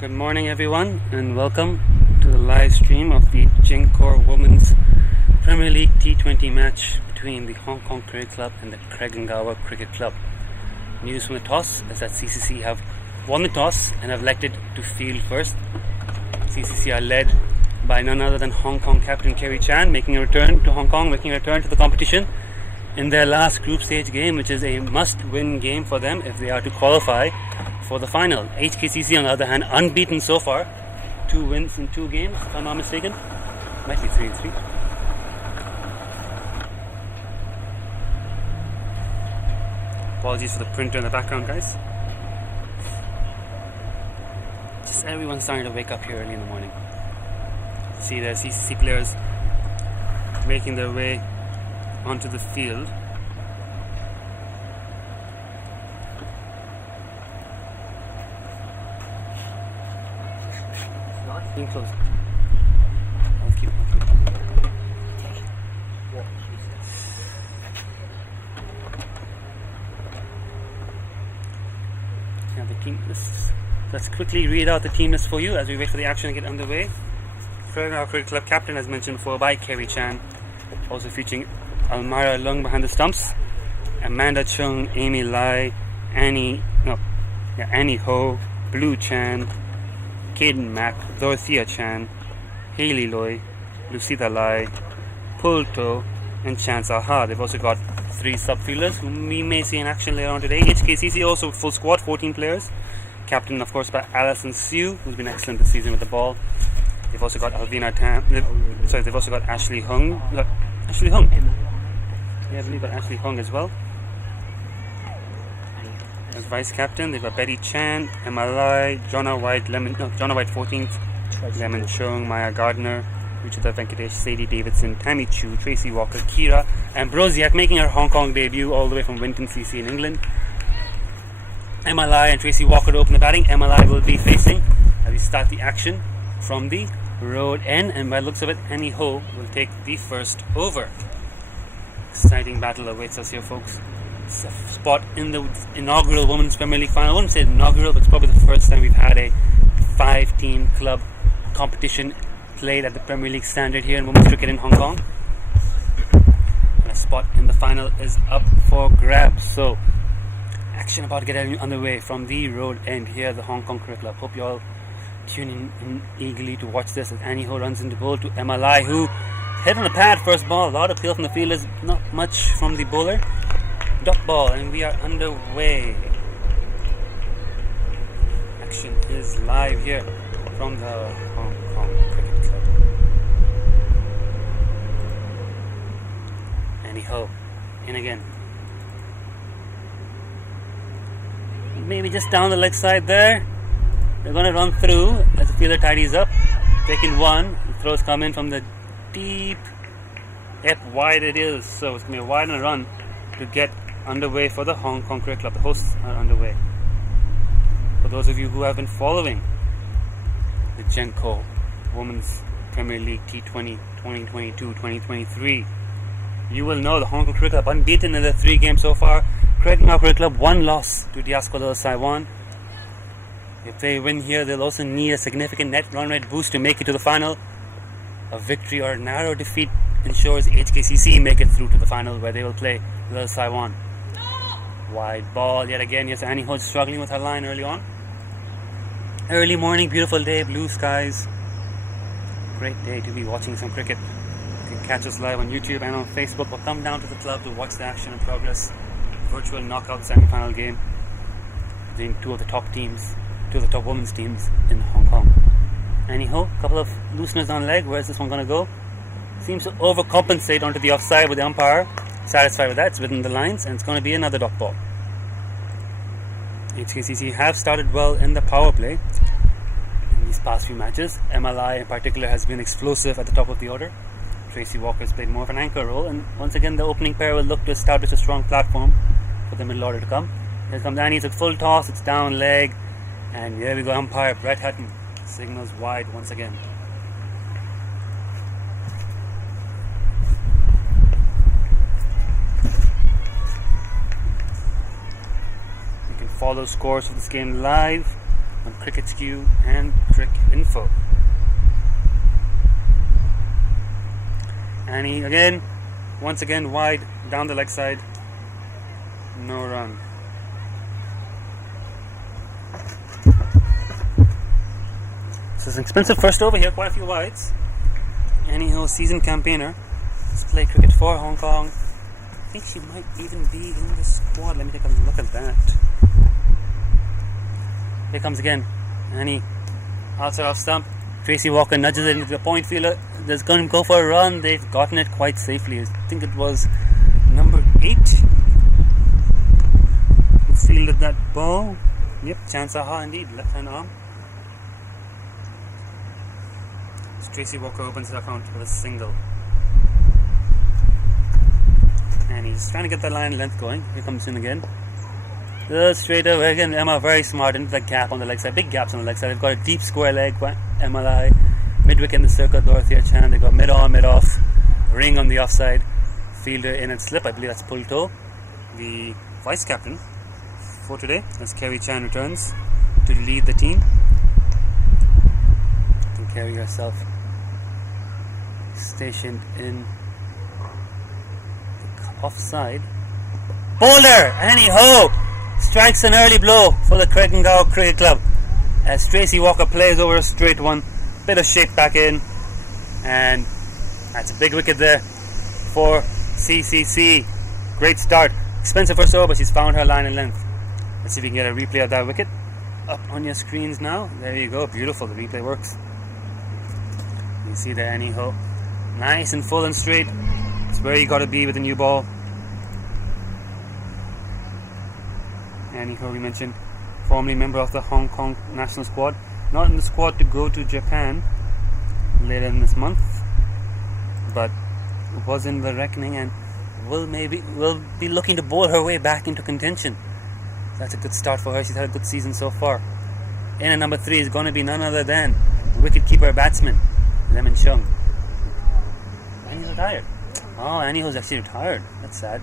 Good morning everyone and welcome to the live stream of the Gencor Women's Premier League T20 match between the Hong Kong Cricket Club and the Craigenglower Cricket Club. News from the toss is that CCC have won the toss and have elected to field first. CCC are led by none other than Hong Kong captain Kerry Chan, making a return to Hong Kong, making a return to the competition in their last group stage game, which is a must-win game for them if they are to qualify for the final. HKCC on the other hand, unbeaten so far, 2 wins in 2 games if I'm not mistaken, might be 3-3. Apologies for the printer in the background, guys. Just everyone's starting to wake up here early in the morning. See the CCC players making their way onto the field. Being close. I'll keep. Yeah, the team list. Let's quickly read out the team list for you as we wait for the action to get underway. Craigenglower Cricket Club captain, as mentioned before, by Kerry Chan. Also featuring Almira Leung behind the stumps, Amanda Chung, Amy Lai, Annie Ho, Blue Chan, Caden Mack, Dorothea Chan, Hayley Loy, Lucida Lai, Pulto, and Chan Saha. They've also got 3 subfielders whom we may see in action later on today. HKCC also full squad, 14 players. Captain, of course, by Alison Siu, who's been excellent this season with the ball. They've also got they've also got Ashley Hung. Yeah, I believe got Ashley Hung as well. As vice captain, they've got Betty Chan, Emma Lai, Jonna White 14th, Lemon Chung, Maya Gardner, Ruchita Venkatesh, Sadie Davidson, Tammy Chu, Tracy Walker, Kira Ambrosiak making her Hong Kong debut all the way from Winton CC in England. Emma Lai and Tracy Walker to open the batting. Emma Lai will be facing as we start the action from the road end, and by the looks of it, Annie Ho will take the first over. Exciting battle awaits us here, folks. It's a spot in the inaugural Women's Premier League final. I wouldn't say inaugural, but it's probably the first time we've had a 5-team club competition played at the Premier League standard here in women's cricket in Hong Kong. And a spot in the final is up for grabs. So, action about to get underway from the road end here at the Hong Kong Cricket Club. Hope you all tuning in eagerly to watch this as Annie Ho runs into bowl to Emma Lai, who hit on the pad first ball. A lot of appeal from the fielders, not much from the bowler. Dot ball, and we are underway. Action is live here from the Hong Kong Cricket Club. Annie Ho in again. Maybe just down the leg side there. They're going to run through as the fielder tidies up. Taking one. The throws come in from the deep F wide it is. So it's going to be a wide and a run to get underway for the Hong Kong Cricket Club. The hosts are underway. For those of you who have been following the Gencor Women's Premier League T20 2022-2023, you will know the Hong Kong Cricket Club unbeaten in the 3 games so far. Craigenglower Cricket Club 1 loss to Diasco Saiwan. If they win here, they'll also need a significant net run rate boost to make it to the final. A victory or a narrow defeat ensures HKCC make it through to the final, where they will play Lil Saiwan. Wide ball yet again. Yes, Annie Ho struggling with her line early on. Early morning, beautiful day, blue skies. Great day to be watching some cricket. You can catch us live on YouTube and on Facebook, or come down to the club to watch the action in progress. Virtual knockout semi-final game between 2 of the top women's teams in Hong Kong. Annie Ho, couple of looseners on leg. Where's this one going to go? Seems to overcompensate onto the offside with the umpire. Satisfied with that, it's within the lines, and it's going to be another dot ball. HKCC have started well in the power play in these past few matches. Emma Lai in particular has been explosive at the top of the order. Tracy Walker has played more of an anchor role, and once again the opening pair will look to establish a strong platform for the middle order to come. Here comes Annie, it's a full toss, it's down leg, and there we go, umpire Brett Hutton signals wide once again. follow scores of this game live on Cricket HQ and Crick Info. And he again, once again wide down the leg side, no run. So it's an expensive first over here, quite a few wides. Anyhow, seasoned campaigner. Let's play cricket for Hong Kong. I think she might even be in the squad. Let me take a look at that. Here comes again. Annie, outside off stump. Tracy Walker nudges it into the point fielder. They're going to go for a run. They've gotten it quite safely. I think it was number 8 who fielded that ball. Yep, Chance Aha indeed, left hand arm. So Tracy Walker opens the account with a single. And he's trying to get that line length going. Here comes in again. Straight away again, Emma very smart into the gap on the leg side. Big gaps on the leg side. They've got a deep square leg, MLI. Mid-wicket in the circle, Dorothea Chan. They've got mid-on, mid-off. Ring on the offside. Fielder in and slip. I believe that's Pulto, the vice captain for today, as Kerry Chan returns to lead the team. And Kerry herself stationed in the offside. Bowler! Anyhow! Strikes an early blow for the Cregengau Cricket Club as Tracy Walker plays over a straight one. Bit of shape back in, and that's a big wicket there for CCC. Great start. Expensive first over, but she's found her line and length. Let's see if we can get a replay of that wicket up on your screens now. There you go. Beautiful. The replay works. You see there, anyhow. Nice and full and straight. It's where you got to be with the new ball. Anyhow, we mentioned, formerly member of the Hong Kong national squad, not in the squad to go to Japan later in this month, but was in the reckoning and will be looking to bowl her way back into contention. That's a good start for her. She's had a good season so far. In at number 3 is going to be none other than wicket-keeper batsman Lemon Chung. Annie's retired. Oh, Annie was actually retired. That's sad.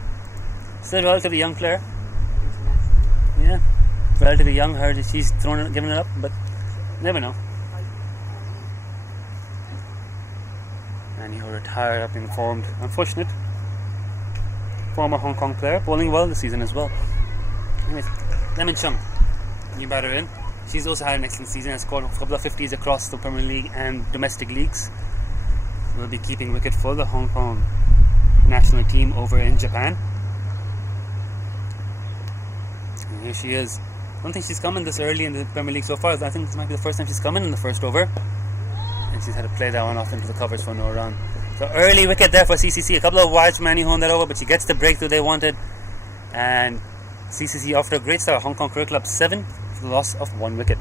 Still a relatively young player. Yeah, relatively young. Heard she's given it up, but never know. And he retired, I've been informed. Unfortunate. Former Hong Kong player, bowling well this season as well. Anyways, Lemon Chung, new batter in. She's also had an excellent season. Has scored a couple of 50s across the Premier League and domestic leagues. Will be keeping wicket for the Hong Kong national team over in Japan. And here she is. I don't think she's come in this early in the Premier League so far. I think this might be the first time she's come in the first over. And she's had to play that one off into the covers for no run. So early wicket there for CCC. A couple of wides from Annie Ho on that over, but she gets the breakthrough they wanted. And CCC after a great start. Hong Kong Cricket Club 7 for the loss of 1 wicket.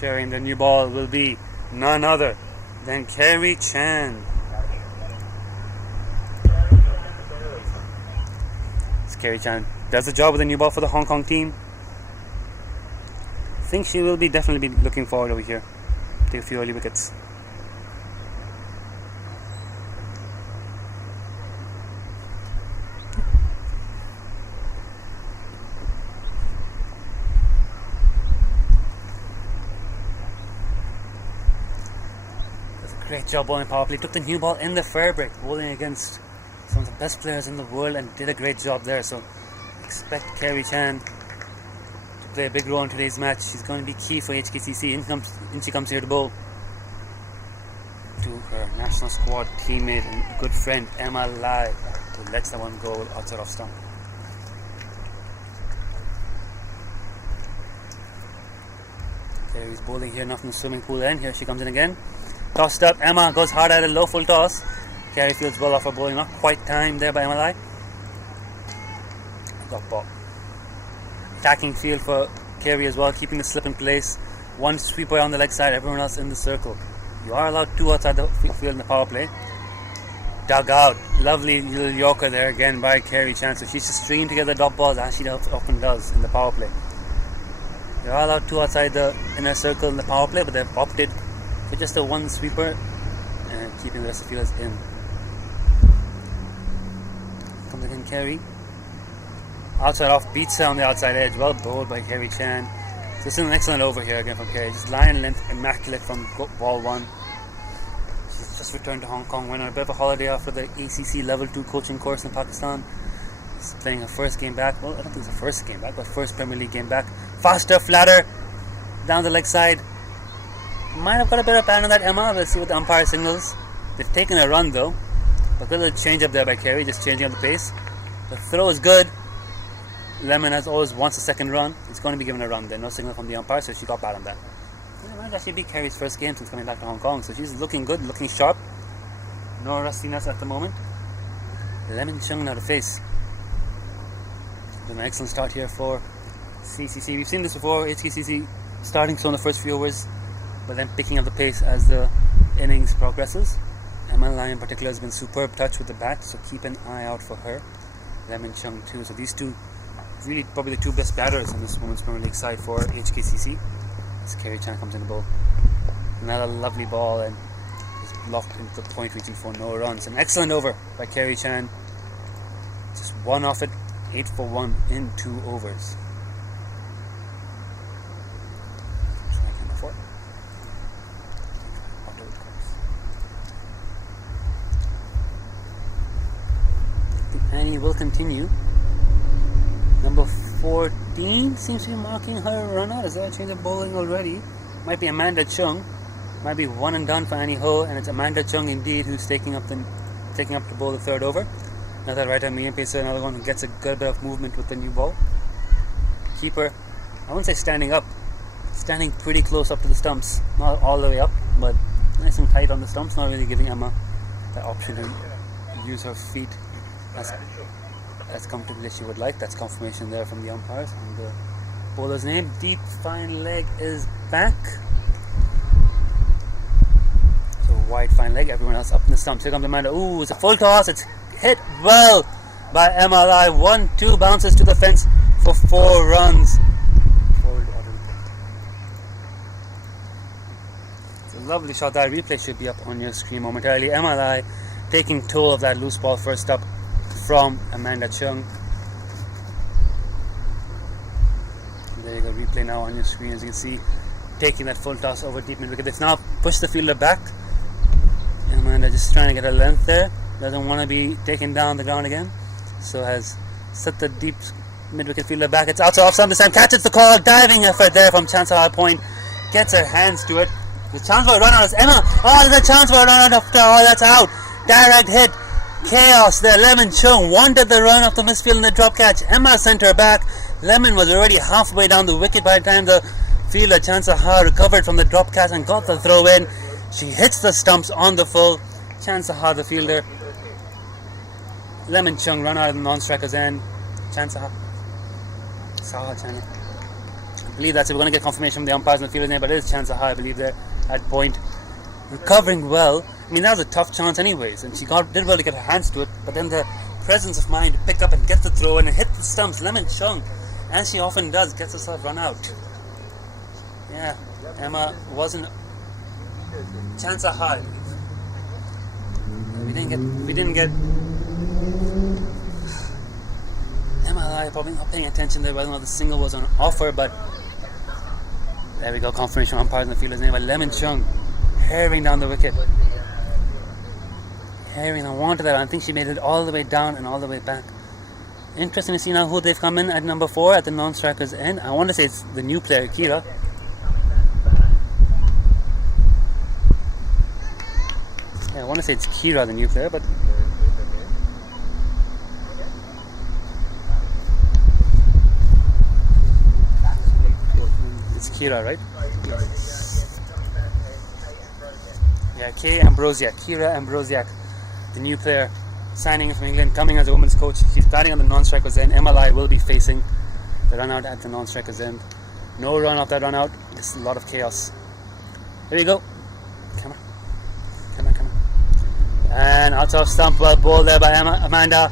Sharing the new ball will be none other than Kerry Chan. Kerry Chan does the job with the new ball for the Hong Kong team. I think she will be definitely be looking forward over here. Take a few early wickets. Does a great job bowling power play. Took the new ball in the fair break, bowling against some of the best players in the world and did a great job there. So expect Kerry Chan to play a big role in today's match. She's going to be key for HKCC. In she comes here to bowl to her national squad teammate and good friend Emma Lai, who lets that one go outside off stump. Kerry's bowling here now from the swimming pool end. Here she comes in again. Tossed up. Emma goes hard at a low full toss. Kerry fields well off her bowling. Not quite timed there by MLI. Got ball. Attacking field for Kerry as well, keeping the slip in place. One sweeper on the leg side, everyone else in the circle. You are allowed 2 outside the field in the power play. Dug out. Lovely little yorker there again by Kerry Chan. So she's just stringing together dot balls as she often does in the power play. You are allowed 2 outside the inner circle in the power play, but they've opted for just a 1 sweeper and keeping the rest of the fielders in. Comes again Kerry. Outside off, beats her on the outside edge. Well bowled by Kerry Chan. So this is an excellent over here again from Kerry. Just line length, immaculate from ball 1. She's just returned to Hong Kong, went on a bit of a holiday after the ACC level 2 coaching course in Pakistan. She's playing her first game back. Well, I don't think it's her first game back, but first Premier League game back. Faster, flatter, down the leg side. Might have got a bit of pan on that, Emma. Let's see what the umpire signals. They've taken a run though. But a little change up there by Kerry, just changing up the pace. The throw is good. Lemon has always wants a second run. It's going to be given a run there. No signal from the umpire, so she got bad on that. It might actually be Kerry's first game since coming back to Hong Kong. So she's looking good, looking sharp. No rustiness at the moment. Lemon Chung now to face. An excellent start here for CCC. We've seen this before. HKCC starting slow in the first few overs, but then picking up the pace as the innings progresses. Emma Lai in particular has been superb touch with the bat, so keep an eye out for her. Lemon Chung too. So these two, really probably the two best batters on this Women's Premier League side for HKCC. As Kerry Chan comes in the bowl. Another lovely ball and is blocked into the point, reaching for no runs. An excellent over by Kerry Chan. Just one off it, 8 for 1 in 2 overs. Annie will continue. Number 14 seems to be marking her run out. Is there a change of bowling already? Might be Amanda Chung. Might be one and done for Annie Ho, and it's Amanda Chung indeed who's taking up to bowl the third over. Another right-hand medium pacer, another one who gets a good bit of movement with the new ball. Keeper, I wouldn't say standing up, standing pretty close up to the stumps. Not all the way up, but nice and tight on the stumps. Not really giving Emma the option to use her feet as comfortably as she would like. That's confirmation there from the umpires. And the bowler's name, deep fine leg, is back. So wide fine leg, everyone else up in the stumps. Here comes Amanda. Ooh, it's a full toss. It's hit well by Emma Lai. 1-2 bounces to the fence for 4 runs. It's a lovely shot. That replay should be up on your screen momentarily. Emma Lai taking toll of that loose ball first up from Amanda Chung. There you go, replay now on your screen, as you can see, taking that full toss over deep mid wicket. They've now pushed the fielder back. Amanda just trying to get her length there. Doesn't want to be taken down the ground again, so has set the deep mid wicket fielder back. It's out to off stump this time. Catches the call. Diving effort there from Chansahar Point. Gets her hands to it. The chance for a run out is Emma. Oh, there's a chance for a run out after all. That's out. Direct hit. Chaos there. Lemon Chung wanted the run off the misfield in the drop catch. Emma sent her back. Lemon was already halfway down the wicket by the time the fielder Chansahar recovered from the drop catch and got the throw in. She hits the stumps on the full. Chansahar, the fielder. Lemon Chung run out of the non-striker's end. Chansahar. I believe that's it. We're going to get confirmation from the umpires and the fielder's name, but it is Chansahar, I believe, there at point. Recovering well. I mean, that was a tough chance anyways, and she did well to get her hands to it, but then the presence of mind to pick up and get the throw in and hit the stumps. Lemon Chung, as she often does, gets herself run out. Yeah, Emma wasn't Chansahar. We didn't get Emma Lai probably not paying attention there whether or not the single was on offer, but there we go, confirmation from umpires and the fielder's name by Lemon Chung, herring down the wicket. Herring, I wanted that. I think she made it all the way down and all the way back. Interesting to see now who they've come in at number 4 at the non-striker's end. I want to say it's the new player, Kira. Yeah, I want to say it's Kira, the new player, but it's Kira, right? Yeah, Kira Ambrosiak, the new player, signing from England, coming as a women's coach. She's starting on the non-striker's end. Emma Lai will be facing the run out at the non-striker's end. No run off that run out. It's a lot of chaos. Here we go. Camera. And out of stump, well ball there by Amanda.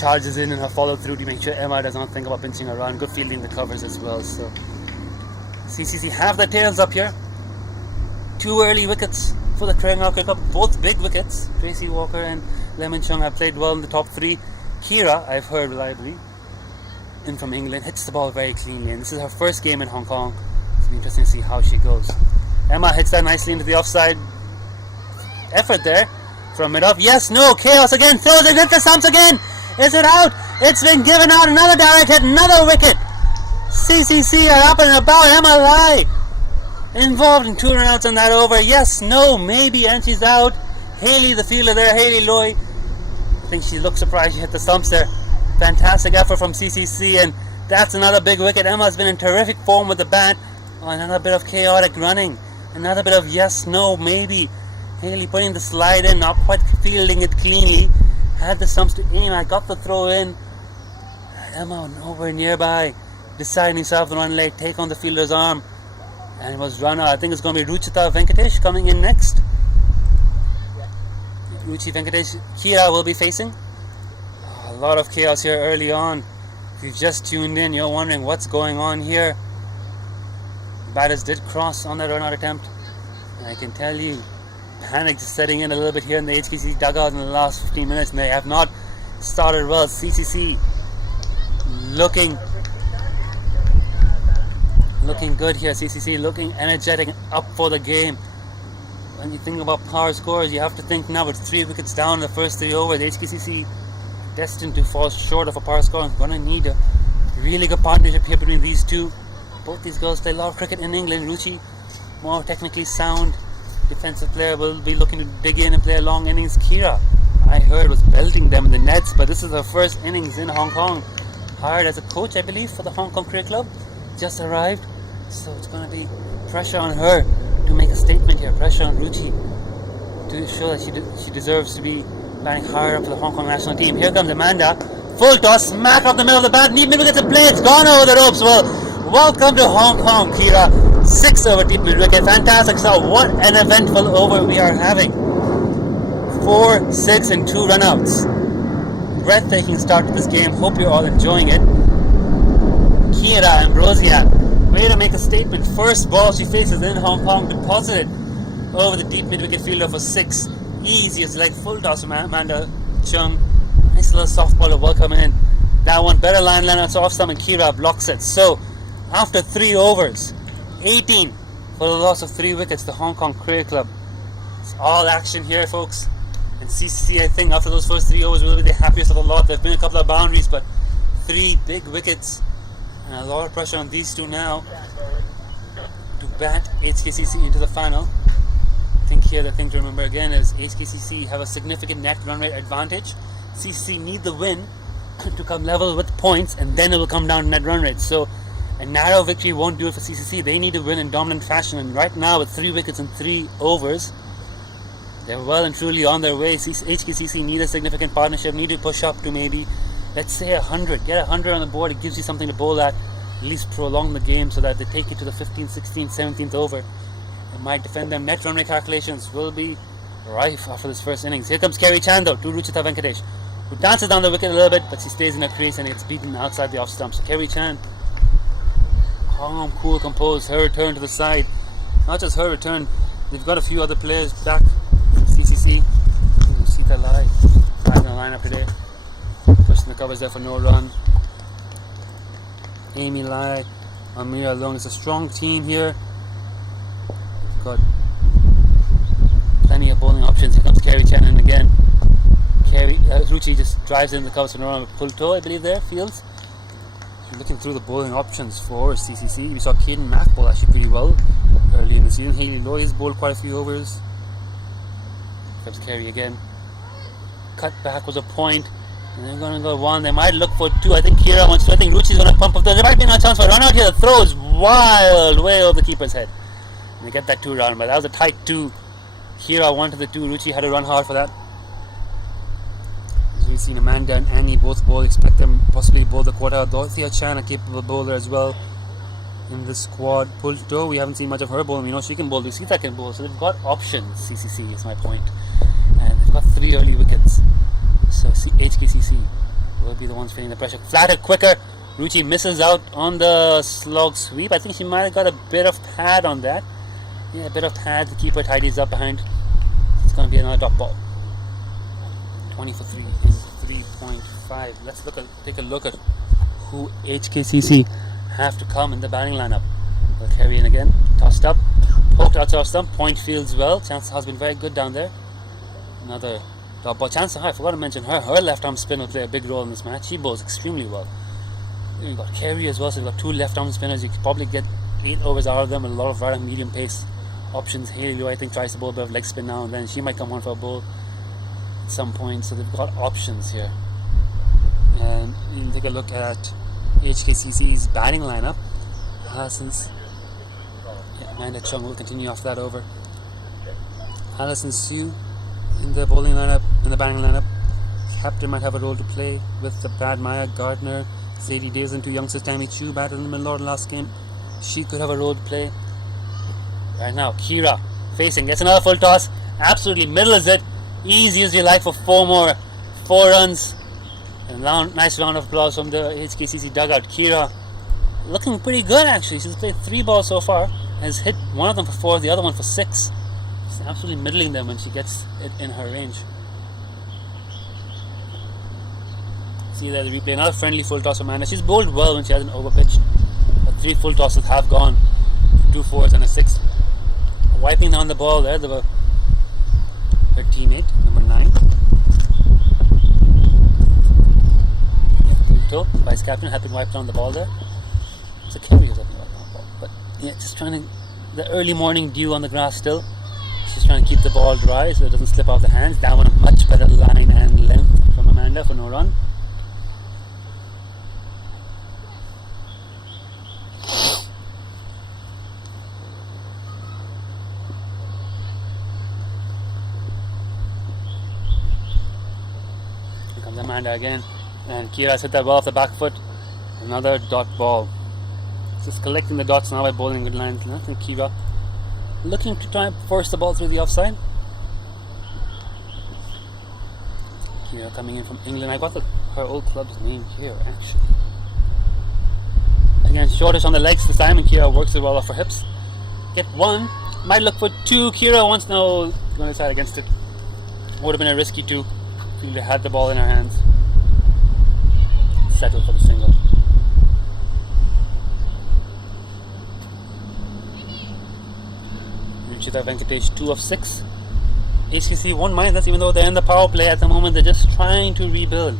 Charges in her follow through to make sure Emma does not think about pinching a run. Good fielding the covers as well. So CCC have their tails up here. 2 early wickets for the Training Cricket Club, both big wickets. Tracy Walker and Lemon Chung have played well in the top 3. Kira, I've heard reliably, in from England, hits the ball very cleanly, and this is her first game in Hong Kong. It'll be interesting to see how she goes. Emma hits that nicely into the offside. Effort there from mid-off. Yes, no, chaos again, throws it into stumps again. Is it out? It's been given out. Another direct hit, another wicket. CCC are up and about. Emma Lai involved in 2 runouts on that over. Yes, no, maybe, and she's out. Haley, the fielder there, Haley Loy. I think she looked surprised she hit the stumps there. Fantastic effort from CCC, and that's another big wicket. Emma's been in terrific form with the bat. Oh, another bit of chaotic running. Another bit of yes, no, maybe. Haley putting the slide in, not quite fielding it cleanly. Had the stumps to aim. I got the throw in. Emma nowhere nearby. Deciding himself the run late, take on the fielder's arm. And it was run out. I think it's going to be Ruchita Venkatesh coming in next. Ruchi Venkatesh, Kira will be facing. A lot of chaos here early on. If you've just tuned in, you're wondering what's going on here. Batters did cross on that run out attempt. And I can tell you, panic just setting in a little bit here in the HKCC dugout in the last 15 minutes, and they have not started well. CCC looking good here. CCC looking energetic, up for the game. When you think about power scores, you have to think now with 3 wickets down in the first 3 overs. HKCC destined to fall short of a power score. It's going to need a really good partnership here between these two. Both these girls play a lot of cricket in England. Ruchi, more technically sound defensive player, will be looking to dig in and play a long innings. Kira, I heard, was belting them in the nets, but this is her first innings in Hong Kong. Hired as a coach, I believe, for the Hong Kong Cricket Club. Just arrived. So it's going to be pressure on her to make a statement here. Pressure on Ruchi to show that she deserves to be batting higher up for the Hong Kong national team. Here comes Amanda. Full toss, smack off the middle of the bat. Need mid wicket to play. It's gone over the ropes. Well, welcome to Hong Kong, Kira. 6 over deep mid wicket. Fantastic. So what an eventful over we are having. 4, 6 and 2 runouts. Breathtaking start to this game. Hope you're all enjoying it. Kira Ambrosia, way to make a statement. First ball she faces in Hong Kong, deposited over the deep mid-wicket fielder for 6. Easy as like full toss from Amanda Chung. Nice little softball to welcome in. That one, better line out off stump, and Kira blocks it. So, after 3 overs, 18 for the loss of 3 wickets, the Hong Kong Cricket Club. It's all action here, folks. And CCC, I think, after those first 3 overs, will be the happiest of the lot. There have been a couple of boundaries, but 3 big wickets. And a lot of pressure on these two now to bat HKCC into the final. I think here the thing to remember again is HKCC have a significant net run rate advantage. CCC need the win to come level with points, and then it will come down to net run rate. So a narrow victory won't do it for CCC. They need to win in dominant fashion, and right now with 3 wickets in 3 overs, they're well and truly on their way. HKCC need a significant partnership, need to push up to maybe, let's say 100. Get 100 on the board. It gives you something to bowl at least prolong the game so that they take it to the 15th, 16th, 17th over. It might defend them. Net run rate calculations will be rife after this first innings. Here comes Kerry Chan though, to Ruchita Venkatesh, who dances down the wicket a little bit, but she stays in her crease and gets beaten outside the off stump. So Kerry Chan, calm, cool, composed. Her return to the side. Not just her return, they've got a few other players back from CCC. Sita Lai in the lineup today. Pushing the covers there for no run. Amy Lai, Amira Long. It's a strong team here. We've got plenty of bowling options. Here comes Kerry Chan again. Ruchi just drives in the covers for no run with pull toe, I believe there, fields. Looking through the bowling options for CCC, we saw Caden Mack bowl actually pretty well early in the season. Haley Loy has bowled quite a few overs. Here comes Kerry again. Cut back was a point. And they're going to go 1. They might look for 2. I think Kira wants 2. I think Ruchi's going to pump up. There might be no chance for a run out here. The throw is wild, way over the keeper's head. And they get that 2 run, but that was a tight 2. Kira wanted the 2. Ruchi had to run hard for that. As we've seen, Amanda and Annie both bowl. Expect them possibly bowl the quarter. Dorothea Chan, a capable bowler as well in the squad. Pull toe, we haven't seen much of her bowling. We know she can bowl. Lucita can bowl. So they've got options, CCC is my point. And they've got 3 early wickets. So HKCC will be the ones feeling the pressure. Flatter, quicker. Ruchi misses out on the slog sweep. I think she might have got a bit of pad on that. Yeah, a bit of pad to keep her tidies up behind. It's going to be another drop ball. 20 for 3 is 3.5. Let's take a look at who HKCC have to come in the batting lineup. They'll carry in again, tossed up, poked outside of stump, point fields well. Chance has been very good down there. Another top ball. Chance I forgot to mention her. Her left arm spin will play a big role in this match. She bowls extremely well. You've got Carey as well, so you've got two left arm spinners. You could probably get 8 overs out of them with a lot of right and medium pace options. Haley Liu, I think, tries to bowl a bit of leg spin now and then. She might come on for a bowl at some point, so they've got options here. And you can take a look at HKCC's batting lineup. Since Amanda Chung will continue off that over. Alison Sue in the bowling lineup, in the batting lineup. Captain might have a role to play with the Brad Maya, Gardner, Sadie Days, and 2 youngsters. Tammy Chu battled in the middle order last game. She could have a role to play. Right now, Kira facing, gets another full toss. Absolutely middles it. Easy as you like for 4 runs. And nice round of applause from the HKCC dugout. Kira looking pretty good actually. She's played 3 balls so far. Has hit one of them for 4, the other one for 6. She's absolutely middling them when she gets it in her range. See there the replay. Another friendly full toss from Amanda. She's bowled well when she hasn't overpitched. But 3 full tosses have gone. 2 4s and a 6. Wiping down the ball there. Her teammate, number 9. Vice captain helping wipe down the ball there. It's a carry who's helping wipe down the ball. But yeah, just trying to. The early morning dew on the grass still. She's trying to keep the ball dry so it doesn't slip off the hands. That one a much better line and length from Amanda for no run. Here comes Amanda again. And Kira's hit that ball off the back foot. Another dot ball. Just collecting the dots now by bowling good lines. I think Kira looking to try and force the ball through the offside. Kira coming in from England. I got her old club's name here actually. Again, shortish on the legs this time, and Kira works it well off her hips. Get 1. Might look for 2. Kira wants no. Going to decide against it. Would have been a risky 2 if they had the ball in her hands. Settle for the single. Ruchita Venkatesh 2 of 6. HKC won't mind that even though they're in the power play at the moment. They're just trying to rebuild.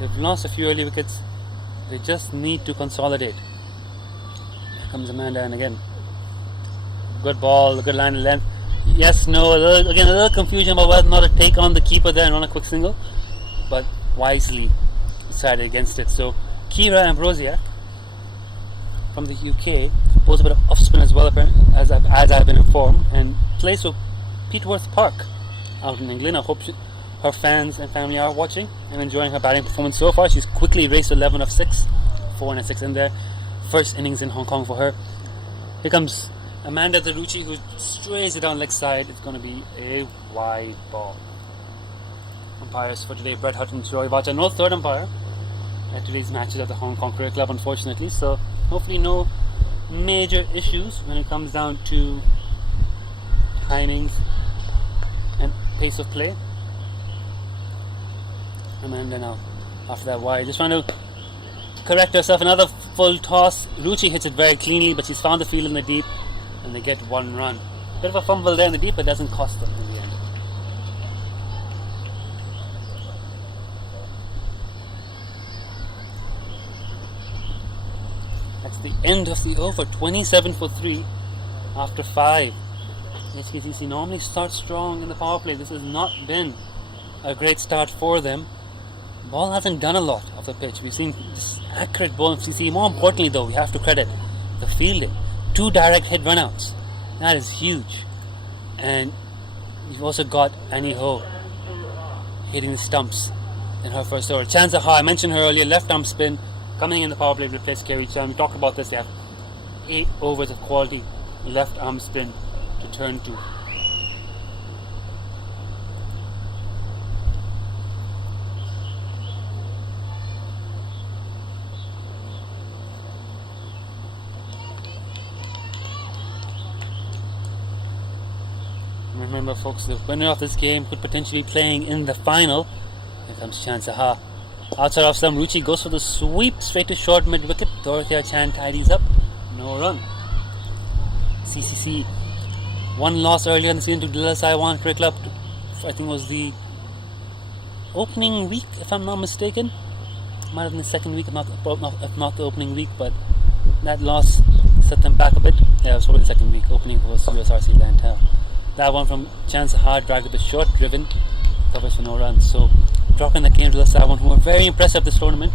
They've lost a few early wickets. They just need to consolidate. Here comes Amanda, and again, good ball, good line of length. Yes, no, a little confusion about whether or not to take on the keeper there and run a quick single, but wisely decided against it. So Kira Ambrosiak from the UK bowls a bit of off spin as well, as I've been informed, and plays for Peteworth Park out in England. I hope her fans and family are watching and enjoying her batting performance so far. She's quickly raced 11 of 6, 4 and a 6 in there. First innings in Hong Kong for her. Here comes Amanda Darucci, who strays it down leg side. It's going to be a wide ball. Umpires for today: Brett Hutton, Roy Vacha. No third umpire at today's matches at the Hong Kong Cricket Club, unfortunately. So hopefully no major issues when it comes down to timings and pace of play. Amanda now after that wide, just trying to correct herself. Another full toss. Ruchi hits it very cleanly, but she's found the field in the deep, and they get 1 run. Bit of a fumble there in the deep, but doesn't cost them in the end. That's the end of the over. 27 for 3 after 5. HKCC normally starts strong in the power play. This has not been a great start for them. Ball hasn't done a lot of the pitch. We've seen this accurate ball in CC. More importantly though, we have to credit the fielding. 2 direct hit runouts. That is huge. And you've also got Annie Ho hitting the stumps in her first over. Chanza Ha, I mentioned her earlier, left arm spin, coming in the power play to replace Kerry Chan. We talked about this. They have 8 overs of quality left arm spin to turn to. Remember folks, the winner of this game could potentially be playing in the final. Here comes Chansa Ha Outside off stump, Ruchi goes for the sweep straight to short mid wicket. Dorothea Chan tidies up. No run. CCC one loss earlier in the season to Dilla Saiwan Cricket Club. I think it was the opening week, if I'm not mistaken. Might have been the second week, if not the opening week, but that loss set them back a bit. Yeah, it was probably the second week. Opening was USRC Lantel. That one from Chance Hard, dragged a bit short, driven, covers for no runs. So dropping the game to Dilla Saiwan, who were very impressive this tournament.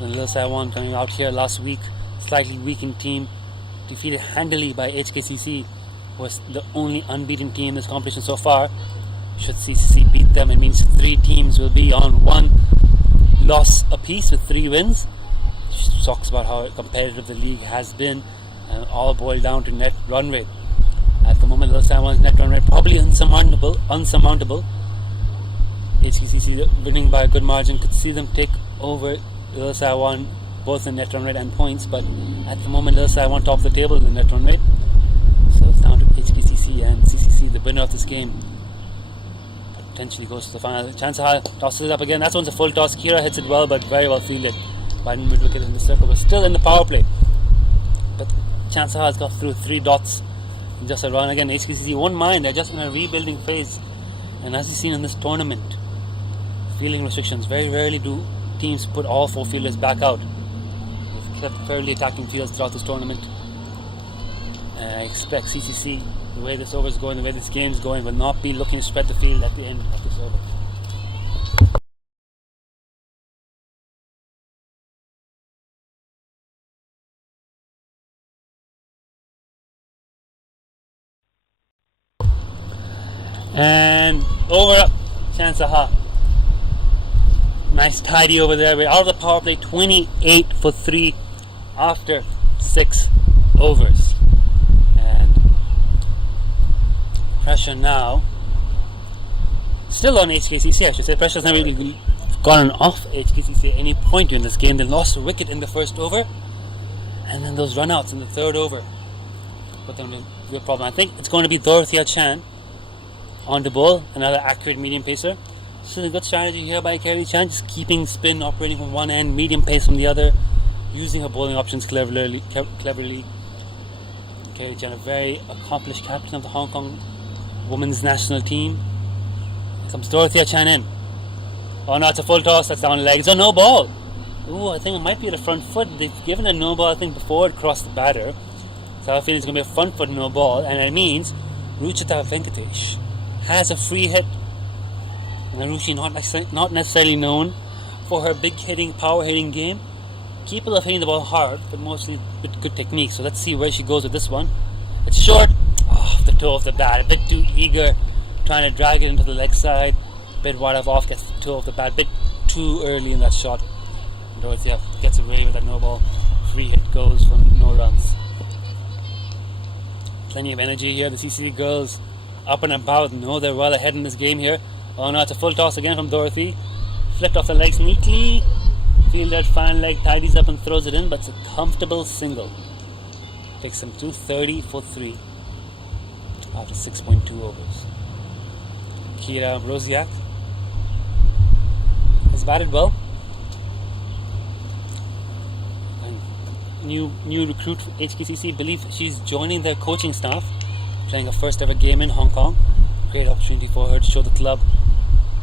And Dilla Saiwan coming out here last week, slightly weakened team, defeated handily by HKCC, was the only unbeaten team in this competition so far. Should CCC beat them, it means 3 teams will be on 1 loss apiece with 3 wins. Which talks about how competitive the league has been, and all boiled down to net run rate. At the moment, Dilla Saiwan's net run rate probably unsurmountable. HKCC winning by a good margin could see them take over Dilla Saiwan both in net run rate and points, but at the moment Dilla Saiwan top of the table in the net run rate. So it's down to HKCC and CCC, the winner of this game potentially goes to the final. Chansahal tosses it up again. That one's a full toss. Kira hits it well, but very well fielded. Biden mid wicket in the circle, but still in the power play. But Chansahal has got through 3 dots in just a run. Again, HKCC won't mind. They're just in a rebuilding phase, and as you've seen in this tournament, fielding restrictions. Very rarely do teams put all 4 fielders back out. They've kept fairly attacking fielders throughout this tournament. I expect CCC, the way this over is going, the way this game is going, will not be looking to spread the field at the end of this over. And over up, Chansaha. Nice tidy over there. We're out of the power play, 28 for 3 after 6 overs. And pressure now still on HKCC, I should say. Pressure's never really gone off HKCC at any point during this game. They lost a wicket in the first over, and then those runouts in the third over put them in a real problem. I think it's going to be Dorothea Chan on the ball, another accurate medium pacer. Still a good strategy here by Kerry Chan, just keeping spin, operating from one end, medium pace from the other, using her bowling options cleverly. Kerry Chan, a very accomplished captain of the Hong Kong women's national team. Here comes Dorothea Chan in. Oh no, it's a full toss, that's down the leg. It's a no ball. Ooh, I think it might be at the front foot. They've given a no ball, I think, before it crossed the batter. So I feel it's going to be a front foot no ball, and it means Ruchita Venkatesh has a free hit. And Arushi, not necessarily known for her big hitting, power hitting game. Capable of hitting the ball hard, but mostly with good technique. So let's see where she goes with this one. It's short, off the toe of the bat, a bit too eager, trying to drag it into the leg side. A bit wide off, gets the toe of the bat, a bit too early in that shot. Dorothea gets away with that no ball. Free hit goes for no runs. Plenty of energy here. The CCC girls up and about, know they're well ahead in this game here. Oh no, it's a full toss again from Dorothy. Flipped off the legs neatly. Fielder fan leg tidies up and throws it in, but it's a comfortable single. Takes them to 30 for 3 after 6.2 overs. Kira Brosiak has batted well. And new recruit for HKCC, believe she's joining their coaching staff, playing her first ever game in Hong Kong. Great opportunity for her to show the club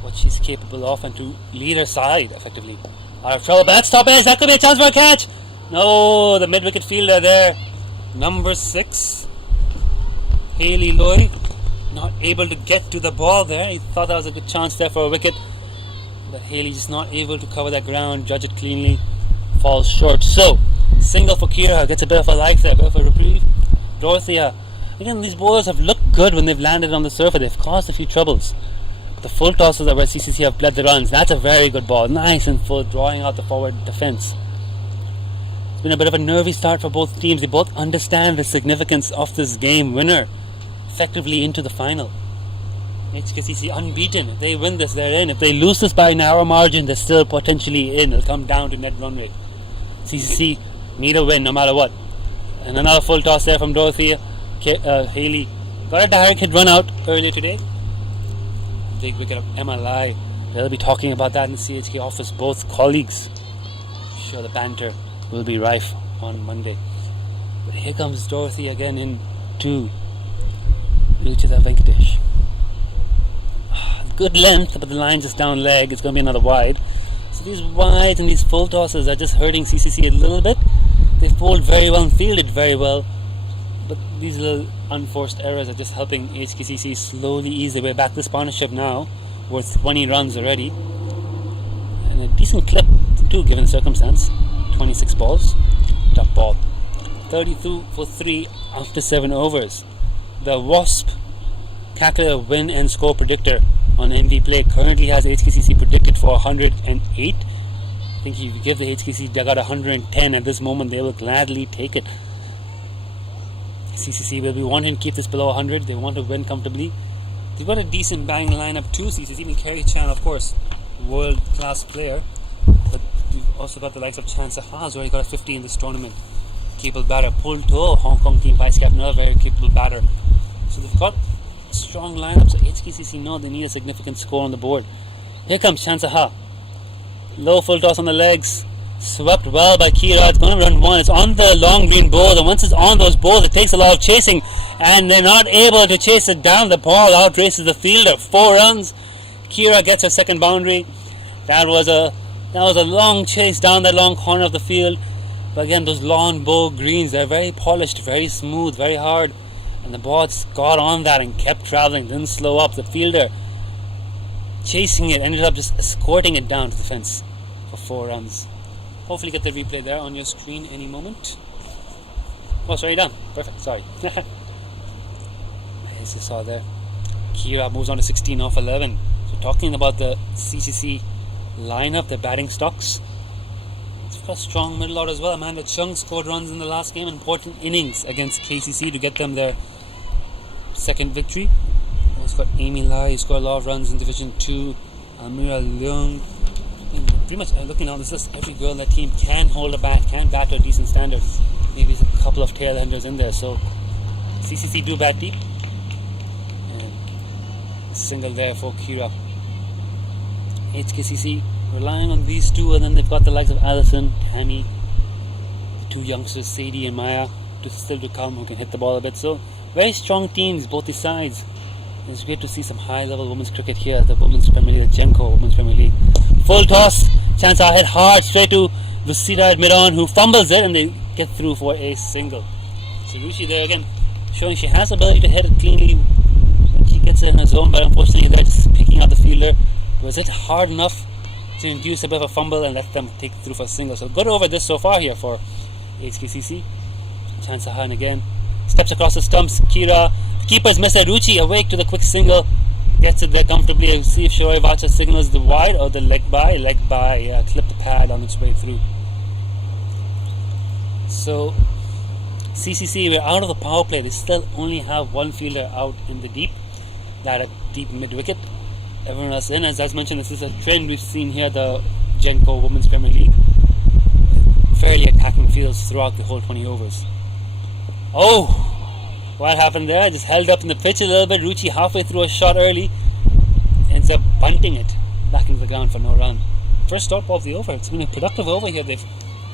what she's capable of and to lead her side effectively. Out of trouble, but that's top edge. That could be a chance for a catch. No, the mid-wicket fielder there, number 6, Hayley Loy, not able to get to the ball there. He thought that was a good chance there for a wicket, but Hayley just not able to cover that ground, judge it cleanly, falls short. So, single for Kira, gets a bit of a life there, a bit of a reprieve. Dorothea, again, these bowlers have looked good when they've landed on the surface. They've caused a few troubles. The full tosses are where CCC have bled the runs. That's a very good ball, nice and full, drawing out the forward defence. It's been a bit of a nervy start for both teams. They both understand the significance of this game winner effectively into the final. HKCC unbeaten. If they win this, they're in. If they lose this by a narrow margin, they're still potentially in. It'll come down to net run rate. CCC need a win no matter what. And another full toss there from Dorothea. Hayley got a direct hit run out earlier today. Big wicket of Emma Lai They'll be talking about that in the CHK office, both colleagues. I'm sure the banter will be rife on Monday. But here comes Dorothy again in 2. Ruchita Venkatesh. Good length, but the line just down leg. It's going to be another wide. So these wides and these full tosses are just hurting CCC a little bit. They fold very well and fielded very well. But these little unforced errors are just helping HKCC slowly ease their way back. This partnership now worth 20 runs already. And a decent clip too, given the circumstance. 26 balls. Tough ball. 32 for 3 after 7 overs. The Wasp calculator win and score predictor on MV Play currently has HKCC predicted for 108. I think if you give the HKCC dugout 110 at this moment, they will gladly take it. CCC will be wanting to keep this below 100. They want to win comfortably. They've got a decent batting lineup too. CCC, even Kerry Chan, of course, world-class player. But you've also got the likes of Chan Saha, who's already got a 50 in this tournament. Capable batter. Pul To, Hong Kong team vice captain, another very capable batter. So they've got strong lineup. So HKCC know they need a significant score on the board. Here comes Chan Saha. Low full toss on the legs. Swept well by Kira. It's going to run 1. It's on the long green bowls, and once it's on those bowls, it takes a lot of chasing, and they're not able to chase it down. The ball outraces the fielder. 4 runs. Kira gets her second boundary. That was a long chase down that long corner of the field. But again, those lawn bowl greens, they're very polished, very smooth, very hard, and the ball got on that and kept traveling, didn't slow up. The fielder chasing it ended up just escorting it down to the fence for 4 runs. Hopefully get the replay there on your screen any moment. Oh, sorry, done. Perfect, sorry. As you saw there, Kira moves on to 16 off 11. So talking about the CCC lineup, the batting stocks, it's got a strong middle order as well. Amanda Chung scored runs in the last game, important innings against KCC to get them their second victory. Also got Amy Lai, who scored a lot of runs in Division 2. Amira Leung. Pretty much looking down this list, every girl in that team can hold a bat, can bat to a decent standard. Maybe there's a couple of tail-enders in there. So CCC do bat deep. And single there for Kira. HKCC relying on these two, and then they've got the likes of Allison, Tammy, the 2 youngsters, Sadie and Maya, still to come, who can hit the ball a bit. So very strong teams, both these sides. It's great to see some high-level women's cricket here at the Women's Premier League, the Gencor Women's Premier League. Full toss, chance out, hit hard straight to Lucida at mid-on, who fumbles it, and they get through for a single. So Ruchi there again, showing she has the ability to hit it cleanly when she gets it in her zone, but unfortunately they're just picking out the fielder. Was it hard enough to induce a bit of a fumble and let them take it through for a single? So good over this so far here for HKCC. Chance Sahan again steps across the stumps. Kira, keepers miss it. Ruchi awake to the quick single, gets it there comfortably. See if Shoaib Vacha signals the wide or the leg by. Yeah, clip the pad on its way through. So CCC, we're out of the power play. They still only have 1 fielder out in the deep, that at deep mid wicket. Everyone else in. As mentioned, this is a trend we've seen here, the Gencor Women's Premier League. Fairly attacking fields throughout the whole 20 overs. Oh, what happened there? Just held up in the pitch a little bit. Ruchi halfway through a shot early, ends up bunting it back into the ground for no run. First stop of the over. It's been a productive over here. They've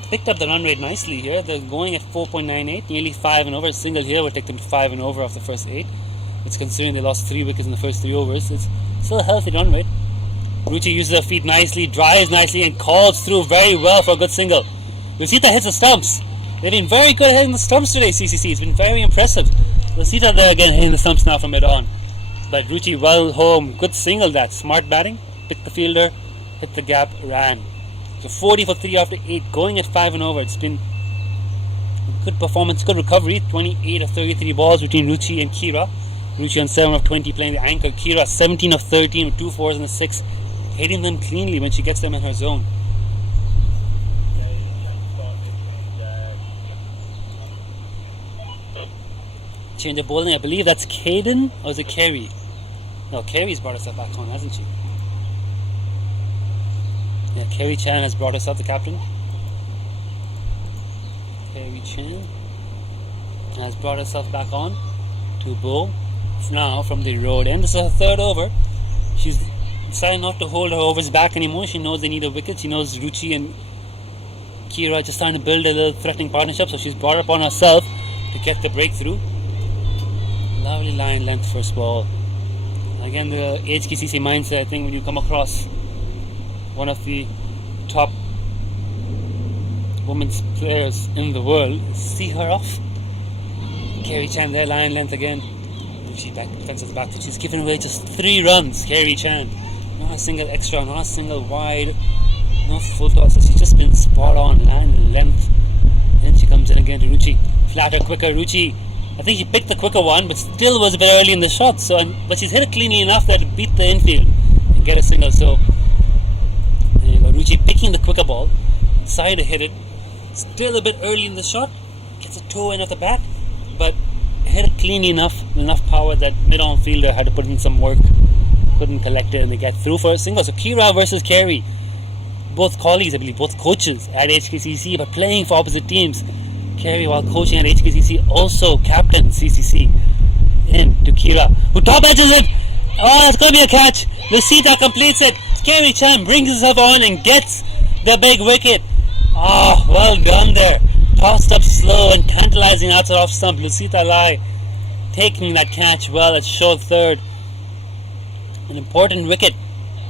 picked up the run rate nicely here. They're going at 4.98, nearly 5 and over. A single here would take them to 5 and over after the first 8. It's considering they lost 3 wickets in the first 3 overs. It's still a healthy run rate. Ruchi uses her feet nicely, drives nicely, and calls through very well for a good single. Lucita hits the stumps. They've been very good at hitting the stumps today, CCC. It's been very impressive. Lucita there again hitting the stumps now from mid on. But Ruchi well home. Good single that. Smart batting. Picked the fielder. Hit the gap. Ran. So 40 for 3 after 8. Going at 5 and over. It's been a good performance. Good recovery. 28 of 33 balls between Ruchi and Kira. Ruchi on 7 of 20 playing the anchor. Kira 17 of 13 with 2 4s and a 6. Hitting them cleanly when she gets them in her zone. Change of bowling. I believe that's Caden, or is it Kerry? No, Kerry's brought herself back on, hasn't she? Yeah, Kerry Chan has brought herself, the captain. Kerry Chan has brought herself back on to bowl now from the road end. This is her 3rd over. She's decided not to hold her overs back anymore. She knows they need a wicket. She knows Ruchi and Kira are just trying to build a little threatening partnership, so she's brought it upon herself to get the breakthrough. Lovely line length first ball. Again, the HKCC mindset, I think when you come across one of the top women's players in the world, see her off. Kerry Chan there, line length again. She back defenses back. She's given away just 3 runs. Kerry Chan, not a single extra, not a single wide, no full toss. She's just been spot on, line length. Then she comes in again to Ruchi, flatter, quicker. Ruchi, I think she picked the quicker one, but still was a bit early in the shot. But she's hit it cleanly enough that to beat the infield and get a single. So there you go. Ruchi picking the quicker ball, decided to hit it. Still a bit early in the shot, gets a toe in at the bat, but hit it cleanly enough power that mid-on fielder had to put in some work, couldn't collect it, and they get through for a single. So Kira versus Kerry, both colleagues, I believe, both coaches at HKCC, but playing for opposite teams. Kerry, while coaching at HKCC, also captain CCC. In to Kira, who top edges it. Oh, it's going to be a catch. Lucita completes it. Kerry Chan brings himself on and gets the big wicket. Oh, well done there. Tossed up slow and tantalizing outside off stump. Lucita Lai taking that catch well at short third. An important wicket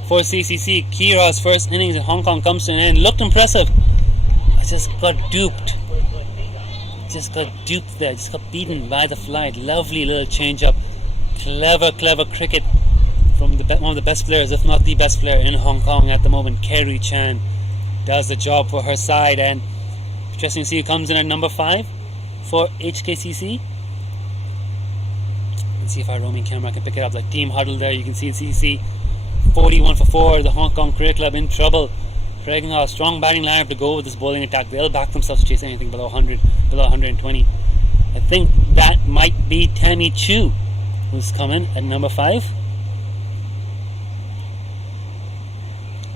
for CCC. Kira's first innings in Hong Kong comes to an end. Looked impressive. I just got duped. There. Just got beaten by the flight. Lovely little change up. Clever cricket from one of the best players, if not the best player in Hong Kong at the moment. Kerry Chan does the job for her side, and interesting to see who comes in at number 5 for HKCC. Let's see if our roaming camera can pick it up. The team huddle there, you can see CCC 41 for 4. The Hong Kong Cricket Club in trouble. Craig a strong batting lineup to go with this bowling attack. They'll back themselves to chase anything below 100, below 120. I think that might be Tammy Chu who's coming at number 5.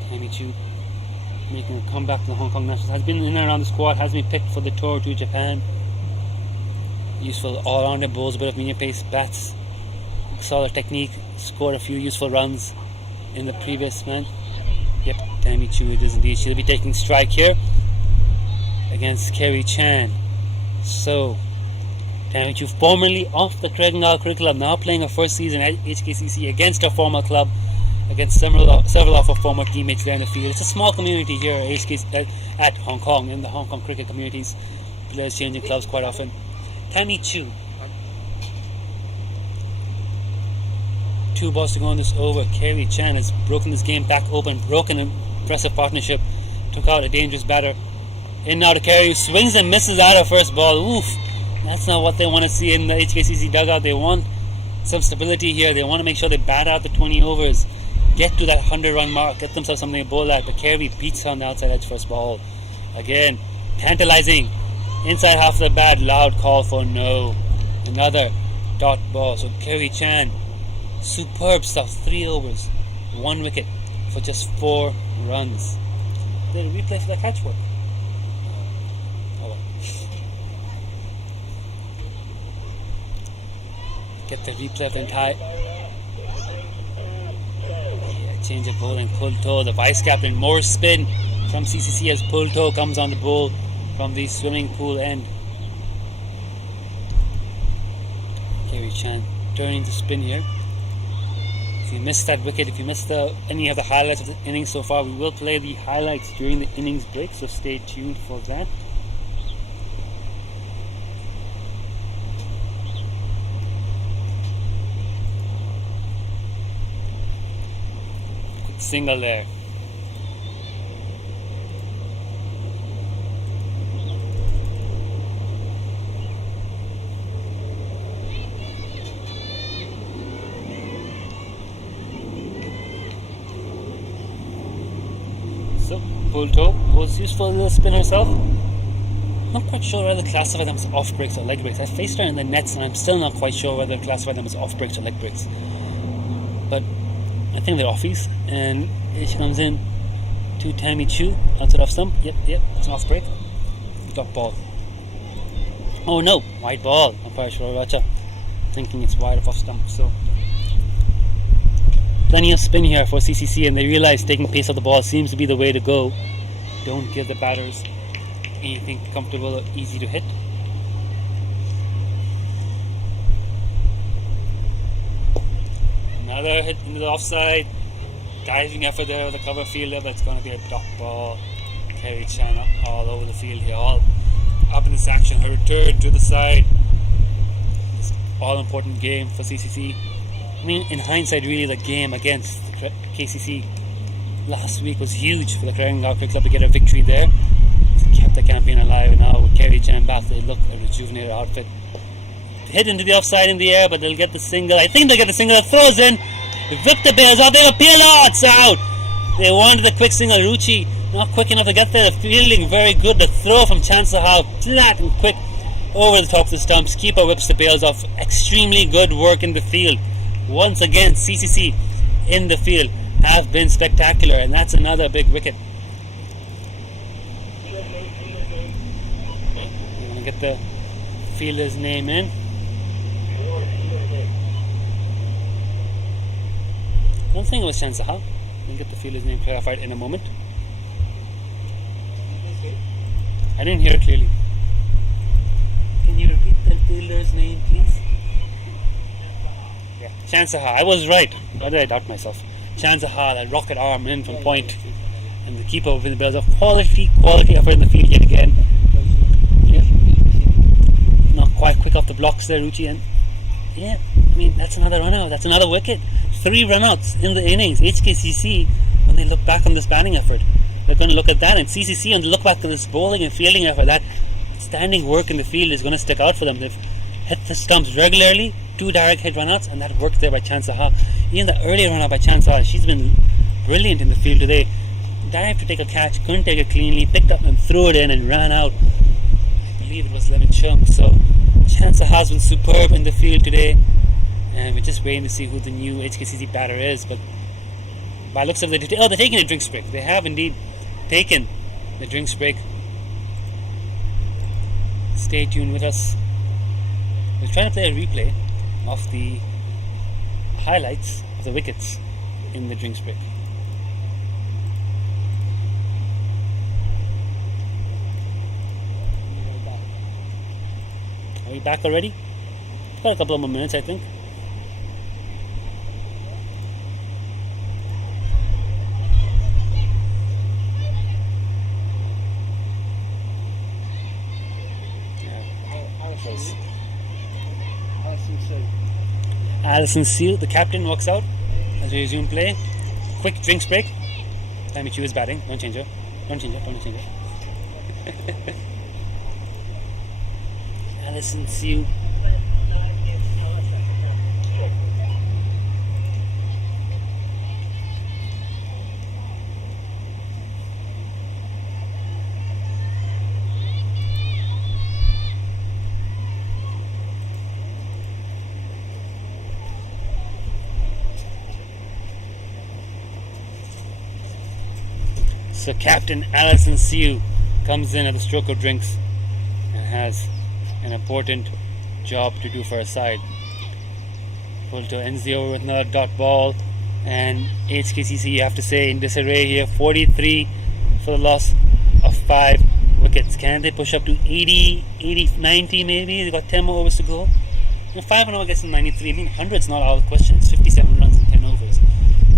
Tammy Chu making a comeback to the Hong Kong Nationals. Has been in and around the squad, has been picked for the tour to Japan. Useful all-rounder, bowls a bit of medium pace, bats, solid technique, scored a few useful runs in the previous match. Yep, Tammy Chu it is indeed. She'll be taking strike here against Kerry Chan. So, Tammy Chu, formerly of the Craigengall Cricket Club, now playing her first season at HKCC against her former club, against several of her former teammates there in the field. It's a small community here at Hong Kong, in the Hong Kong cricket communities. Players changing clubs quite often. Tammy Chu. 2 balls to go on this over. Kerry Chan has broken this game back open, broken an impressive partnership, took out a dangerous batter. In now to Kerry, swings and misses out her first ball. Oof, that's not what they want to see in the HKCC dugout. They want some stability here. They want to make sure they bat out the 20 overs, get to that 100-run mark, get themselves something to bowl at. But Kerry beats her on the outside edge first ball. Again, tantalizing. Inside half the bat, loud call for no. Another dot ball. So Kerry Chan, superb stuff. 3 overs, 1 wicket for just 4 runs. Did a replay for the catch work? Oh well. Get the replay of the entire. Yeah, change of bowling, pull toe. The vice captain, more spin from CCC as pull toe comes on the bowl from the swimming pool end. Kerry Chan turning to spin here. If you missed that wicket, if you missed any of the highlights of the innings so far, we will play the highlights during the innings break, so stay tuned for that. Quick single there. So, pull toe was useful in the spin herself. Not quite sure whether to classify them as off breaks or leg breaks. I faced her in the nets and I'm still not quite sure whether to classify them as off breaks or leg breaks. But I think they're offies. And here she comes in to Tammy Chu outside off stump. Yep, it's an off break. Dot ball. Oh no, wide ball. Umpire Shroracha thinking it's wide off stump. So plenty of spin here for CCC, and they realize taking pace of the ball seems to be the way to go. Don't give the batters anything comfortable or easy to hit. Another hit into the offside. Diving effort there with the cover fielder. That's going to be a dot ball. Kerry Chan all over the field here, all up in this action. Her return to the side. This all-important game for CCC. I mean, in hindsight, really, the game against KCC last week was huge for the Cricket Club to get a victory there. It's kept the campaign alive, and now with Kerry Chan back, they look a rejuvenated outfit. Hit into the offside in the air, but they'll get the single. I think they'll get the single. Throws in. Victor Bears off. They appeal. Oh, it's out. They wanted the quick single. Ruchi not quick enough to get there. The fielding very good. The throw from Chansahar flat and quick over the top of the stumps. Keeper whips the bails off. Extremely good work in the field. Once again, CCC in the field have been spectacular, and that's another big wicket. You want to get the fielder's name in. I don't think it was Chansahar. We'll get the fielder's name clarified in a moment. I didn't hear it clearly. Can you repeat the fielder's name, please? Yeah, Chansahar. I was right. Why did I doubt myself? Chansahar, that rocket arm in from point. And the keeper with the bells of quality effort in the field yet again. Yeah. Not quite quick off the blocks there, Ruchi. And yeah, I mean, that's another run out. That's another wicket. 3 runouts in the innings. HKCC, when they look back on this batting effort, they're going to look at that, and CCC, when they look back at this bowling and fielding effort, that standing work in the field is going to stick out for them. They've hit the stumps regularly, 2 direct hit runouts, and that work there by Chansahar. Even the earlier runout by Chansahar, she's been brilliant in the field today. Dived to take a catch, couldn't take it cleanly, picked up and threw it in and ran out. I believe it was Lemon Chung. So Chansahar's been superb in the field today. And we're just waiting to see who the new HKCC batter is. But by looks of they're taking a drinks break. They have indeed taken the drinks break. Stay tuned with us. We're trying to play a replay of the highlights of the wickets in the drinks break. Are we back already? Got a couple of more minutes, I think. Alison Seal, the captain, walks out as we resume play. Quick drinks break. Time Chu is batting. Don't change her. Don't change her. Alison Seal. So Captain Alison Siu comes in at the stroke of drinks and has an important job to do for her side. Pulto ends the over with another dot ball, and HKCC, you have to say, in disarray here. 43 for the loss of 5 wickets. Can they push up to 80, 90 maybe? They've got 10 more overs to go. And 5 and over gets to 93. I mean, 100's not out of the question. It's 57 runs in 10 overs.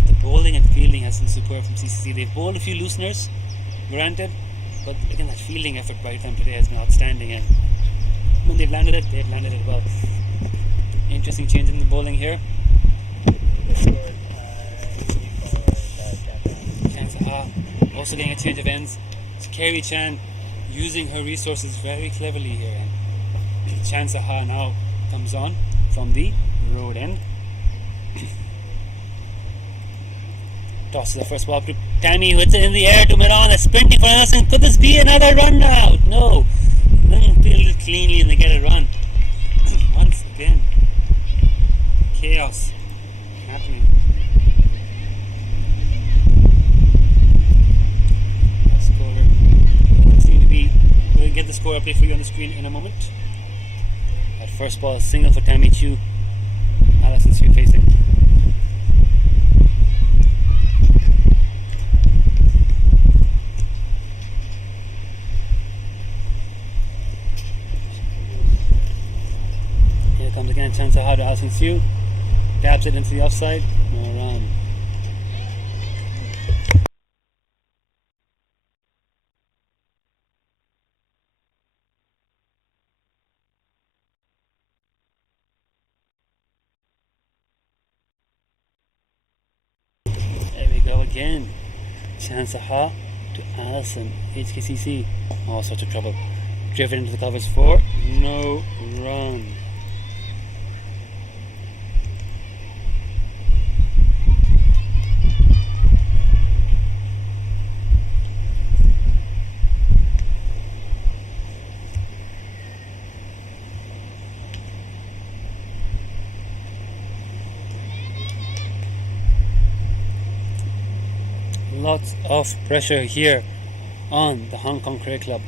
The bowling and fielding has been superb from CCC. They've bowled a few looseners, granted, but again, that fielding effort by them today has been outstanding, and when they've landed it well. Interesting change in the bowling here. Chansahar also getting a change of ends. It's Kerry Chan using her resources very cleverly here, and Chansahar now comes on from the road end. Tosses the first ball up to Tammy, who hits it in the air to Miran. A sprinting for Anderson. Could this be another run out? No. Doesn't feel cleanly and they get a run. Once again, chaos happening. The scorer seems to be. We'll get the score update for you on the screen in a moment. That first ball is single for Tammy Chu. Alison Siu facing. And Chansaha to Alison Sue. Dabs it into the offside. No run. There we go again. Chansaha to Alison. HKCC. All sorts of trouble. Driven into the covers for no run. Lots of pressure here on the Hong Kong Cricket Club.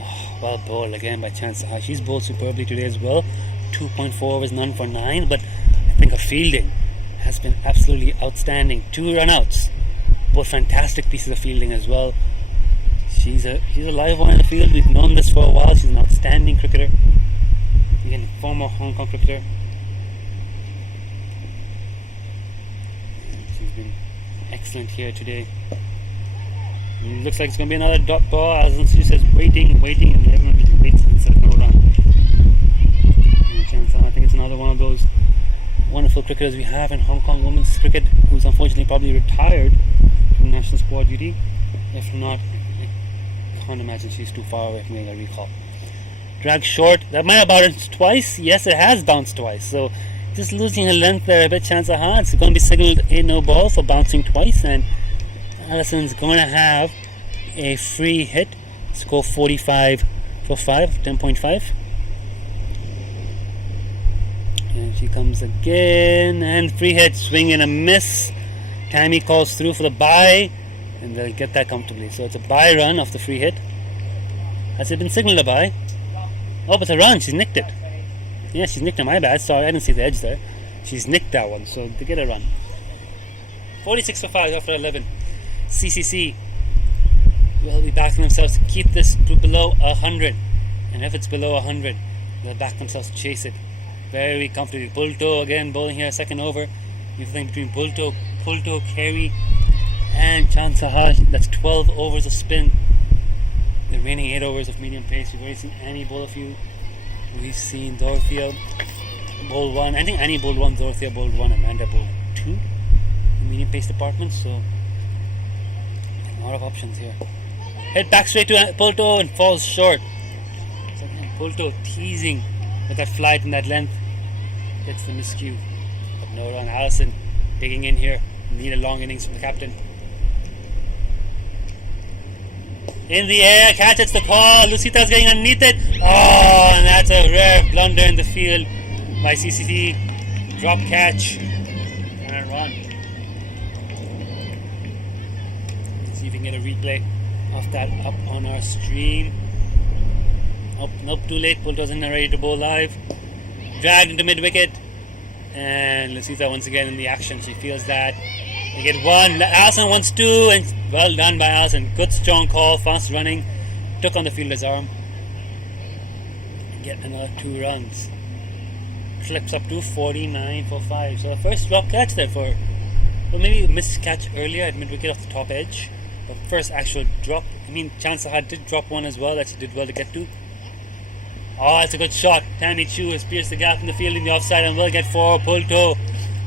Oh, well bowled again by Chansaha. She's bowled superbly today as well. 2.4 overs, none for 9. But I think her fielding has been absolutely outstanding. 2 run-outs. Both fantastic pieces of fielding as well. She's a live one in the field. We've known this for a while. She's an outstanding cricketer. Again, former Hong Kong cricketer. And she's been excellent here today. And it looks like it's going to be another dot ball. As she says, waiting, and everyone just waits and says no run. I think it's another one of those wonderful cricketers we have in Hong Kong women's cricket, who's unfortunately probably retired from national squad duty. If not, I can't imagine she's too far away from getting a recall. Drag short. That might have bounced twice. Yes, it has bounced twice. So just losing her length there a bit, Chansaha. It's going to be signalled a no ball for bouncing twice, and Alison's going to have a free hit. Score 45 for 5, 10.5. And she comes again, and free hit, swing and a miss. Tammy calls through for the bye, and they'll get that comfortably. So it's a bye run off the free hit. Has it been signalled a bye? Oh, it's a run. She's nicked it. Yeah, she's nicked it. My bad. Sorry, I didn't see the edge there. She's nicked that one, so they get a run. 46 for 5 after 11. CCC will be backing themselves to keep this to below 100. And if it's below 100, they'll back themselves to chase it very comfortably. Pulto again bowling here, second over. You're playing between Pulto, Carey, and Chansaha. That's 12 overs of spin. The remaining 8 overs of medium pace. We've already seen Annie bowl a few. We've seen Dorothea bowl 1. I think Annie bowled 1, Dorothea bowled 1, Amanda bowled 2 in the medium pace department. So a lot of options here. Hit back straight to Pulto and falls short. So Pulto teasing with that flight and that length. Gets the miscue. But no run. Alison digging in here. Need a long innings from the captain. In the air, catch, it's the call. Lucita's getting underneath it. Oh, and that's a rare blunder in the field by CCC. Drop catch and a run. Let's see if we can get a replay of that up on our stream. Nope, too late. Pulto's in there ready to bowl live. Dragged into mid wicket. And Lucita once again in the action. She feels that. They get 1. Alison wants 2, and well done by Alison. Good strong call, fast running. Took on the fielder's arm. Get another 2 runs. Flips up to 49 for 5. So the first drop catch there for, well, maybe a missed catch earlier at mid wicket off the top edge. But first actual drop. I mean, Chansaha did drop one as well that she did well to get to. Oh, it's a good shot. Tammy Chu has pierced the gap in the field in the offside and will get 4. Pulto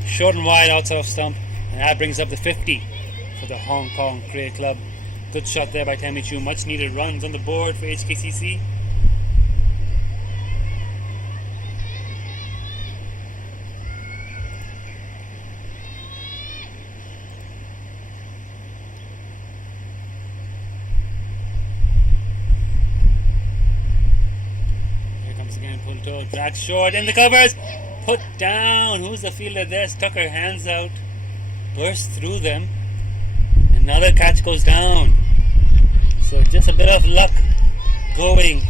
short and wide outside of stump. And that brings up the 50 for the Hong Kong Cricket Club. Good shot there by Tammy Chu. Much needed runs on the board for HKCC. Here comes again Pulto. Drag short in the covers. Put down. Who's the fielder there? Stuck her hands out. Burst through them. Another catch goes down. So just a bit of luck going.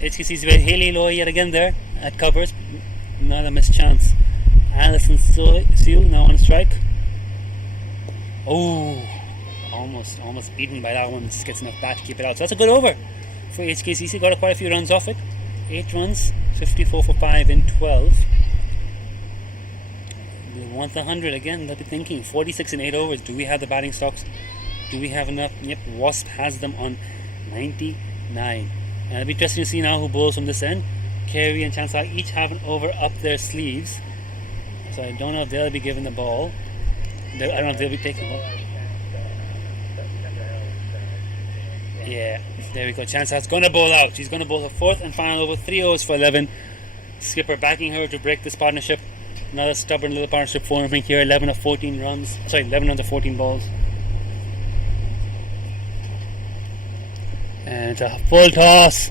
HKC's with Haley Loy yet again there at covers. Another missed chance. Alison Sue now on strike. Oh, almost beaten by that one. Just gets enough bat to keep it out. So that's a good over for HKCC. Got quite a few runs off it. 8 runs, 54 for 5 in 12. They want the 100 again. They'll be thinking 46 in 8 overs. Do we have the batting stocks? Do we have enough? Yep, Wasp has them on 99. And it'll be interesting to see now who bowls from this end. Carey and Chansar each have an over up their sleeves. So I don't know if they'll be given the ball. I don't know if they'll be taking the ball. Yeah, there we go. Chansar's going to bowl out. She's going to bowl her fourth and final over, 3 overs for 11. Skipper backing her to break this partnership. Another stubborn little partnership forming here. 11 of 14 runs. Sorry, 11 runs of 14 balls. And it's a full toss.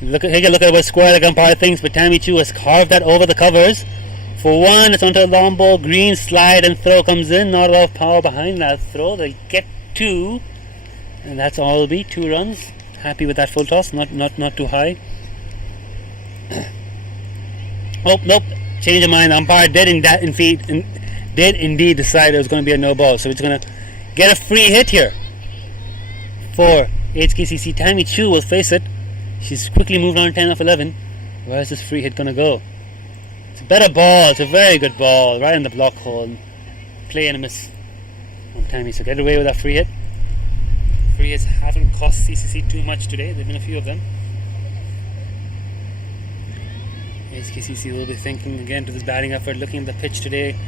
Take a look at what square leg umpire thinks, but Tammy Chu has carved that over the covers. For one, it's onto a long ball. Green slide and throw comes in. Not a lot of power behind that throw. They get 2. And that's all it'll be, 2 runs. Happy with that full toss, not too high. Oh, nope. Change of mind. The umpire did indeed decide it was going to be a no ball. So it's going to get a free hit here for HKCC. Tammy Chu will face it. She's quickly moved on 10 of 11. Where is this free hit going to go? It's a better ball. It's a very good ball. Right in the block hole. Play and a miss on Tammy. So get away with that free hit. Free hits haven't cost CCC too much today. There have been a few of them. HKCC will be thinking again to this batting effort, looking at the pitch today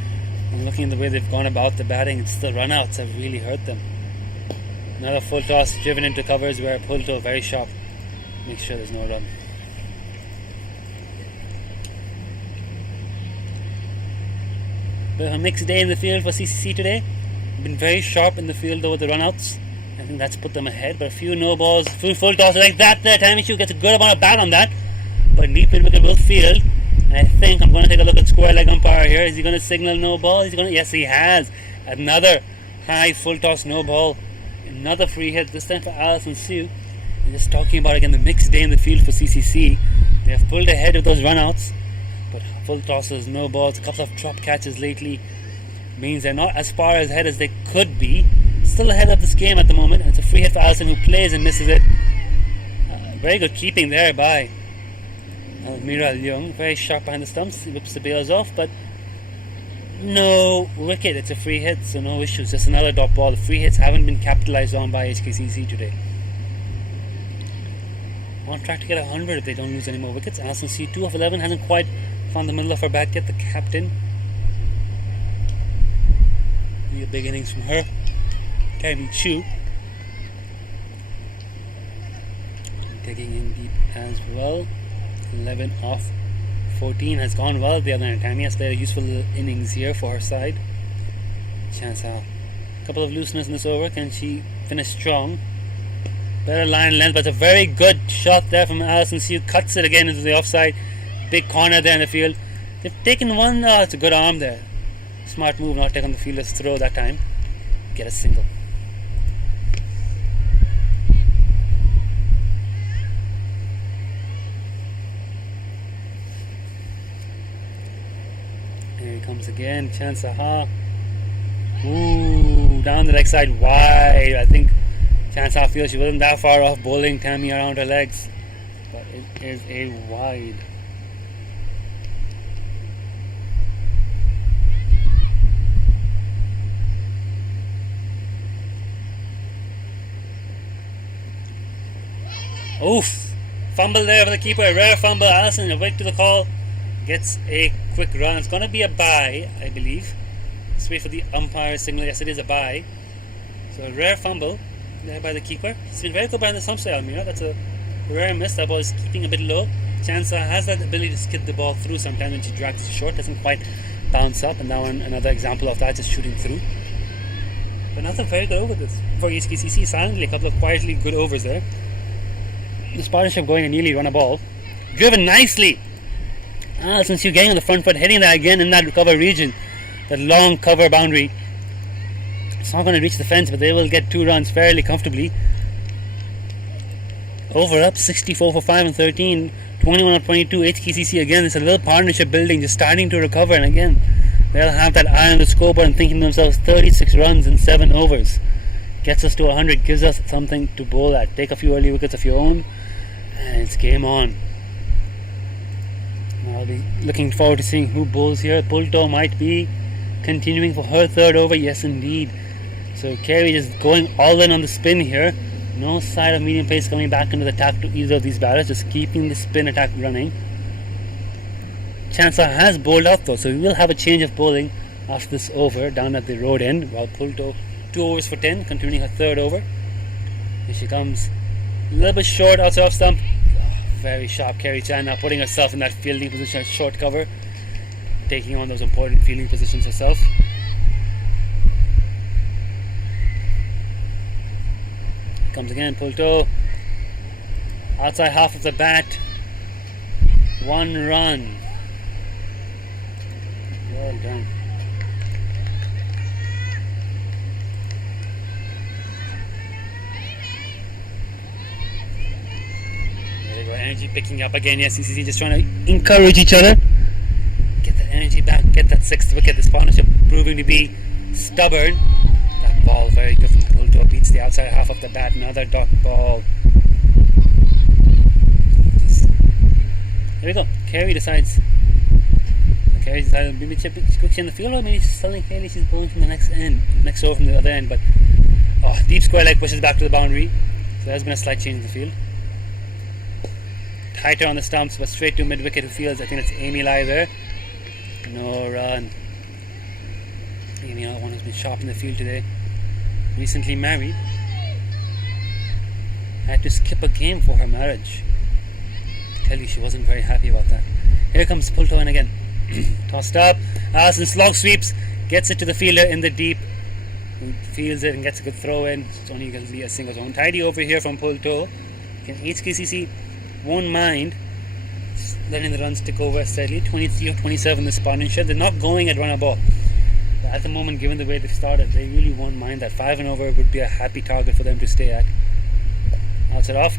and looking at the way they've gone about the batting. It's the runouts have really hurt them. Another full toss driven into covers where Pulto very sharp. Make sure there's no run. Bit of a mixed day in the field for CCC today. Been very sharp in the field over the runouts. I think that's put them ahead, but a few no balls, full tosses like that there. Tammy Chu gets a good amount of bat on that, but deep in wicket will field. And I think I'm going to take a look at square leg umpire here. Is he going to signal no ball? Yes, he has. Another high full toss no ball. Another free hit, this time for Alison Sue. And just talking about again the mixed day in the field for CCC. They have pulled ahead of those runouts, but full tosses, no balls, a couple of drop catches lately means they're not as far ahead as they could be. Still ahead of this game at the moment, and it's a free hit for Alison who plays and misses it. Very good keeping there by Almira Leung. Very sharp behind the stumps. He whips the bails off, but no wicket. It's a free hit, so no issues. Just another dot ball. The free hits haven't been capitalized on by HKCC today. On track to get 100 if they don't lose any more wickets. Alison C 2 of 11 hasn't quite found the middle of her bat yet. The captain. Be a big innings from her. Tammy Chu taking in deep as well. 11 off 14 has gone well. The other end, Tammy has played a useful innings here for her side. Chansar, a couple of looseness in this over. Can she finish strong? Better line length, but it's a very good shot there from Alison Sue. Cuts it again into the offside. Big corner there in the field. They've taken one. It's a good arm there. Smart move, not taking the fielder's throw that time. Get a single. Here he comes again. Chansar. Ooh, down the leg side wide. I think Chansar feels she wasn't that far off bowling Tammy around her legs, but it is a wide. Oof! Fumble there for the keeper. A rare fumble. Alison awake to the call. Gets a quick run. It's going to be a bye, I believe. Let's wait for the umpire's signal. Yes, it is a bye. So a rare fumble there by the keeper. He's been very good behind the stumps there, Almira. That's a rare miss. That ball is keeping a bit low. Chansar has that ability to skid the ball through sometimes when she drags it short. Doesn't quite bounce up. And now another example of that, just shooting through. But nothing very good over this. For HKCC, silently, a couple of quietly good overs there. This partnership going and nearly run a ball. Driven nicely. Since you're getting on the front foot, hitting that again in that cover region. That long cover boundary. It's not going to reach the fence, but they will get 2 runs fairly comfortably. Over up, 64 for 5 and 13. 21 or 22. HKCC again. It's a little partnership building, just starting to recover. And again, they'll have that eye on the scoreboard and thinking to themselves, 36 runs in 7 overs. Gets us to 100, gives us something to bowl at. Take a few early wickets of your own, and it's game on. I'll be looking forward to seeing who bowls here. Pulto might be continuing for her third over. Yes, indeed. So Carey just going all in on the spin here. No side of medium pace coming back into the attack to either of these batters. Just keeping the spin attack running. Chancellor has bowled out though, so we will have a change of bowling after this over down at the road end. While Pulto 2 overs for 10, continuing her third over. Here she comes. A little bit short outside off stump. Very sharp Carey Chan now putting herself in that fielding position, short cover, taking on those important fielding positions herself. Comes again, Pulto. Outside half of the bat. 1 run. Well done. Energy picking up again. Yes, CCC just trying to encourage each other. Get that energy back, get that 6th wicket. This partnership proving to be stubborn. That ball very good from Pulto. Beats the outside half of the bat. Another dot ball. There we go. Carey decides. Carey decided maybe quickly in the field, or maybe she's telling Haley she's bowling from the next over from the other end. But deep square leg pushes back to the boundary. So there's been a slight change in the field. Tighter on the stumps, but straight to mid-wicket who fields. I think it's Amy Lai there. No run. Amy, another one who's been sharp in the field today. Recently married. Had to skip a game for her marriage. I tell you, she wasn't very happy about that. Here comes Pulto in again. Tossed up. Allison slog sweeps. Gets it to the fielder in the deep. Who fields it and gets a good throw in. It's only going to be a single zone. Tidy over here from Pulto. Can HKCC won't mind letting the runs tick over steadily. 23 of 27 this partnership. They're not going at run a ball. But at the moment, given the way they've started, they really won't mind that. 5 and over would be a happy target for them to stay at. Outside off.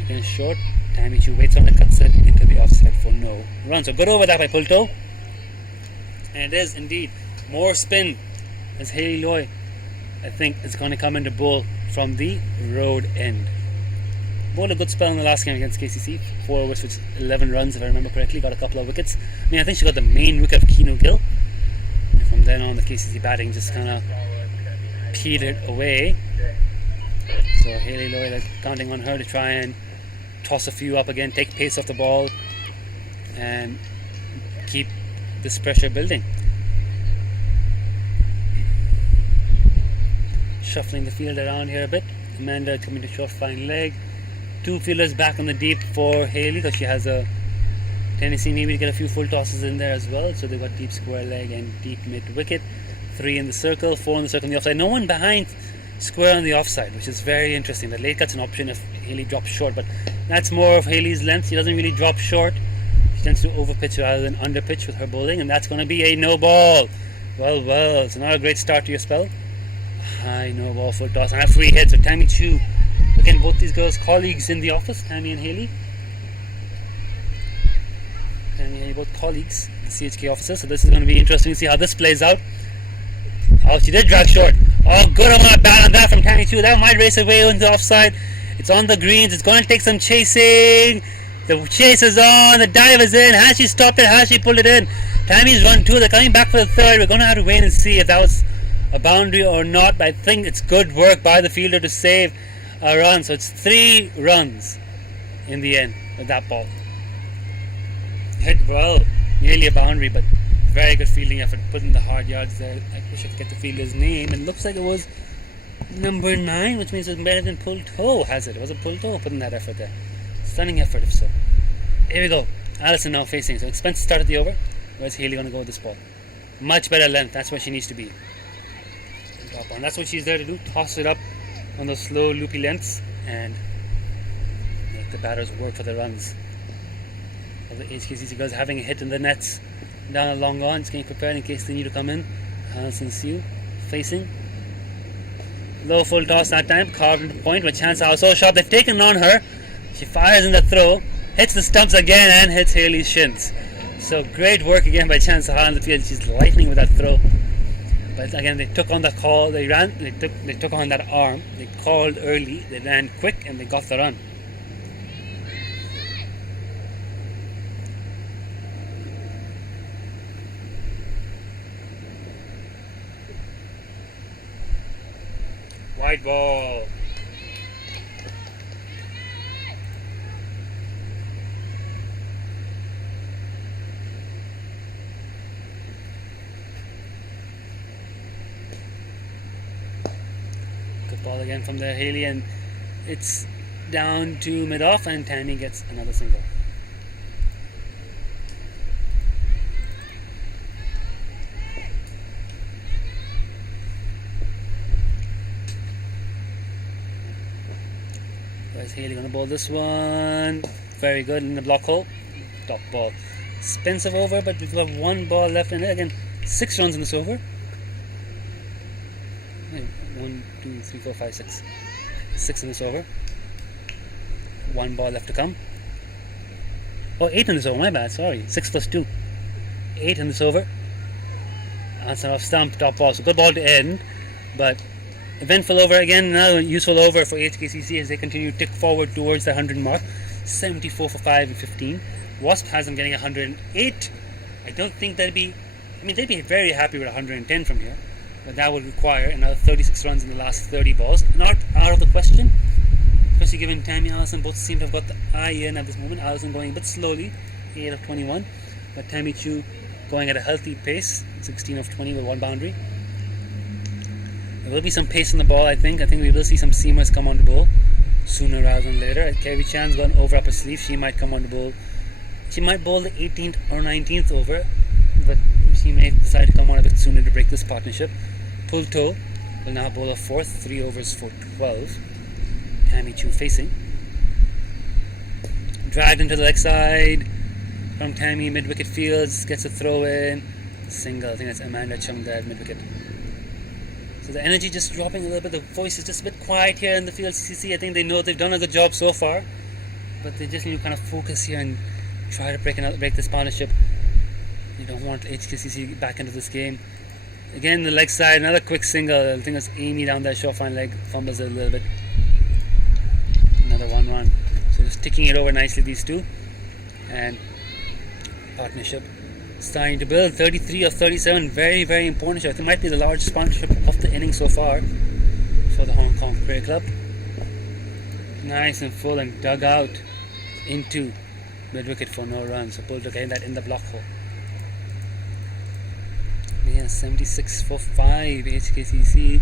Again short. Tammy Chu waits on the cuts it into the offside for no run. So good over that by Pulto. And it is indeed more spin as Haley Loy, I think, is going to come into bowl from the road end. Bowled a good spell in the last game against KCC. 4 overs with 11 runs, if I remember correctly. Got a couple of wickets. I mean, I think she got the main wicket of Keno Gill. And from then on, the KCC batting just kind of petered away. So Haley Lloyd counting on her to try and toss a few up again, take pace off the ball, and keep this pressure building. Shuffling the field around here a bit. Amanda coming to short fine leg. 2 fielders back on the deep for Haley, because she has a tendency maybe to get a few full tosses in there as well. So they've got deep square leg and deep mid wicket. 3 in the circle, 4 in the circle on the offside. No one behind square on the offside, which is very interesting. The late cut's an option if Haley drops short, but that's more of Haley's length. She doesn't really drop short. She tends to overpitch rather than underpitch with her bowling, and that's going to be a no ball. Well, it's not a great start to your spell. High no ball, full toss, and a free hit. So Tammy Chu. Again, both these girls colleagues in the office, Tammy and Haley. Tammy and Haley, both colleagues, the CHK officers. So this is going to be interesting to see how this plays out. Oh, she did drive short. Oh, good amount of bat on that from Tammy Chu. That might race away into offside. It's on the greens. It's going to take some chasing. The chase is on. The dive is in. Has she stopped it? Has she pulled it in? Tammy's run 2. They're coming back for the 3rd. We're going to have to wait and see if that was a boundary or not. But I think it's good work by the fielder to save a run. So it's 3 runs in the end with that ball. Hit well, nearly a boundary, but very good fielding effort, putting the hard yards there. I wish I could get the fielder's name. It looks like it was number 9, which means it's better than Pulto, has it? Was it Pulto putting that effort there? Stunning effort, if so. Here we go. Allison now facing. So Spence started the over. Where's Haley going to go with this ball? Much better length. That's where she needs to be. And that's what she's there to do. Toss it up on those slow, loopy lengths and make the batters work for the runs. The HKCC girls having a hit in the nets down a long on. It's getting prepared in case they need to come in. Allison Sue facing. Low full toss that time. Carved into the point with chance out. So sharp. They've taken on her. She fires in the throw. Hits the stumps again and hits Haley's shins. So great work again by Chance Sahar in the field. She's lightning with that throw. But again, they took on the call. They took on that arm. They called early. They ran quick and they got the run. white ball. Good ball again from the Haley, and it's down to mid-off, and Tammy gets another single. Where's Haley gonna bowl this one? Very good in the block hole. Top ball. Expensive over, but we've got one ball left in it. Again, 6 runs in this over. 1, 2, 3, 4, 5, 6. 6 in this over. 1 ball left to come. Oh, 8 in this over, my bad, sorry. 6 plus 2. 8 in this over. Answer off stump, top ball. So good ball to end, but eventful over again. Another useful over for HKCC as they continue to tick forward towards the 100 mark. 74 for 5 and 15. Wasp has them getting 108. I don't think they'd be very happy with 110 from here, but that would require another 36 runs in the last 30 balls. Not out of the question, especially given Tammy and Allison both seem to have got the eye in at this moment. Allison going a bit slowly, 8 of 21, but Tammy Chu going at a healthy pace, 16 of 20 with 1 boundary. There will be some pace in the ball, I think. I think we will see some seamers come on the bowl sooner rather than later. Kerry Chan's got an over up her sleeve. She might come on the bowl. She might bowl the 18th or 19th over, but she may decide to come on a bit sooner to break this partnership. Pull toe will now bowl a 4th, 3 overs for 12. Tammy Chu facing. Dragged into the leg side from Tammy, mid-wicket fields, gets a throw in. Single, I think that's Amanda Chung there at mid-wicket. So the energy just dropping a little bit, the voice is just a bit quiet here in the field. CCC, I think they know they've done a good job so far, but they just need to kind of focus here and try to break this partnership. You don't want HKCC back into this game. Again, the leg side, another quick single. I think it's Amy down there, short fine leg, fumbles it a little bit. Another 1 run. So just ticking it over nicely, these two. And partnership starting to build. 33 of 37, very, very important. I think it might be the largest partnership of the inning so far for the Hong Kong Cricket Club. Nice and full and dug out into mid-wicket for no runs. So Bulldog getting that in the block hole. Yeah, 76 for 5 HKCC.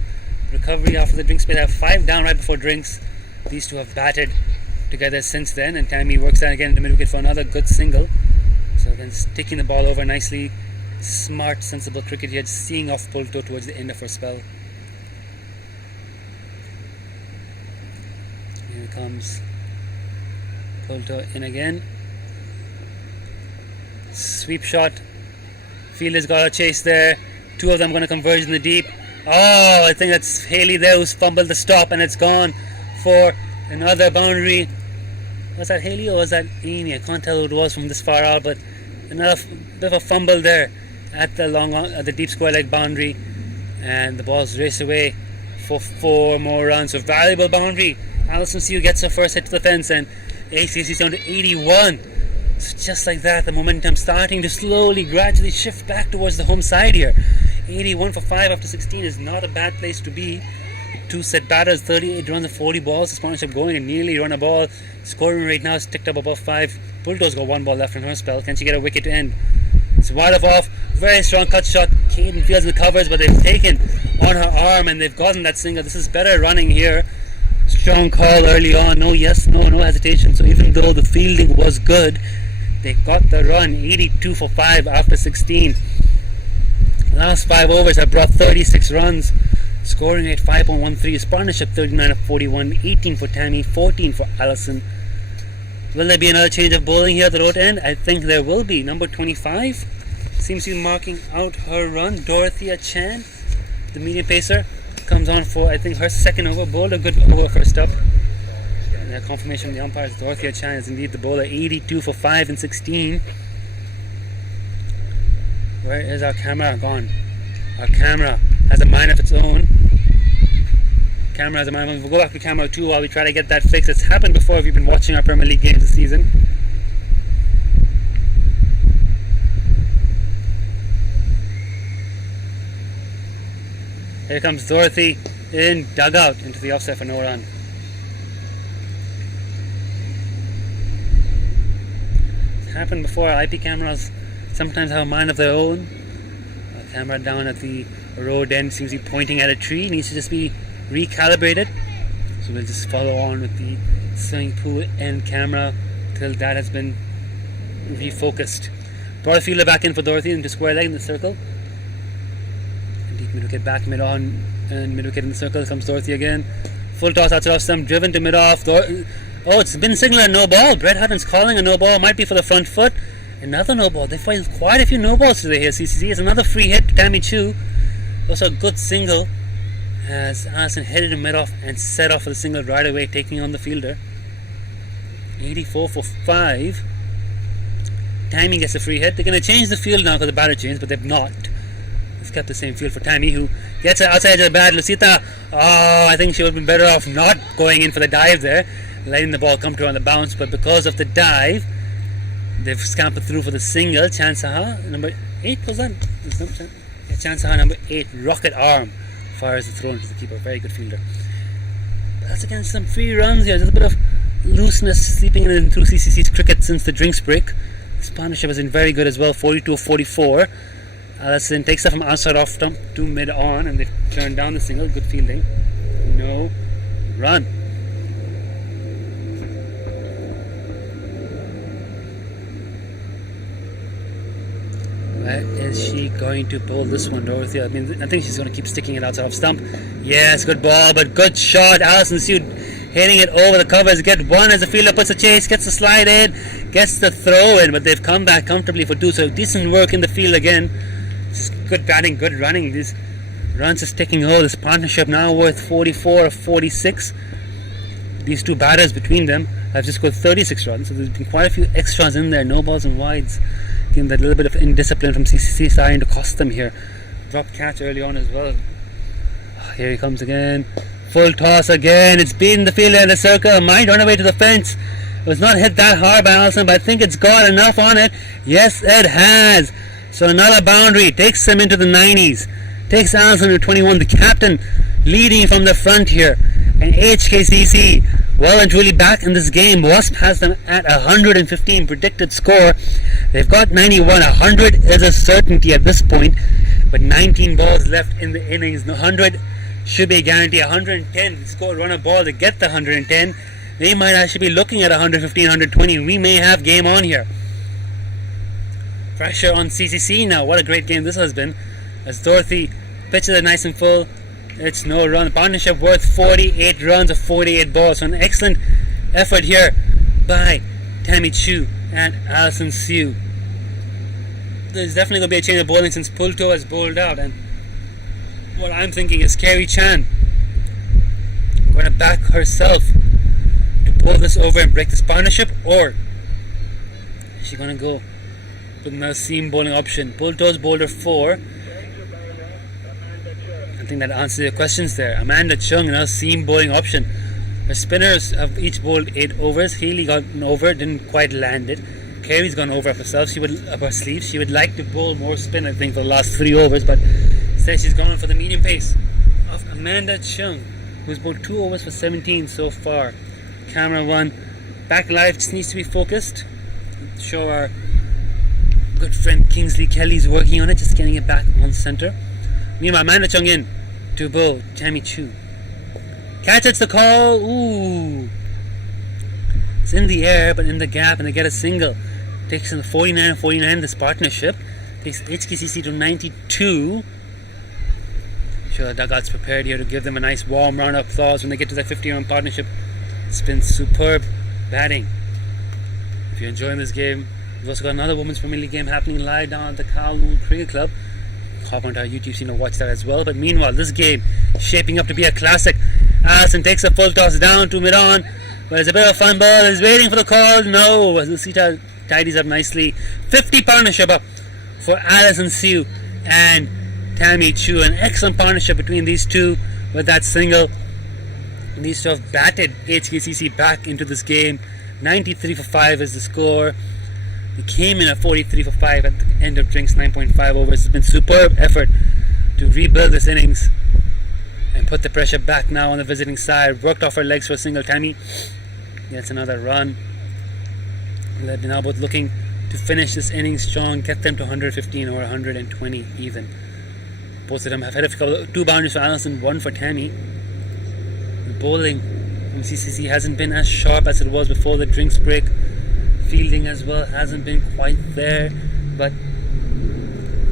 Recovery after the drinks. They have 5 down right before drinks. These two have batted together since then, and Tammy works out again in the mid-wicket for another good single. So then taking the ball over nicely. Smart, sensible cricket here, just seeing off Pulto towards the end of her spell. Here comes Pulto in again. Sweep shot. Fielder's got a chase there. 2 of them going to converge in the deep. Oh, I think that's Haley there who's fumbled the stop, and it's gone for another boundary. Was that Haley or was that Amy? I can't tell who it was from this far out, but another bit of a fumble there at the deep square leg boundary, and the ball's raced away for 4 more runs. So valuable boundary. Alison Siu gets her first hit to the fence, and HKC's down to 81. So just like that, the momentum starting to slowly, gradually shift back towards the home side here. 81 for 5 after 16 is not a bad place to be. 2 set batters, 38 runs and 40 balls. This partnership going and nearly run a ball. Scoring right now is ticked up above 5. Bulldo's got 1 ball left in her spell. Can she get a wicket to end? It's wide off. Very strong cut shot. Caden Fields in the covers, but they've taken on her arm and they've gotten that single. This is better running here. Strong call early on. No hesitation. So even though the fielding was good, they got the run. 82 for 5 after 16. Last 5 overs have brought 36 runs. Scoring rate 5.13 is partnership 39 of 41. 18 for Tammy, 14 for Allison. Will there be another change of bowling here at the road end? I think there will be. Number 25 seems to be marking out her run. Dorothea Chan, the medium pacer, comes on for, I think, her second over. Bowled a good over first up. And confirmation from the umpires, Dorothea Chan is indeed the bowler. 82 for 5 and 16. Where is our camera gone? Our camera has a mind of its own. Camera has a mind of its own. We'll go back to camera 2 while we try to get that fixed. It's happened before if you've been watching our Premier League games this season. Here comes Dorothy in dugout into the offside for no run. It's happened before. IP cameras sometimes have a mind of their own. A camera down at the road end seems to be pointing at a tree, needs to just be recalibrated. So we'll just follow on with the swimming pool end camera till that has been refocused. Brought a fielder back in for Dorothy into square leg in the circle. Deep mid wicket back mid on, and mid wicket in the circle comes Dorothy again. Full toss outside off stump, driven to mid off. Oh, it's been signaled a no ball. Brett Hutton's calling a no ball, might be for the front foot. Another no ball. They find quite a few no balls today here. CCC. It's another free hit to Tammy Chu. Also a good single as Alison headed to mid off and set off for the single right away, taking on the fielder. 84 for 5. Tammy gets a free hit. They're going to change the field now because the batter changed, but they've not. They've kept the same field for Tammy, who gets it outside of the bat. Lucita, I think she would have been better off not going in for the dive there, letting the ball come to her on the bounce, but because of the dive, they've scampered through for the single. Chan Saha, number 8 was that? Yeah, Chan Saha, number 8, rocket arm, fires the throw into the keeper. Very good fielder. But that's against some free runs here. There's a bit of looseness seeping in through CCC's cricket since the drinks break. This partnership has been very good as well, 42 of 44. Alison takes it from outside off stump to mid on, and they've turned down the single. Good fielding. No run. Where is she going to bowl this one, Dorothy? I think she's going to keep sticking it outside off stump. Yes, good ball, but good shot. Alison Sue hitting it over the covers. Get one as the fielder puts a chase, gets the slide in, gets the throw in, but they've come back comfortably for 2. So decent work in the field again. Just good batting, good running. These runs is taking hold. This partnership now worth 44 of 46. These two batters between them have just scored 36 runs. So there's been quite a few extras in there. No balls and wides. Giving that little bit of indiscipline from CCC starting to cost them here. Dropped catch early on as well. Here he comes again. Full toss again. It's beaten the fielder in the circle. Might run away to the fence. It was not hit that hard by Alison, but I think it's got enough on it. Yes, it has. So another boundary takes him into the 90s. Takes Alison to 21. The captain leading from the front here. And HKCC well and truly back in this game. Wasp has them at 115 predicted score. They've got 91. 100 is a certainty at this point. But 19 balls left in the innings. 100 should be a guarantee. 110 score run a ball to get the 110. They might actually be looking at 115, 120. We may have game on here. Pressure on CCC now. What a great game this has been. As Dorothy pitches it nice and full. It's no run. Partnership worth 48 runs of 48 balls. So an excellent effort here by Tammy Chu and Alison Sue. There's definitely going to be a change of bowling since Pulto has bowled out. And what I'm thinking is Kerry Chan going to back herself to pull this over and break this partnership, or is she going to go with another seam bowling option? Pulto's bowled her 4. I think that answers your questions there. Amanda Chung, another seam bowling option. The spinners have each bowled 8 overs. Haley got an over, didn't quite land it. Kerry's gone over up herself. Up her sleeves. She would like to bowl more spin, I think, for the last 3 overs, but instead she's gone for the medium pace of Amanda Chung, who's bowled 2 overs for 17 so far. Camera 1. Back live just needs to be focused. Show our good friend Kingsley Kelly's working on it, just getting it back on center. Meanwhile, Amanda Chung in to bowl Tammy Chu. Catch, it's the call. Ooh. It's in the air, but in the gap, and they get a single. Takes in the 49 and 49, this partnership. Takes HKCC to 92. Sure, the dugout's prepared here to give them a nice warm round of applause when they get to that 50-run partnership. It's been superb batting. If you're enjoying this game, we've also got another Women's Premier League game happening live down at the Kowloon Cricket Club. Hop onto our YouTube channel to watch that as well. But meanwhile, this game shaping up to be a classic. Alison takes a full toss down to mid-on, but it's a bit of a fun ball. Is waiting for the call. No, Lucita tidies up nicely. 50 partnership up for Alison Sue and Tammy Chu. An excellent partnership between these two with that single. And these two have batted HKCC back into this game. 93 for 5 is the score. They came in at 43 for 5 at the end of drinks, 9.5 overs. It's been superb effort to rebuild this innings. and put the pressure back now on the visiting side. Worked off her legs for a single. Tammy gets another run. They're now both looking to finish this inning strong, get them to 115 or 120 even. Both of them have had a couple, 2 boundaries for Allison, 1 for Tammy. The bowling from CCC hasn't been as sharp as it was before the drinks break. Fielding as well hasn't been quite there, but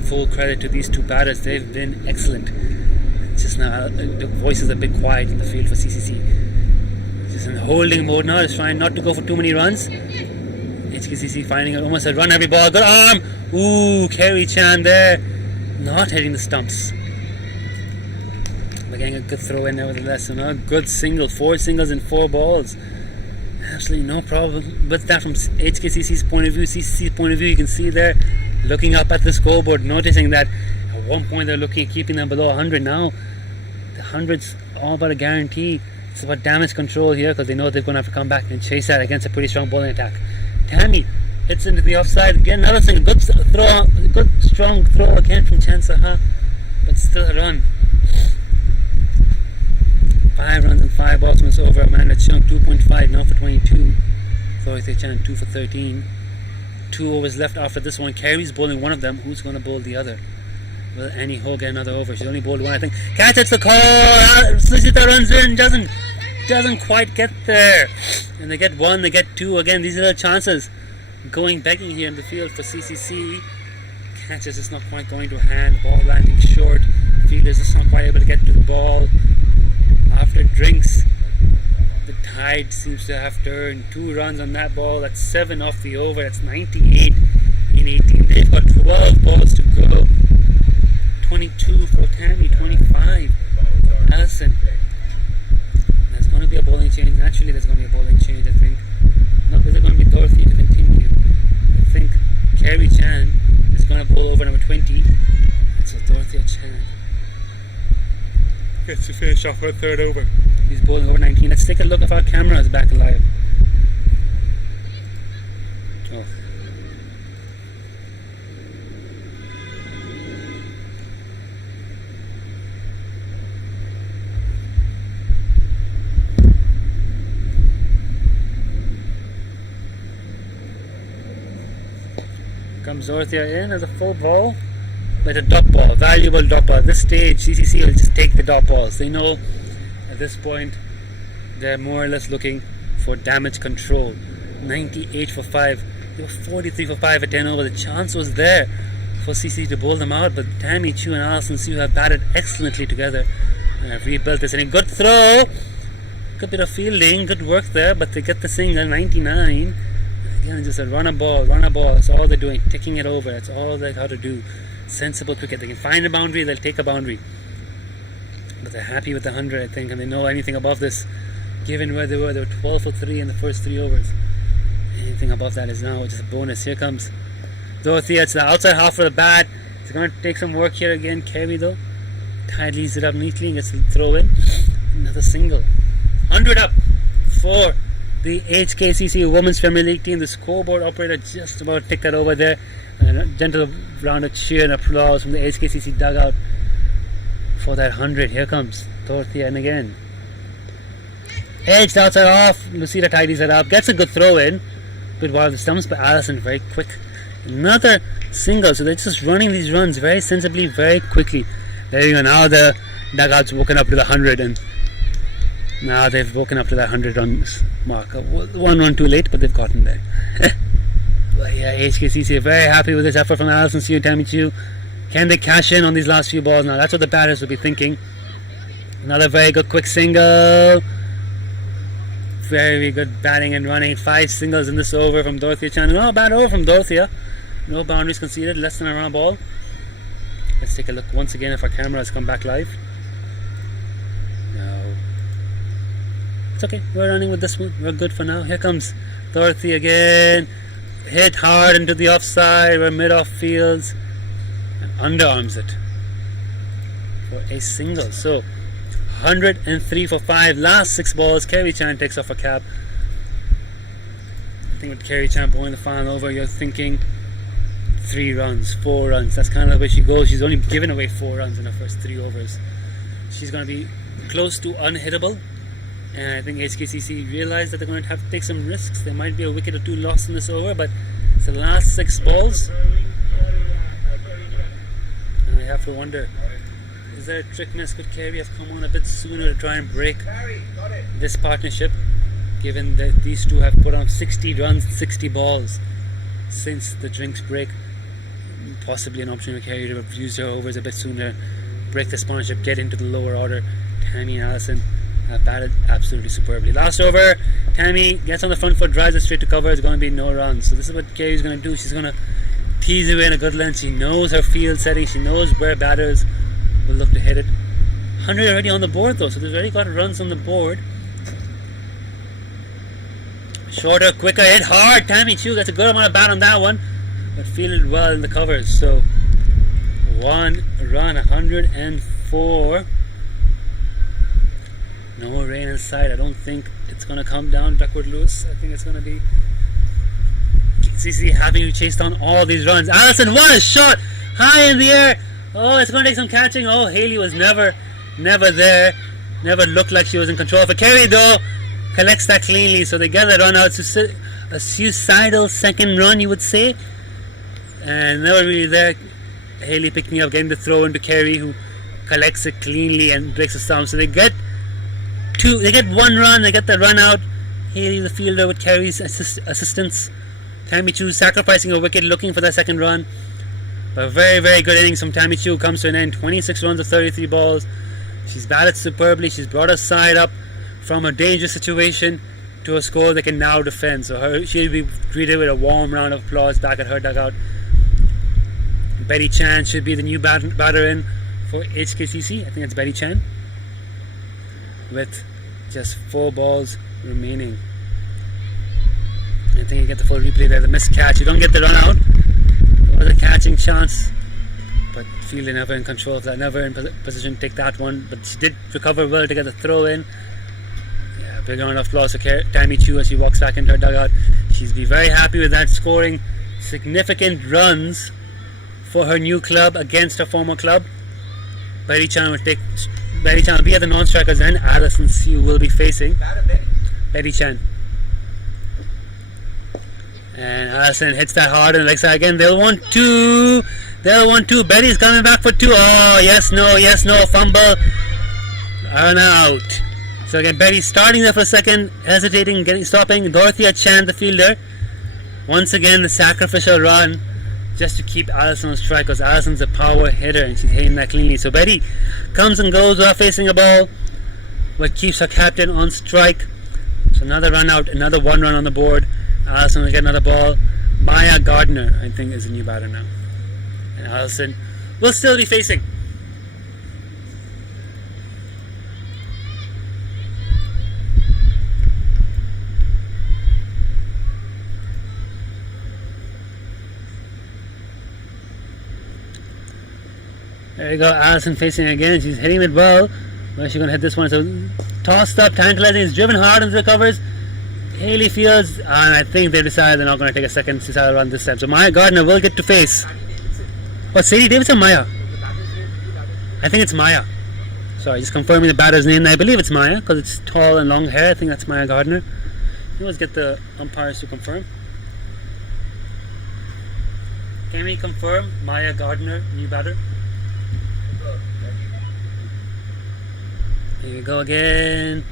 full credit to these 2 batters. They've been excellent. Just now the voice is a bit quiet in the field for CCC. Just in holding mode now, just trying not to go for too many runs. HKCC finding almost a run every ball. Good arm! Ooh, Kerry Chan there. Not hitting the stumps. But getting a good throw in nevertheless. So now a good single. 4 singles and 4 balls. Absolutely no problem with that from HKCC's point of view. CCC's point of view, you can see there, looking up at the scoreboard, noticing that at one point they're looking at keeping them below 100. Now the 100's all about a guarantee. It's about damage control here, because they know they're going to have to come back and chase that against a pretty strong bowling attack. Tammy hits into the offside again. Another single. Good throw, good strong throw again from Chan Saha, but still a run. 5 runs and 5 balls when it's over. Amanda Chung 2.5 now for 22. Dorothy Chan 2 for 13. 2 overs left after this one. Kerry's bowling one of them. Who's going to bowl the other? Will Annie Ho get another over? She's only bowled one, I think. Catch, it's the call. Sushita runs in. Doesn't quite get there. And they get 1, they get 2. Again, these are the chances going begging here in the field for CCC. Catch is just not quite going to hand. Ball landing short. Fielders just not quite able to get to the ball. After drinks, the tide seems to have turned. 2 runs on that ball. That's 7 off the over. That's 98 in 18. They've got 12 balls to go. 22 for Tammy, 25 for Allison. There's going to be a bowling change. Actually, there's going to be a bowling change, I think. Not is it going to be Dorothy to continue. I think Kerry Chan is going to bowl over number 20. So Dorothy Chan gets to finish off her 3rd over. He's bowling over 19. Let's take a look if our camera is back alive. Oh. Comes Dorothea in as a full ball, but a dot ball, valuable dot ball. At this stage, CCC will just take the dot balls. They know at this point they're more or less looking for damage control. 98 for 5. They were 43 for 5 at 10 over. The chance was there for CCC to bowl them out, but Tammy Chu and Alison Sue have batted excellently together and have rebuilt this. And a good throw, good bit of fielding, good work there, but they get the single. 99. Again, just a run a ball. That's all they're doing. Ticking it over. That's all they got to do. Sensible cricket. They can find a boundary, they'll take a boundary. But they're happy with the 100, I think, and they know anything above this, given where they were 12 for 3 in the first 3 overs. Anything above that is now just a bonus. Here comes Dorothea. It's the outside half for the bat. It's going to take some work here again. Kerry, though. Tide leads it up neatly and gets the throw in. Another single. 100 up for the HKCC Women's Premier League team. The scoreboard operator just about ticked that over there. And a gentle round of cheer and applause from the HKCC dugout for that 100. Here comes Dorothea, and again edged outside off. Lucida tidies it up, gets a good throw in. Good while the stumps, but Allison very quick. Another single. So they're just running these runs very sensibly, very quickly. There you go. Now the dugout's woken up to the 100, and now they've woken up to that 100 runs mark. 1 run too late, but they've gotten there. But yeah, HKCC are very happy with this effort from Alison Sue and Tammy Chu. Can they cash in on these last few balls now? That's what the batters will be thinking. Another very good quick single. Very good batting and running. 5 singles in this over from Dorothea Chan. No bad over from Dorothea. No boundaries conceded. Less than a run a ball. Let's take a look once again if our camera has come back live. No. It's okay. We're running with this one. We're good for now. Here comes Dorothy again. Hit hard into the offside. We're mid-off fields. And underarms it for a single. So 103 for 5. Last 6 balls. Kerry Chan takes off a cap. I think with Kerry Chan bowling the final over, you're thinking 3 runs, 4 runs. That's kind of the way she goes. She's only given away 4 runs in her first 3 overs. She's going to be close to unhittable. And I think HKCC realized that they're going to have to take some risks. There might be a wicket or two lost in this over, but it's the last 6 balls. And I have to wonder, is there a trick miss? Could Carey have come on a bit sooner to try and break this partnership, given that these two have put on 60 runs, 60 balls since the drinks break? Possibly an option for Carey to have used her overs a bit sooner, break this partnership, get into the lower order. Tammy and Allison have batted absolutely superbly. Last over, Tammy gets on the front foot, drives it straight to cover. It's going to be no runs. So this is what Carey's going to do. She's going to tease away in a good length. She knows her field setting. She knows where batters will look to hit it. 100 already on the board though, so they've already got runs on the board. Shorter, quicker, hit hard. Tammy Chu gets a good amount of bat on that one, but fielded well in the covers. So 1 run, 104. No rain in sight. I don't think it's going to come down Duckworth Lewis. I think it's going to be CCC having to chase down all these runs. Allison, what a shot! High in the air. Oh, it's going to take some catching. Oh, Haley was never there. Never looked like she was in control. For Carey, though, collects that cleanly. So they get the run out. A suicidal second run, you would say. And never really there. Haley picking up, getting the throw into Carey, who collects it cleanly and breaks the down. So they get 1 run, they get the run out. Haley, the fielder, with Carey's assistance. Tammy Chu sacrificing a wicket, looking for that second run. But very, very good innings from Tammy Chu. Comes to an end. 26 runs of 33 balls. She's batted superbly. She's brought her side up from a dangerous situation to a score they can now defend. So she'll be greeted with a warm round of applause back at her dugout. Betty Chan should be the new batter in for HKCC. I think it's Betty Chan, with just 4 balls remaining. I think you get the full replay there. The missed catch. You don't get the run out. There was a catching chance, but fielder never in control of that. Never in position to take that one. But she did recover well to get the throw in. Yeah, big round of applause for Tammy Chu as she walks back into her dugout. She'll be very happy with that, scoring significant runs for her new club against her former club. Betty Chan will be at the non-strikers end. Allison Sue will be facing Betty Chan. And Allison hits that hard and leg side again. They'll want 2. Betty's coming back for 2. Oh, yes, no. Fumble. Run out. So again, Betty starting there for a second, hesitating, stopping. Dorothea Chan, the fielder. Once again, the sacrificial run, just to keep Allison on strike, because Allison's a power hitter and she's hitting that cleanly. So Betty comes and goes without facing a ball, but keeps her captain on strike. So another run out, another 1 run on the board. Allison will get another ball. Maya Gardner, I think, is a new batter now. And Allison will still be facing. There you go, Allison facing again. She's hitting it well. Where's she going to hit this one? So tossed up, tantalizing. It's driven hard into the covers. Haley fields, and I think they decided they're not going to take a second suicidal run this time. So Maya Gardner will get to face. What, Sadie Davis or Maya? I think it's Maya. Sorry, just confirming the batter's name. I believe it's Maya because it's tall and long hair. I think that's Maya Gardner. Let's get the umpires to confirm. Can we confirm Maya Gardner, new batter? Here we go again.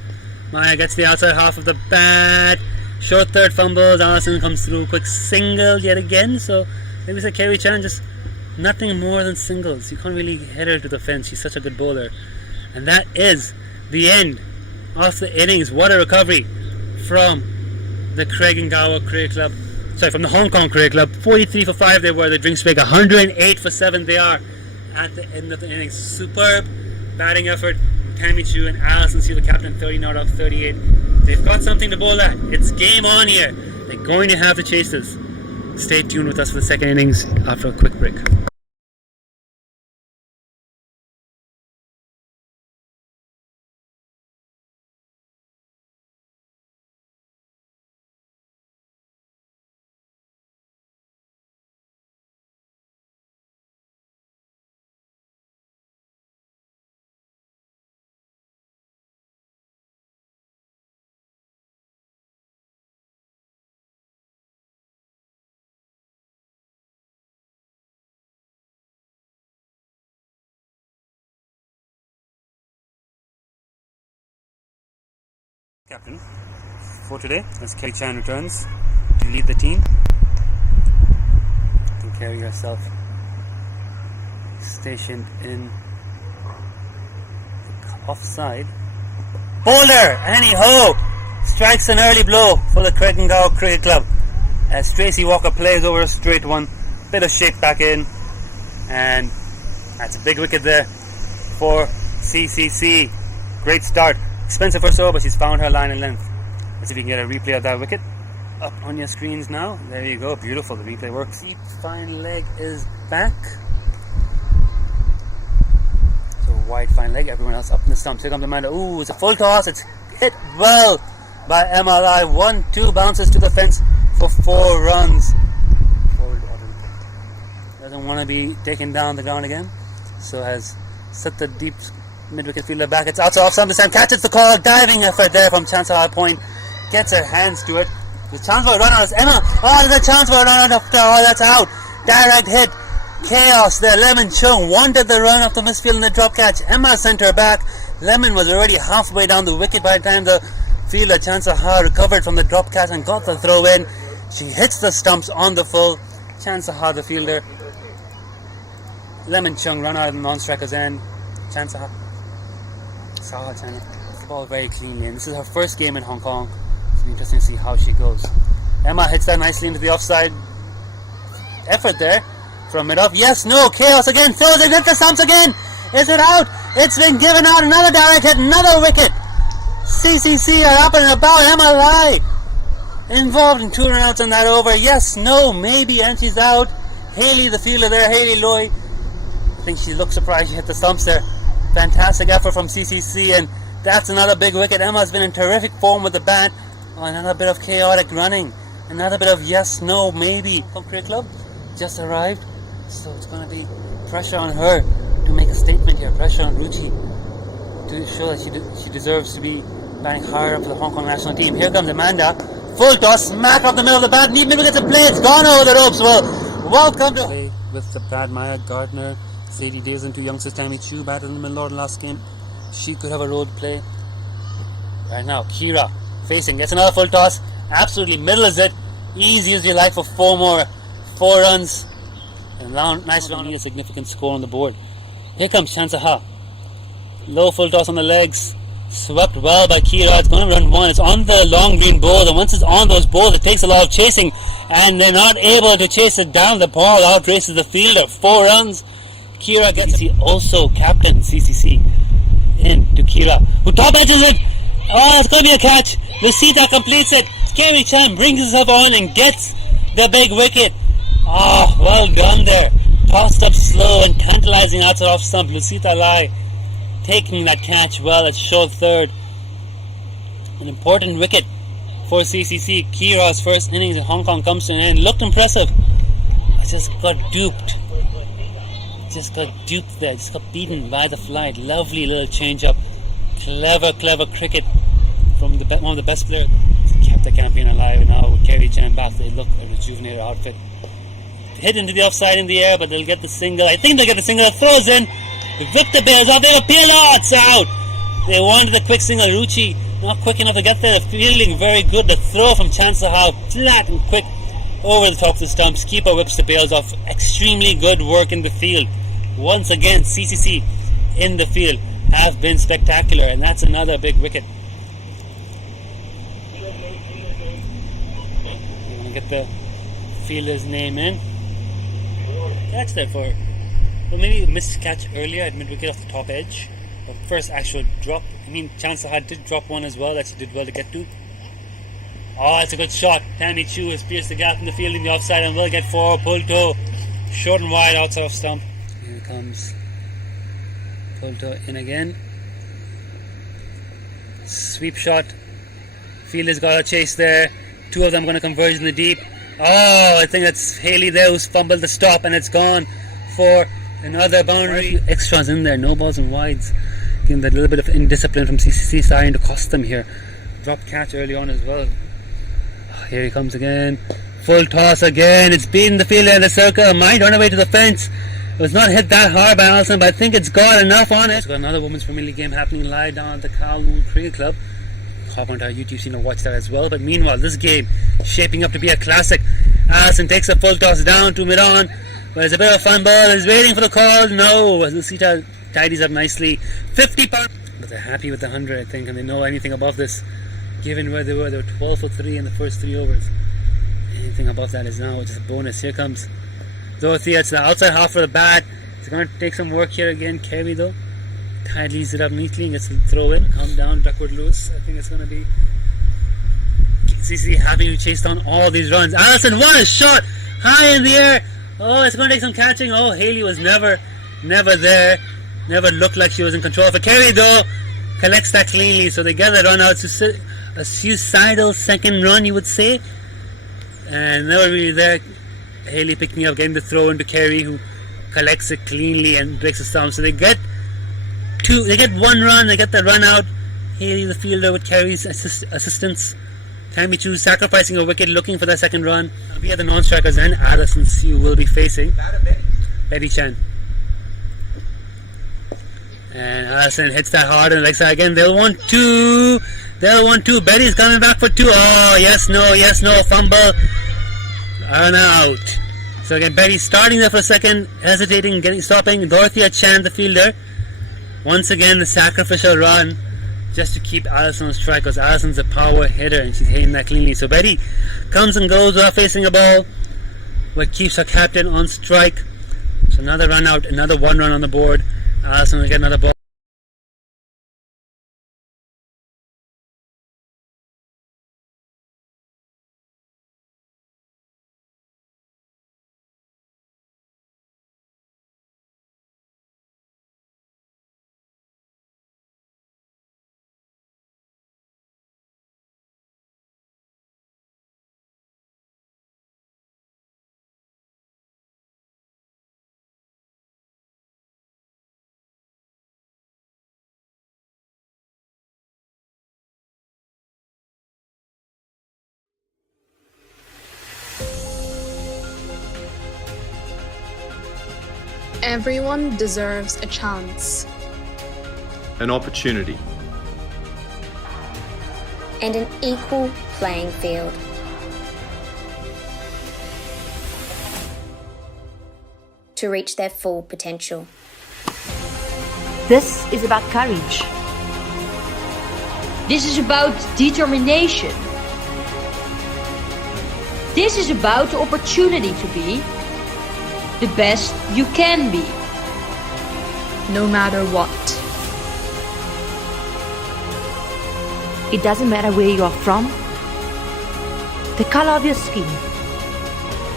Maya gets the outside half of the bat. Short third fumbles. Allison comes through. Quick single yet again. So maybe it's a Carey Chan, just nothing more than singles. You can't really hit her to the fence. She's such a good bowler. And that is the end of the innings. What a recovery from the Craigengower Cricket Club. Sorry, from the Hong Kong Cricket Club. 43 for 5 they were. The drinks break. 108 for 7 they are at the end of the innings. Superb batting effort. Tammy Chu and Allison Sue, the captain, 30 out of 38. They've got something to bowl at. It's game on here. They're going to have to chase this. Stay tuned with us for the second innings after a quick break. Captain for today as Kerry Chan returns to lead the team. You can carry yourself stationed in the offside. Boulder, anyhow, strikes an early blow for the Gencor Cricket Club as Tracy Walker plays over a straight one. Bit of shake back in, and that's a big wicket there for CCC. Great start. Expensive for so, but she's found her line and length. Let's see if we can get a replay of that wicket up on your screens now. There you go, beautiful, the replay works. Deep fine leg is back. So wide fine leg, everyone else up in the stumps. Here comes Amanda. Ooh, it's a full toss, it's hit well by MLI. 1-2 bounces to the fence for 4 runs. Doesn't want to be taken down the ground again, so has set the deep mid-wicket fielder back. It's outside off stump this time. Catches the call. Diving effort there from Chansahar Point. Gets her hands to it. The chance for a run out is Emma. Oh, there's a chance for a run out after. Oh, that's out. Direct hit. Chaos there. Lemon Chung wanted the run off the misfield in the drop catch. Emma sent her back. Lemon was already halfway down the wicket by the time the fielder Chansahar recovered from the drop catch and got the throw in. She hits the stumps on the full. Chansahar, the fielder. Lemon Chung run out of the non-striker's end. Chansahar saw China ball very cleanly, and this is her first game in Hong Kong. It's interesting to see how she goes. Emma hits that nicely into the offside. Effort there from mid-off. Yes, no, chaos again. Throws it, hit the stumps again. Is it out? It's been given out. Another direct hit, another wicket. CCC are up and about. Emma Lai involved in 2 run-outs on that over. Yes, no, maybe, and she's out. Haley, the fielder there, Haley Loy. I think she looked surprised she hit the stumps there. Fantastic effort from CCC, and that's another big wicket. Emma's been in terrific form with the bat. Oh, another bit of chaotic running. Another bit of yes, no, maybe. Cricket Club just arrived, so it's going to be pressure on her to make a statement here. Pressure on Ruchi to show that she deserves to be batting higher up for the Hong Kong national team. Here comes Amanda. Full toss, smack off the middle of the bat. Deep mid-wicket to play. It's gone over the ropes. Well, welcome to play with the bat. Maya Gardner, Sadie Days, and 2 youngsters. Tammy Chu batted in the middle order last game. She could have a role to play. Right now, Kira facing, gets another full toss. Absolutely middles it. Easy as you like for 4 runs. And nice round, a significant score on the board. Here comes Chansahar. Low full toss on the legs. Swept well by Kira. It's going to run 1. It's on the long green bowls, and once it's on those bowls, it takes a lot of chasing, and they're not able to chase it down. The ball outraces the fielder. 4 runs. Kira gets it. Also captain CCC in to Kira, who top edges it. Oh, it's going to be a catch. Lucita completes it. Kerry Chan brings himself on and gets the big wicket. Oh, well done there. Tossed up slow and tantalizing outside off stump. Lucita Lai taking that catch well at short third. An important wicket for CCC. Kira's first innings in Hong Kong comes to an end. Looked impressive. I just got duped. Just got duped there. Just got beaten by the flight. Lovely little change up. Clever cricket from one of the best players. Kept the campaign alive, and now with Kerry Chan back, they look a rejuvenated outfit. Hit into the offside in the air, but they'll get the single. I think they'll get the single. Throws in. Victor bails off. They have a peel. It's out. They wanted the quick single. Ruchi not quick enough to get there. The fielding very good. The throw from Chansahar flat and quick over the top of the stumps. Keeper whips the bails off. Extremely good work in the field. Once again, CCC in the field have been spectacular, and that's another big wicket. You want to get the fielder's name in. Catch there for, well, maybe a missed catch earlier at mid-wicket off the top edge. But first actual drop. I mean, Chansahar did drop one as well that she did well to get to. Oh, it's a good shot. Tammy Chu has pierced the gap in the field in the offside and will get 4. Pull toe. Short and wide outside of stump. Here comes pull toe in again. Sweep shot. Fielder's got a chase there. 2 of them going to converge in the deep. Oh, I think that's Haley there who's fumbled the stop, and it's gone for another boundary. Extras in there, no balls and wides. Again, that little bit of indiscipline from CCC starting to cost them here. Drop catch early on as well. Oh, here he comes again. Full toss again. It's beaten the fielder in the circle. Might run away to the fence. It was not hit that hard by Alison, but I think it's got enough on it. It's got another Women's Premier League game happening live down at the Kowloon Cricket Club. hop onto our YouTube channel, watch that as well. But meanwhile, this game shaping up to be a classic. Allison takes a full toss down to mid-on, but it's a bit of a fun ball. He's waiting for the call. No, Lucita tidies up nicely. 50 pounds. But they're happy with the 100, I think, and they know anything above this, given where they were 12 for 3 in the first 3 overs. Anything above that is now just a bonus. Here comes Dorothea. It's the outside half of the bat. It's going to take some work here again. Carey, though, tidies it up neatly and gets the throw in. Come down, Duckworth loose. I think it's going to be CCC having to chase down all these runs. Allison, what a shot! High in the air. Oh, it's going to take some catching. Oh, Haley was never there. Never looked like she was in control. For Carey, though, collects that cleanly. So they get the run out. A suicidal second run, you would say. And never really there. Haley picking up, getting the throw into Carey, who collects it cleanly and breaks the stump. So they get 1 run. They get the run out. Haley, the fielder, with Carey's assistance. Tammy Chu sacrificing a wicket, looking for that second run. We are the non-strikers, and Allison Sue will be facing Betty Chan. And Allison hits that hard and like that again. They'll want 2. Betty's coming back for 2. Oh, yes, no. Fumble. Run out. So again, Betty starting there for a second, hesitating, stopping. Dorothea Chan, the fielder. Once again, the sacrificial run just to keep Allison on strike, because Allison's a power hitter and she's hitting that cleanly. So Betty comes and goes without facing a ball, but keeps her captain on strike. So another run out, another 1 run on the board. Allison will get another ball. Everyone deserves a chance. An opportunity. And an equal playing field. To reach their full potential. This is about courage. This is about determination. This is about the opportunity to be the best you can be. No matter what. It doesn't matter where you are from, the color of your skin,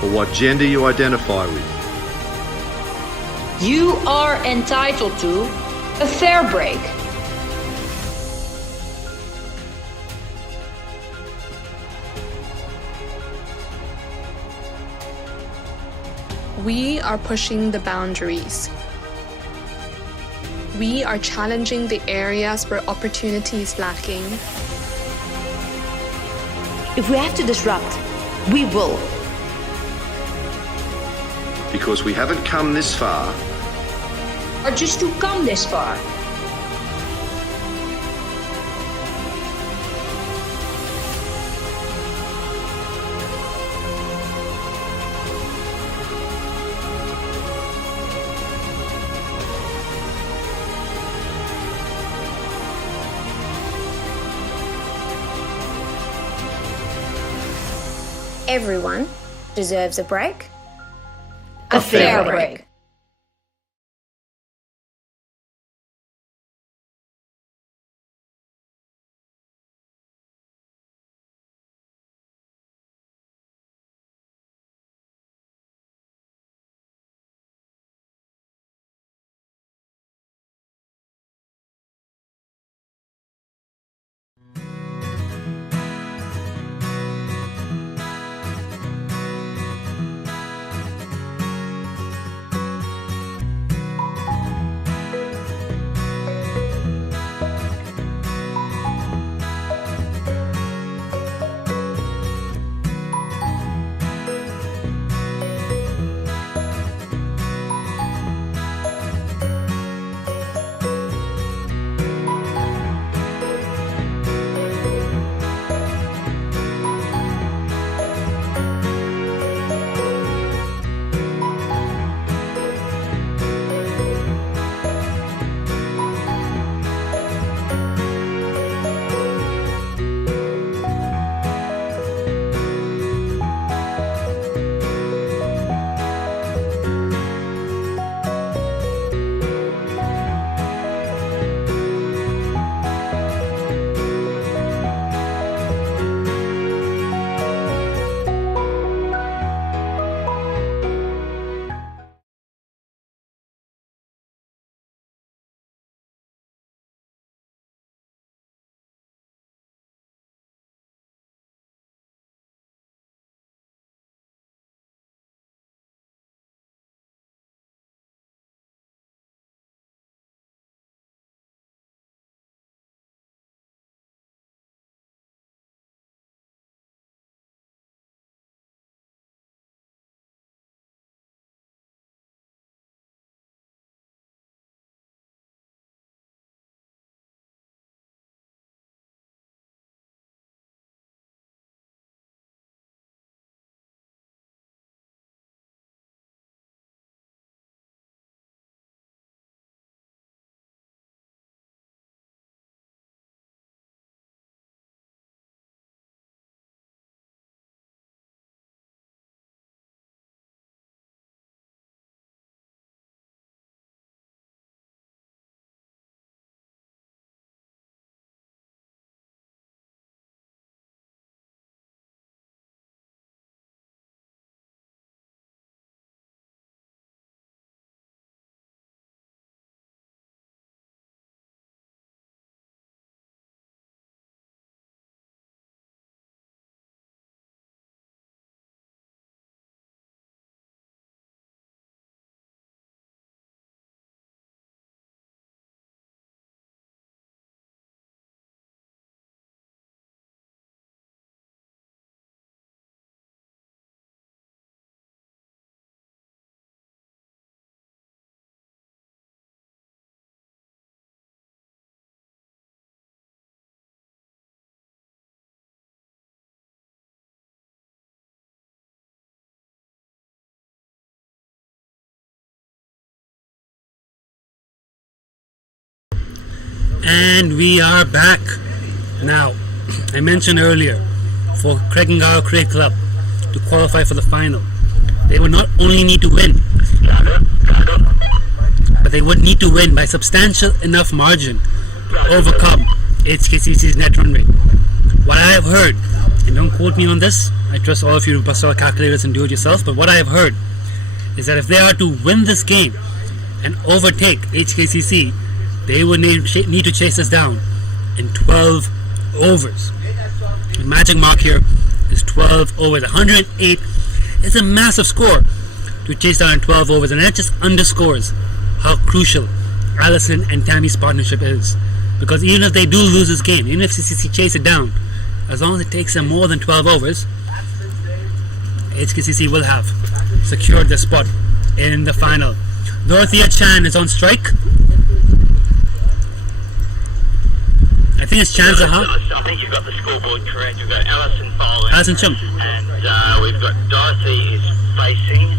Or what gender you identify with. You are entitled to a fair break. We are pushing the boundaries. We are challenging the areas where opportunity is lacking. If we have to disrupt, we will. Because we haven't come this far Or just to come this far. Everyone deserves a break. A fair break. And we are back. Now, I mentioned earlier, for Craigengar Craig Club to qualify for the final, they would not only need to win, but they would need to win by substantial enough margin to overcome HKCC's net run rate. What I have heard, and don't quote me on this, I trust all of you to bust out calculators and do it yourself, but what I have heard is that if they are to win this game and overtake HKCC, they would need to chase us down in 12 overs. The magic mark here is 12 overs. 108 is a massive score to chase down in 12 overs, and that just underscores how crucial Alison and Tammy's partnership is. Because even if they do lose this game, even if CCC chase it down, as long as it takes them more than 12 overs, HKCC will have secured their spot in the final. Dorothea Chan is on strike. I think it's Chan Zaha. I think you've got the scoreboard correct. You've got Alison bowling. Alison Chung. And we've got Dorothy is facing.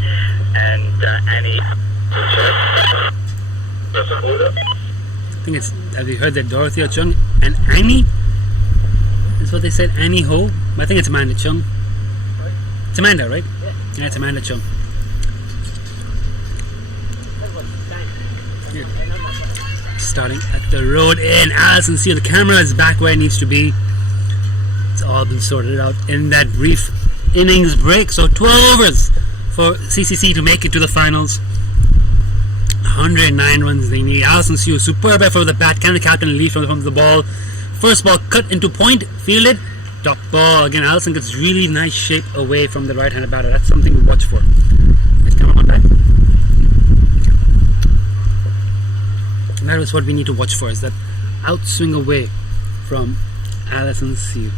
And Annie. I think it's, have you heard that Dorothea Chung and Annie? That's what they said, Annie Ho. But I think it's Amanda Chung. It's Amanda, right? Yeah, it's Amanda Chung. Here. Starting at the road in Alison Seal. The camera is back where it needs to be. It's all been sorted out in that brief innings break. So 12 overs for CCC to make it to the finals. 109 runs they need. Alison Seal, superb effort with the bat. Can the captain lead from the ball? First ball cut into point, fielded, top ball. Again, Alison gets really nice shape away from the right-handed batter. That's something to watch for. Let's come on back. And that is what we need to watch for, is that outswing away from Alison Seal.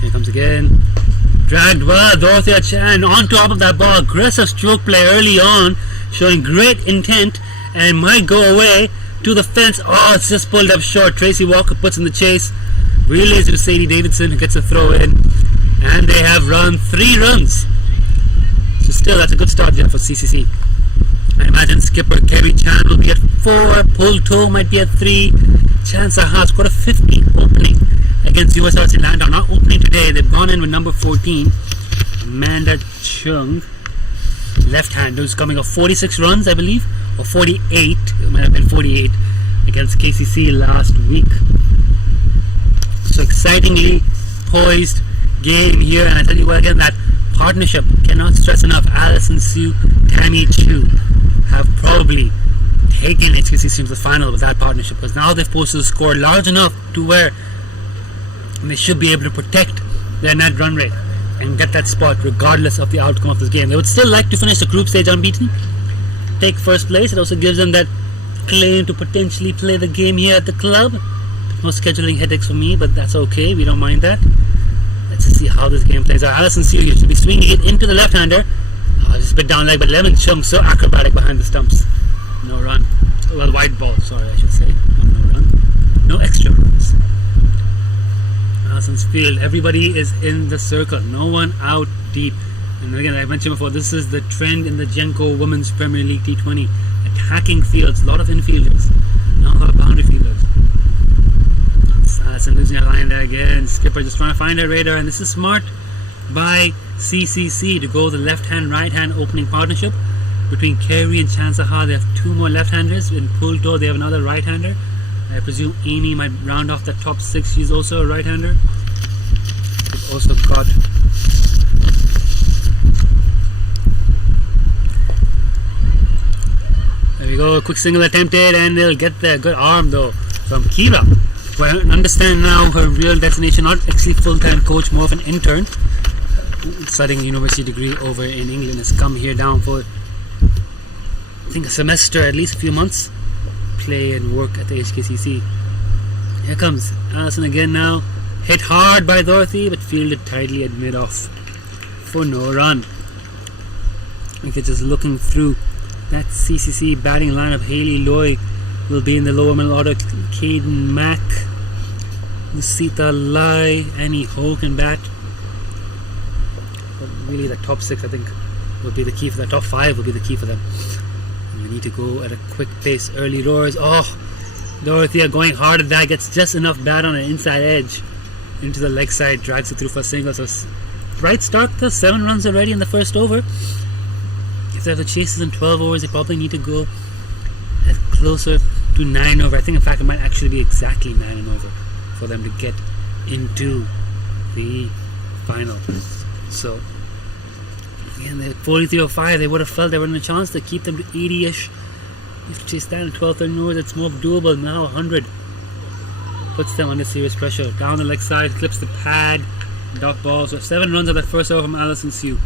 Here comes again. Dragged well, Dorothea Chan on top of that ball. Aggressive stroke play early on, showing great intent, and might go away to the fence. Oh, it's just pulled up short. Tracy Walker puts in the chase. Relays to Sadie Davidson, who gets a throw in. And they have run 3 runs. So still, that's a good start there for CCC. I imagine skipper Kerry Chan will be at 4. Pull toe might be at 3. Chan Saha scored a 50 opening against USRC Landau. Not opening today. They've gone in with number 14, Amanda Chung. Left-hander who's coming off 46 runs, I believe, or 48. It might have been 48 against KCC last week. So excitingly poised game here, and I tell you what, again, that partnership, cannot stress enough. Alison Sue, Tammy Chu have probably taken HKCC to the final with that partnership, because now they've posted a score large enough to where they should be able to protect their net run rate and get that spot regardless of the outcome of this game. They would still like to finish the group stage unbeaten, take first place. It also gives them that claim to potentially play the game here at the club. No scheduling headaches for me, but that's okay, we don't mind that. Let's see how this game plays out. Alison Seal should be swinging it into the left-hander. Oh, just a bit down leg, but Lemon Chung so acrobatic behind the stumps. No run. Well, white ball, sorry I should say. No run. No extra runs. Alison's field, everybody is in the circle, no one out deep. And again, I mentioned before, this is the trend in the Gencor Women's Premier League T20. Attacking fields, a lot of infielders, not a lot of boundary fielders. Alison losing a line there again. Skipper just trying to find a radar, and this is smart by CCC to go the left-hand, right-hand opening partnership between Kerry and Chan Saha. They have 2 more left-handers. In Pulto, they have another right-hander. I presume Amy might round off the top 6. She's also a right-hander. They've also got there we go, a quick single attempted, and they'll get there. Good arm though from Kira. Well, I understand now her real destination, not actually full-time coach, more of an intern, studying a university degree over in England, has come here down for, I think, a semester, at least a few months, play and work at the HKCC. Here comes Alison again now, hit hard by Dorothy, but fielded tightly at mid-off for no run. I think they're just looking through that CCC batting line of Hayley Loy. Will be in the lower middle order. Caden Mack, Lucita Lai, Annie Ho can bat. But really the top 6 I think will be the key for them. Top 5 will be the key for them. And we need to go at a quick pace. Early roars. Oh, Dorothea going hard at that, gets just enough bat on an inside edge into the leg side, drags it through for a single. So right start, the 7 runs already in the first over. If they have the chases in 12 overs, they probably need to go closer to 9 over. I think in fact it might actually be exactly 9 and over for them to get into the final. So again, they're 43.05. They would have felt they were in a chance to keep them to 80-ish. If you chase that in 12, 13 overs, it's more doable. Now 100 puts them under serious pressure. Down the leg side, clips the pad, dot ball. So 7 runs at that first over from Alison Sue.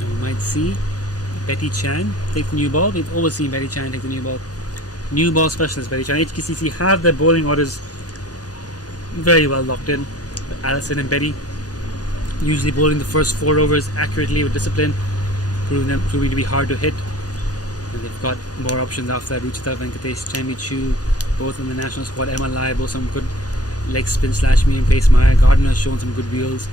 And we might see Betty Chan take the new ball. We've always seen Betty Chan take the new ball. New ball specialist Betty Chan. HKCC have their bowling orders very well locked in. But Alison and Betty usually bowling the first 4 overs accurately with discipline, proving to be hard to hit. And they've got more options after that. Ruchita Venkatesh, Chambi Chu, both in the national squad. Emma Lai bowls some good leg spin / medium pace. Maya Gardner has shown some good wheels.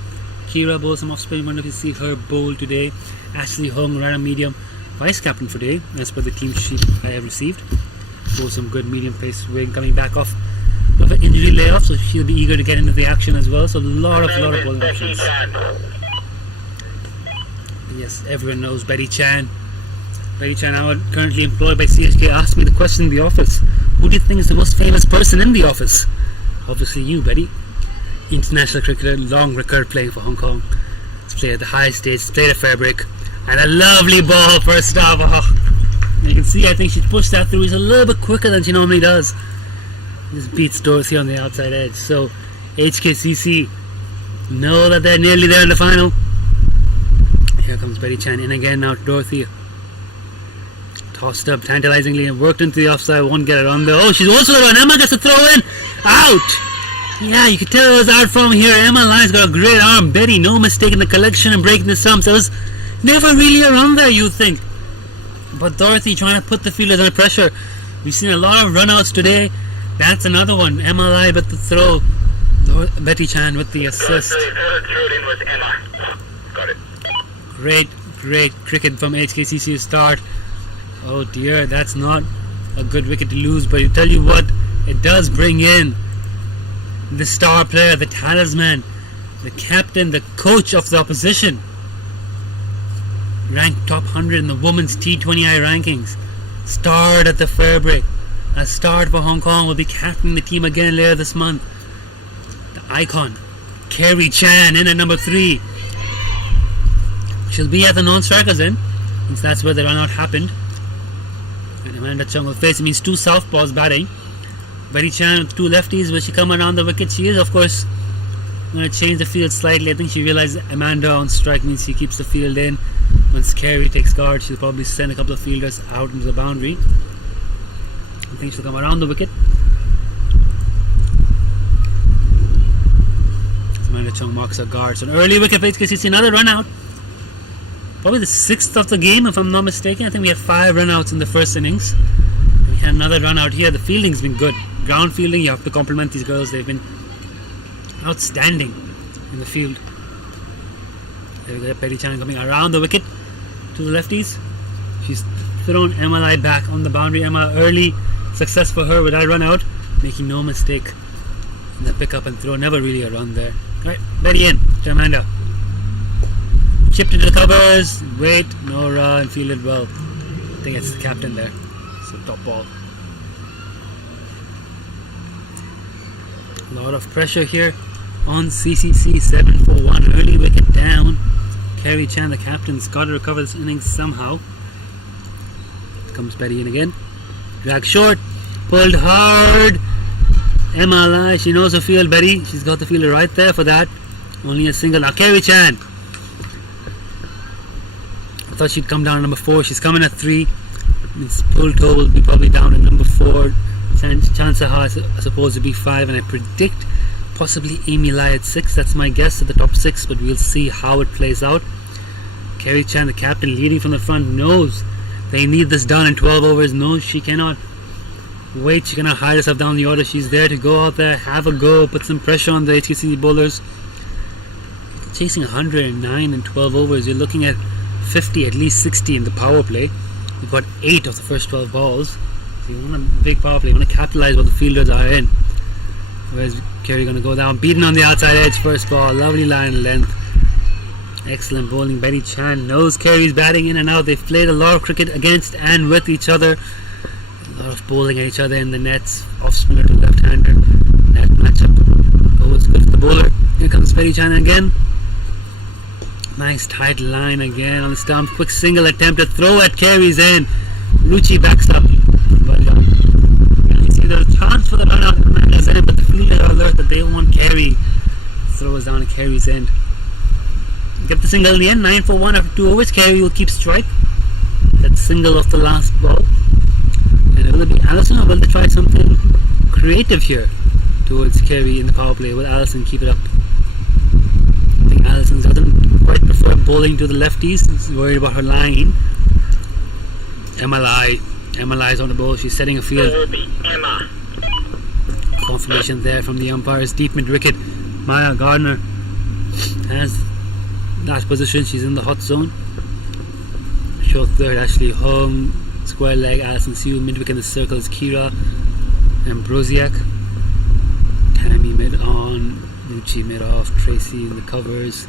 Kira bowls some off spin. Wonder if you see her bowl today. Ashley Hung, right on medium, vice captain for today, as per the team sheet I have received. Bowls some good medium pace swing, coming back off of an injury layoff, so she'll be eager to get into the action as well. So a lot of bowling options. Yes, everyone knows Betty Chan. Betty Chan, now currently employed by CHK, asked me the question in the office: who do you think is the most famous person in the office? Obviously you, Betty. International cricketer, long record playing for Hong Kong. He's played at the high stage, played at Fairbrick, and a lovely ball first off. And you can see, I think she's pushed that through. He's a little bit quicker than she normally does. Just beats Dorothy on the outside edge. So HKCC know that they're nearly there in the final. Here comes Betty Chan in again now. Dorothy tossed up tantalizingly and worked into the offside. Won't get it on there. Oh, she's also got one. Emma gets a throw in. Out. Yeah, you could tell it was out from here. Emma Lyon's got a great arm. Betty, no mistake in the collection and breaking the stumps. There was never really a run there, you think. But Dorothy trying to put the fielders under pressure. We've seen a lot of runouts today. That's another one. Emma Lyon with the throw. Betty Chan with the assist. Got it. Great cricket from HKCC to start. Oh dear, that's not a good wicket to lose. But I tell you what, it does bring in the star player, the talisman, the captain, the coach of the opposition. Ranked top 100 in the women's T20I rankings. Starred at the Fairbrick. A start for Hong Kong, will be captaining the team again later this month. The icon, Kerry Chan, in at number 3. She'll be at the non-strikers end, since that's where the run-out happened. And Amanda Chung will face, it means 2 southpaws batting. Betty Chan with 2 lefties. Will she come around the wicket? She is, of course, going to change the field slightly. I think she realized Amanda on strike means she keeps the field in. Once Kerry takes guard, she'll probably send a couple of fielders out into the boundary. I think she'll come around the wicket. Amanda Chung marks her guard. So an early wicket for HKCC, another run out. Probably the 6th of the game, if I'm not mistaken. I think we had 5 run outs in the first innings. We had another run out here. The fielding's been good. Ground fielding, you have to compliment these girls. They've been outstanding in the field. There we go, Betty Chan coming around the wicket to the lefties. She's thrown Emma Lai back on the boundary. Emma, early success for her with that run out, making no mistake in the pickup and throw. Never really a run there. Right, Betty in to Amanda. Chipped into the covers. Wait, no run. Fielded well. I think it's the captain there. So top ball. A lot of pressure here on CCC. 7-4-1. Early wicket down. Kerry Chan, the captain's got to recover this innings somehow. Comes Betty in again. Drag short. Pulled hard. Emma Lai, she knows her field, Betty. She's got the fielder right there for that. Only a single. Now Kerry Chan. I thought she'd come down at number 4. She's coming at 3. Means pull toe will be probably down at number 4. Chance I suppose to be 5, and I predict possibly Amy Lai at 6. That's my guess at the top 6, but we'll see how it plays out. Kerry Chan, the captain, leading from the front, knows they need this done in 12 overs. No, she cannot wait. She cannot hide herself down the order. She's there to go out there, have a go, put some pressure on the HKCC bowlers. Chasing 109 in 12 overs, you're looking at 50, at least 60 in the power play. You've got 8 of the first 12 balls. So you want a big power play. You want to capitalize what the fielders are in. Where's Kerry going to go down? Beaten on the outside edge, first ball. Lovely line and length. Excellent bowling. Betty Chan knows Kerry's batting in and out. They've played a lot of cricket against and with each other. A lot of bowling at each other in the nets. Off spinner to left-hander. Net matchup. Oh, it's good for the bowler. Here comes Betty Chan again. Nice tight line again on the stump. Quick single attempt to throw at Kerry's end. Ruchi backs up. Well done. You see there's a chance for the run out the commander's end, but the fielders are alert that they want Kerry. Throws down at Kerry's end. Get the single in the end. 9 for 1 after 2 overs. Kerry will keep strike. That single of the last ball. And will it be Allison or will they try something creative here towards Kerry in the power play? Will Allison keep it up? I think Allison doesn't quite prefer bowling to the lefties. She's worried about her line. Emma is on the bowl. She's setting a field. It will be Emma. Confirmation there from the umpires. Deep mid wicket. Maya Gardner has that position. She's in the hot zone. Short third, Ashley Home. Square leg, Alison Sue. Mid wicket in the circle is Kira and Broziak. Tammy mid on. Ruchi mid off. Tracy in the covers.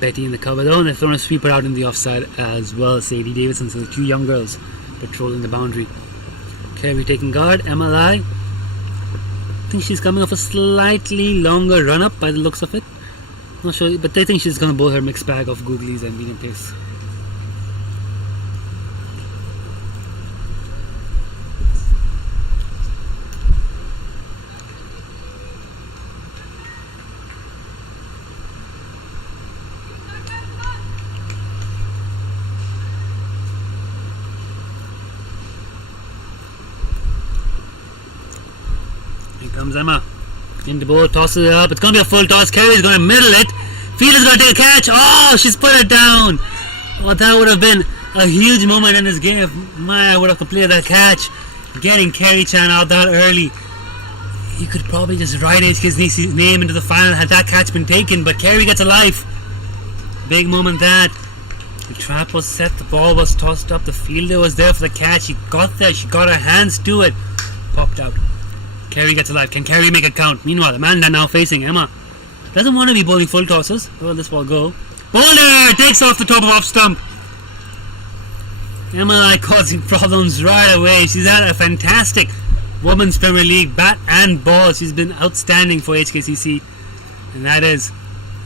Betty in the cover. Oh, and they've thrown a sweeper out in the offside as well. Sadie Davidson. So the 2 young girls patrolling the boundary. Kerry taking guard. MLI. I think she's coming off a slightly longer run up by the looks of it. Not sure, but I think she's going to bowl her mixed bag of googlies and medium pace. Here comes Emma. Into bowl, tosses it up. It's going to be a full toss. Kerry's going to middle it. Fielder's going to take a catch. Oh, she's put it down. Oh, that would have been a huge moment in this game if Maya would have completed that catch. Getting Kerry Chan out that early. You could probably just write HKCC's name into the final had that catch been taken, but Kerry gets a life. Big moment that. The trap was set, the ball was tossed up, the fielder was there for the catch. She got there, she got her hands to it. Popped out. Kerry gets a life. Can Kerry make it count? Meanwhile, Amanda now facing Emma. Doesn't want to be bowling full tosses. Where will this ball go? Bowler takes off the top of off stump. Emma causing problems right away. She's had a fantastic Women's Premier League bat and ball. She's been outstanding for HKCC. And that is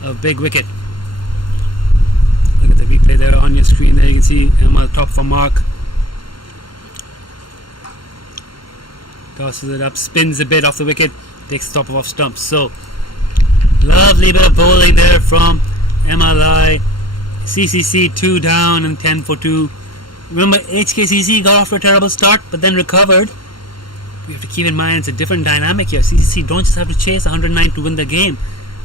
a big wicket. Look at the replay there on your screen. There you can see Emma top for mark. Tosses it up, spins a bit off the wicket, takes the top of off stump. So, lovely bit of bowling there from Emma Lai. CCC 2 down and 10 for 2. Remember, HKCC got off to a terrible start, but then recovered. We have to keep in mind it's a different dynamic here. CCC don't just have to chase 109 to win the game.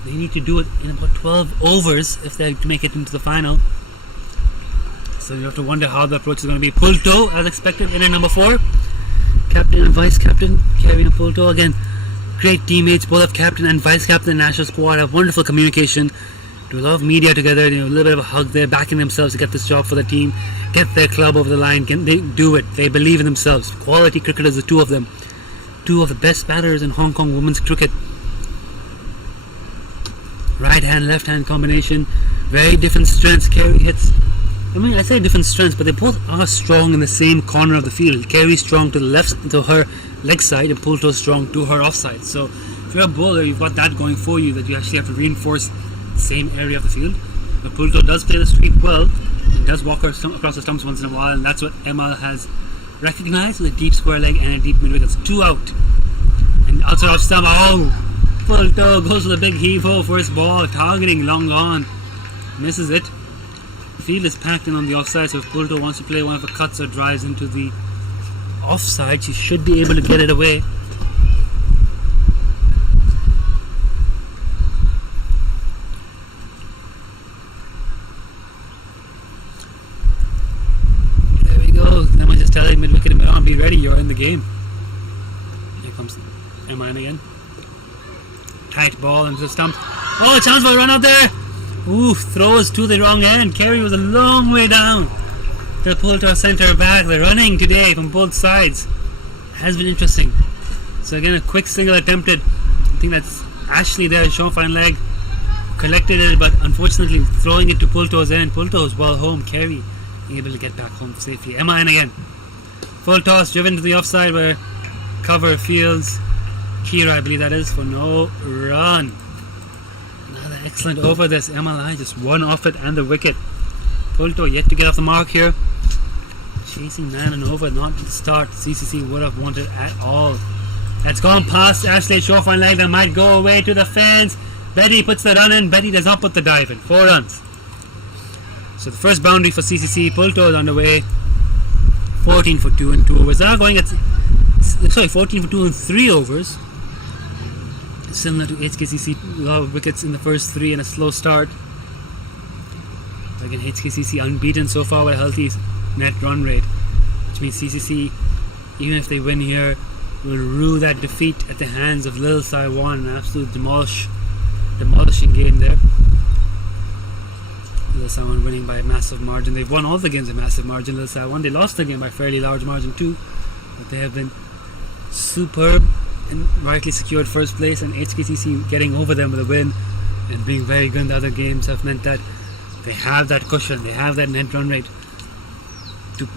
They need to do it in about 12 overs if they're to make it into the final. So you have to wonder how the approach is going to be. Pulto, as expected, in at number 4. Captain and vice captain, Kerry and Pulto again. Great teammates, both have captain and vice captain in the national squad. Have wonderful communication. Do a lot of media together. A little bit of a hug there, backing themselves to get this job for the team, get their club over the line. Can they do it? They believe in themselves. Quality cricketers, the 2 of them. 2 of the best batters in Hong Kong women's cricket. Right hand, left hand combination. Very different strengths. Kerry hits. I say different strengths, but they both are strong in the same corner of the field. Kerry strong to the left, to her leg side, and Pulto strong to her offside. So if you're a bowler, you've got that going for you, that you actually have to reinforce the same area of the field. But Pulto does play the sweep well, and does walk her across the stumps once in a while, and that's what Emma has recognized with a deep square leg and a deep mid wicket. It's 2 out. And outside off stump, Pulto goes with a big heave-ho for his ball, targeting long gone. Misses it. The field is packed in on the offside, so if Pulto wants to play one of the cuts or drives into the offside, she should be able to get it away. There we go. Emma just telling mid wicket and on, be ready, you're in the game. Here comes Emma in again. Tight ball into the stump. Oh, a chance for a run out there. Ooh, throws to the wrong end. Kerry was a long way down. They'll pull to our centre back. The running today from both sides has been interesting. So again, a quick single attempted. I think that's Ashley there, showing fine leg. Collected it, but unfortunately throwing it to Pulto's end. Pulto's well home. Kerry able to get back home safely. Emma in again. Full toss driven to the offside where cover fields Kira, I believe that is, for no run. Another excellent over this. Emma just one off it and the wicket. Pulto yet to get off the mark here. Chasing man and over, not the start CCC would have wanted at all. That's gone past Ashley, short fine leg that might go away to the fence. Betty puts the run in. Betty does not put the dive in. 4 runs. So the first boundary for CCC. Pulto is underway. 14 for 2 and 2 overs. They are going at 14 for 2 and 3 overs. Similar to HKCC, a lot of wickets in the first 3 and a slow start. Again, HKCC unbeaten so far with a healthy net run rate, which means CCC, even if they win here, will rue that defeat at the hands of Lil Saiwan. An absolute demolishing game there. Lil Saiwan winning by a massive margin. They've won all the games by massive margin. Lil Saiwan, they lost the game by a fairly large margin too, but they have been superb and rightly secured first place, and HKCC getting over them with a win and being very good in the other games have meant that they have that cushion, they have that net run rate to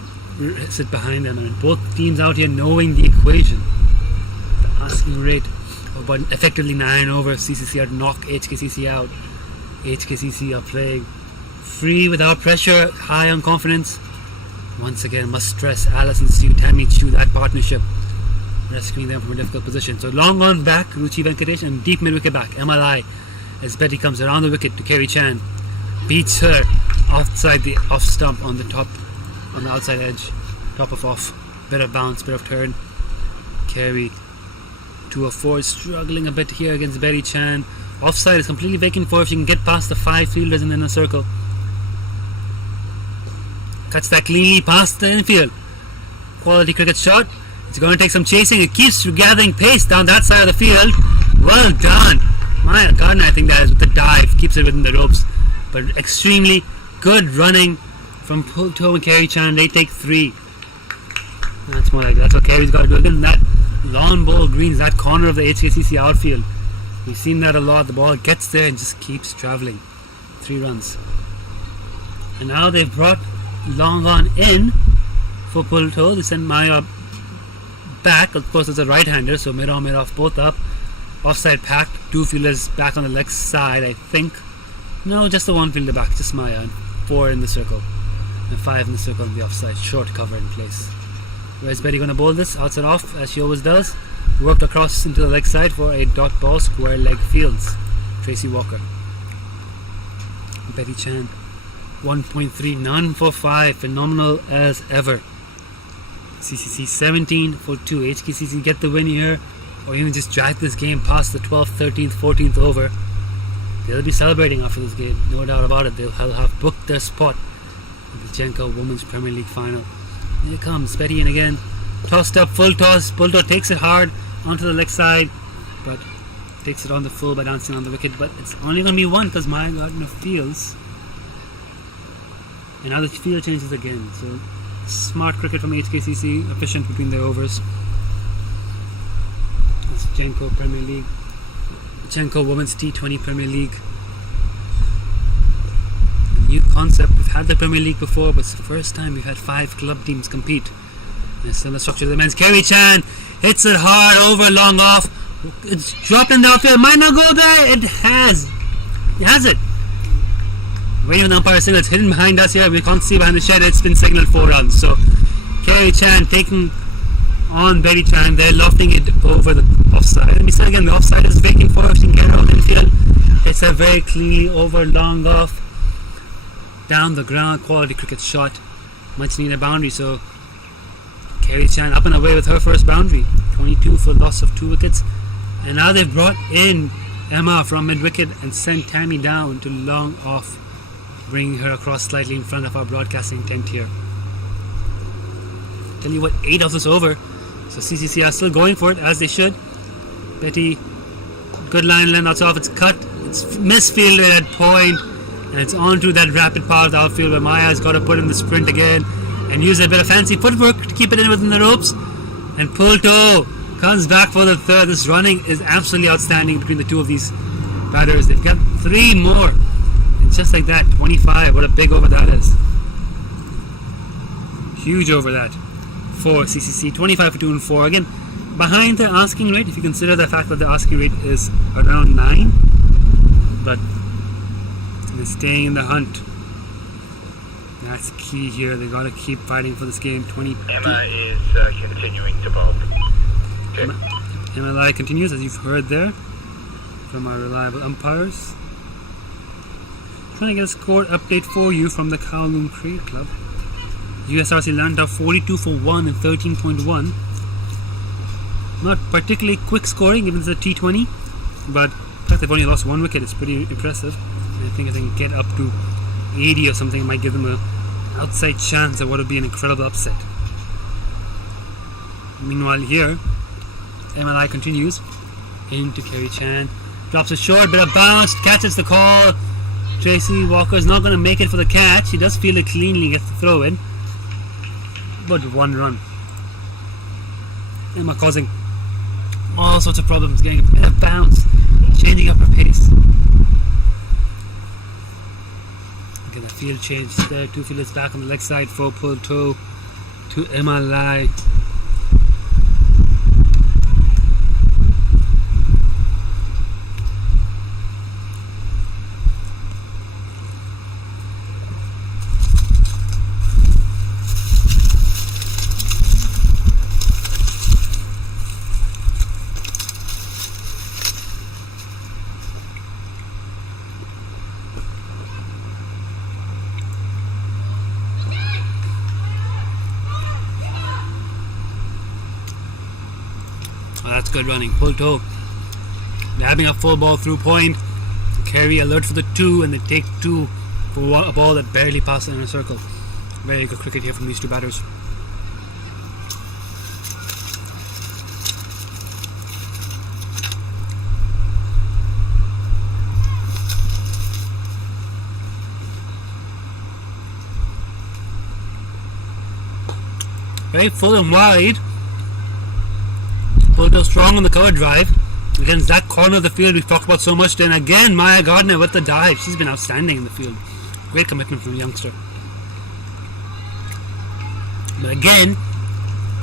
sit behind them. And both teams out here knowing the equation, the asking rate of about effectively 9 over. CCC are to knock HKCC out. HKCC are playing free without pressure, high on confidence. Once again, must stress Alison Stew, Tammy Chu, that partnership rescuing them from a difficult position. So long on back, Ruchi Venkatesh, and deep mid wicket back, MLI, as Betty comes around the wicket to Kerry Chan. Beats her offside the off stump on the top, on the outside edge, top of off, bit of bounce, bit of turn. Kerry 2 of 4, struggling a bit here against Betty Chan. Offside is completely vacant for if she can get past the 5 fielders in the inner circle. Cuts that cleanly past the infield. Quality cricket shot. It's going to take some chasing. It keeps gathering pace down that side of the field. Well done. My God, I think that is with the dive. Keeps it within the ropes. But extremely good running from Pulto and Kerry Chan. They take 3. That's more like that's what Kerry's got to do. Again, that lawn ball greens, that corner of the HKCC outfield. We've seen that a lot. The ball gets there and just keeps travelling. 3 runs. And now they've brought long on in for Pulto. They send Maya back. Of course, it's a right-hander, so mid on, mid off, both up. Offside packed. 2 fielders back on the leg side, I think. No, just the 1 fielder back, just Maya, and 4 in the circle, and 5 in the circle on the offside. Short cover in place. Where's Betty going to bowl this? Outside off, as she always does. Worked across into the leg side for a dot ball, square leg fields. Tracy Walker. Betty Chan, 1.3, none for 5, phenomenal as ever. CCC 17 for 2. HKCC get the win here, or even just drag this game past the 12th, 13th, 14th over. They'll be celebrating after this game, no doubt about it. They'll have booked their spot in the Gencor Women's Premier League final. Here comes Betty in again. Tossed up, full toss. Pulto takes it hard onto the leg side, but takes it on the full by dancing on the wicket. But it's only going to be 1 because Maya Gardner fields. And now the field changes again. So smart cricket from HKCC, efficient between their overs. It's Gencor Premier League. Gencor Women's T20 Premier League. New concept. We've had the Premier League before, but it's the first time we've had 5 club teams compete. It's in the structure of the men's. Kerry Chan hits it hard over, long off. It's dropped in the outfield. Might not go there. It has. It has it. Waiting for the umpire signal. It's hidden behind us here. We can't see behind the shed. It's been signaled 4 runs. So Kerry Chan taking on Betty Chan. They're lofting it over the offside. And we said again, the offside is vacant for us. She can get out in the field. It's a very cleanly over, long off, down the ground, quality cricket shot. Much needed boundary. So Kerry Chan up and away with her first boundary. 22 for loss of 2 wickets. And now they've brought in Emma from mid wicket and sent Tammy down to long off, bringing her across slightly in front of our broadcasting tent here. Tell you what, 8 of this over. So CCC are still going for it, as they should. Betty, good line length, that's off, it's cut. It's misfielded at point, and it's onto that rapid part of the outfield where Maya's got to put in the sprint again. and use a bit of fancy footwork to keep it in within the ropes. And Pulto comes back for the third. This running is absolutely outstanding between the two of these batters. They've got 3 more. And just like that, 25. What a big over that is. Huge over that for CCC. 25 for 2 and 4. Again, behind their asking rate, if you consider the fact that the asking rate is around 9. But they're staying in the hunt. That's key here. They gotta keep fighting for this game. 20. Emma is continuing to bowl. Okay. MLI continues, as you've heard there from our reliable umpires. Trying to get a score update for you from the Kowloon Cricket Club. USRC landed up 42 for 1 and 13.1. Not particularly quick scoring, given it's a T20, but the fact they've only lost 1 wicket is pretty impressive. And I think if they can get up to 80 or something, it might give them an outside chance of what would be an incredible upset. Meanwhile here, MLI continues into Kerry Chan, drops a short, bit of bounce, catches the call. Tracy Walker is not going to make it for the catch. He does field it cleanly, gets the throw in, but 1 run. Emma causing all sorts of problems, getting a bit of bounce, changing up her pace. Okay, the field change there. 2 fielders back on the leg side for Pulto to MLI. Oh, that's good running. Pulto dabbing a full ball through point. Kerry alert for the 2, and they take 2 for a ball that barely passed in a circle. Very good cricket here from these 2 batters. Very full and wide. Pulto strong on the cover drive against that corner of the field we've talked about so much. Then again, Maya Gardner with the dive. She's been outstanding in the field. Great commitment from the youngster. But again,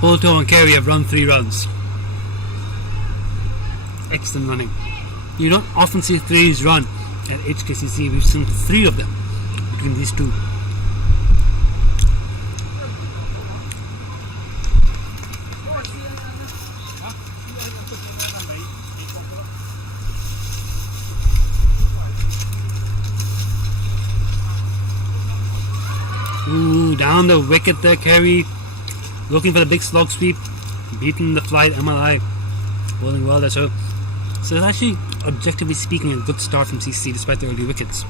Pulto and Kerry have run 3 runs. Excellent running. You don't often see 3s run at HKCC. We've seen 3 of them between these 2. Ooh, down the wicket there, Kerry. Looking for the big slog sweep. Beating the flight, MLI. Bowling well there. So it's actually, objectively speaking, a good start from CCC despite the early wickets.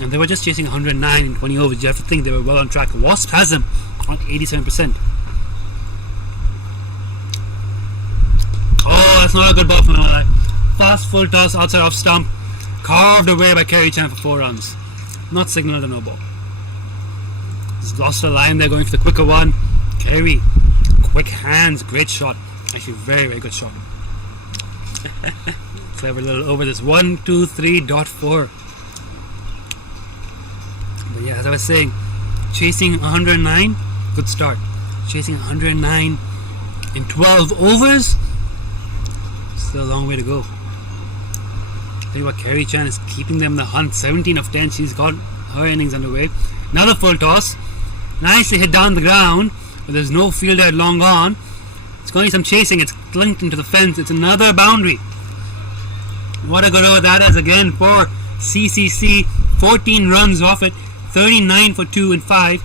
And they were just chasing 109 in 20 overs. You have to think they were well on track. Wasp has them on 87%. Oh, that's not a good ball from MLI. Fast full toss outside off stump. Carved away by Kerry Chan for 4 runs. Not signaled a no ball. He's lost a line there, going for the quicker one. Kerry, quick hands, great shot. Actually, very, very good shot. Clever little over this 123.4. But yeah, as I was saying, chasing 109, good start. Chasing 109 in 12 overs, still a long way to go. Tell you what, Kerry Chan is keeping them in the hunt. 17 of 10, she's got her innings underway. Another full toss. Nicely hit down the ground, but there's no fielder long gone. It's going some chasing. It's clinked into the fence. It's another boundary. What a good over that is again for CCC. 14 runs off it. 39 for 2 and 5.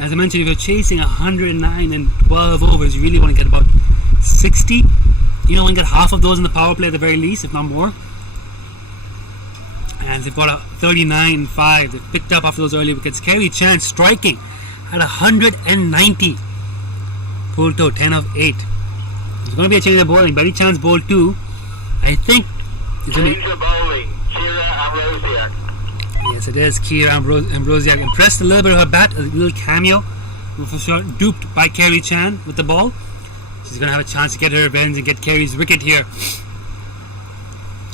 As I mentioned, if you're chasing 109 and 12 overs, you really want to get about 60. You don't want to get half of those in the power play at the very least, if not more. And they've got a 39 and 5. They've picked up after those early wickets. Kerry Chan striking at 190. Pulto 10 of 8. There's going to be a change of bowling. Berry Chan's bowl 2. I think it's going to be... Change of bowling. Kira Ambrosiak. Yes, it is. Kira Ambrosiak impressed a little bit of her bat, a little cameo for sure duped by Kerry Chan with the ball. She's going to have a chance to get her revenge and get Kerry's wicket here.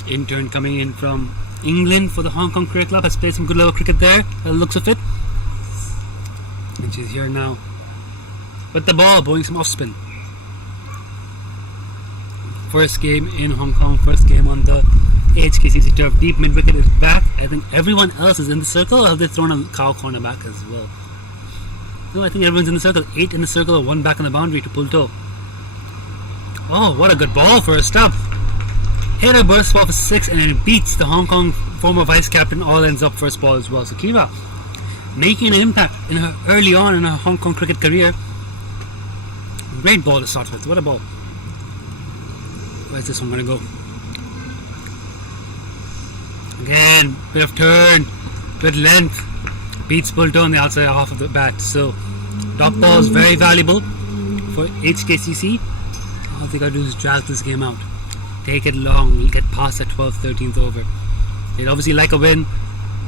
Intern coming in from England for the Hong Kong Cricket Club, has played some good level cricket there by the looks of it. And she's here now with the ball, bowling some off spin. First game in Hong Kong, first game on the HKCC turf. Deep mid wicket is back. I think everyone else is in the circle, or have they thrown a cow corner back as well? No, I think everyone's in the circle. 8 in the circle, 1 back on the boundary to pull toe. Oh, what a good ball for a stub. Hit a burst ball for 6 and it beats the Hong Kong former vice captain. All ends up first ball as well. So Kira making an impact in her early on in her Hong Kong cricket career. Great ball to start with. What a ball. Where's this one going to go? Again, bit of turn, bit length. Beats pull toe on the outside half of the bat. So dot ball is very valuable for HKCC. All they got to do is drag this game out. Take it long, we'll get past the 12th, 13th over. They'd obviously like a win,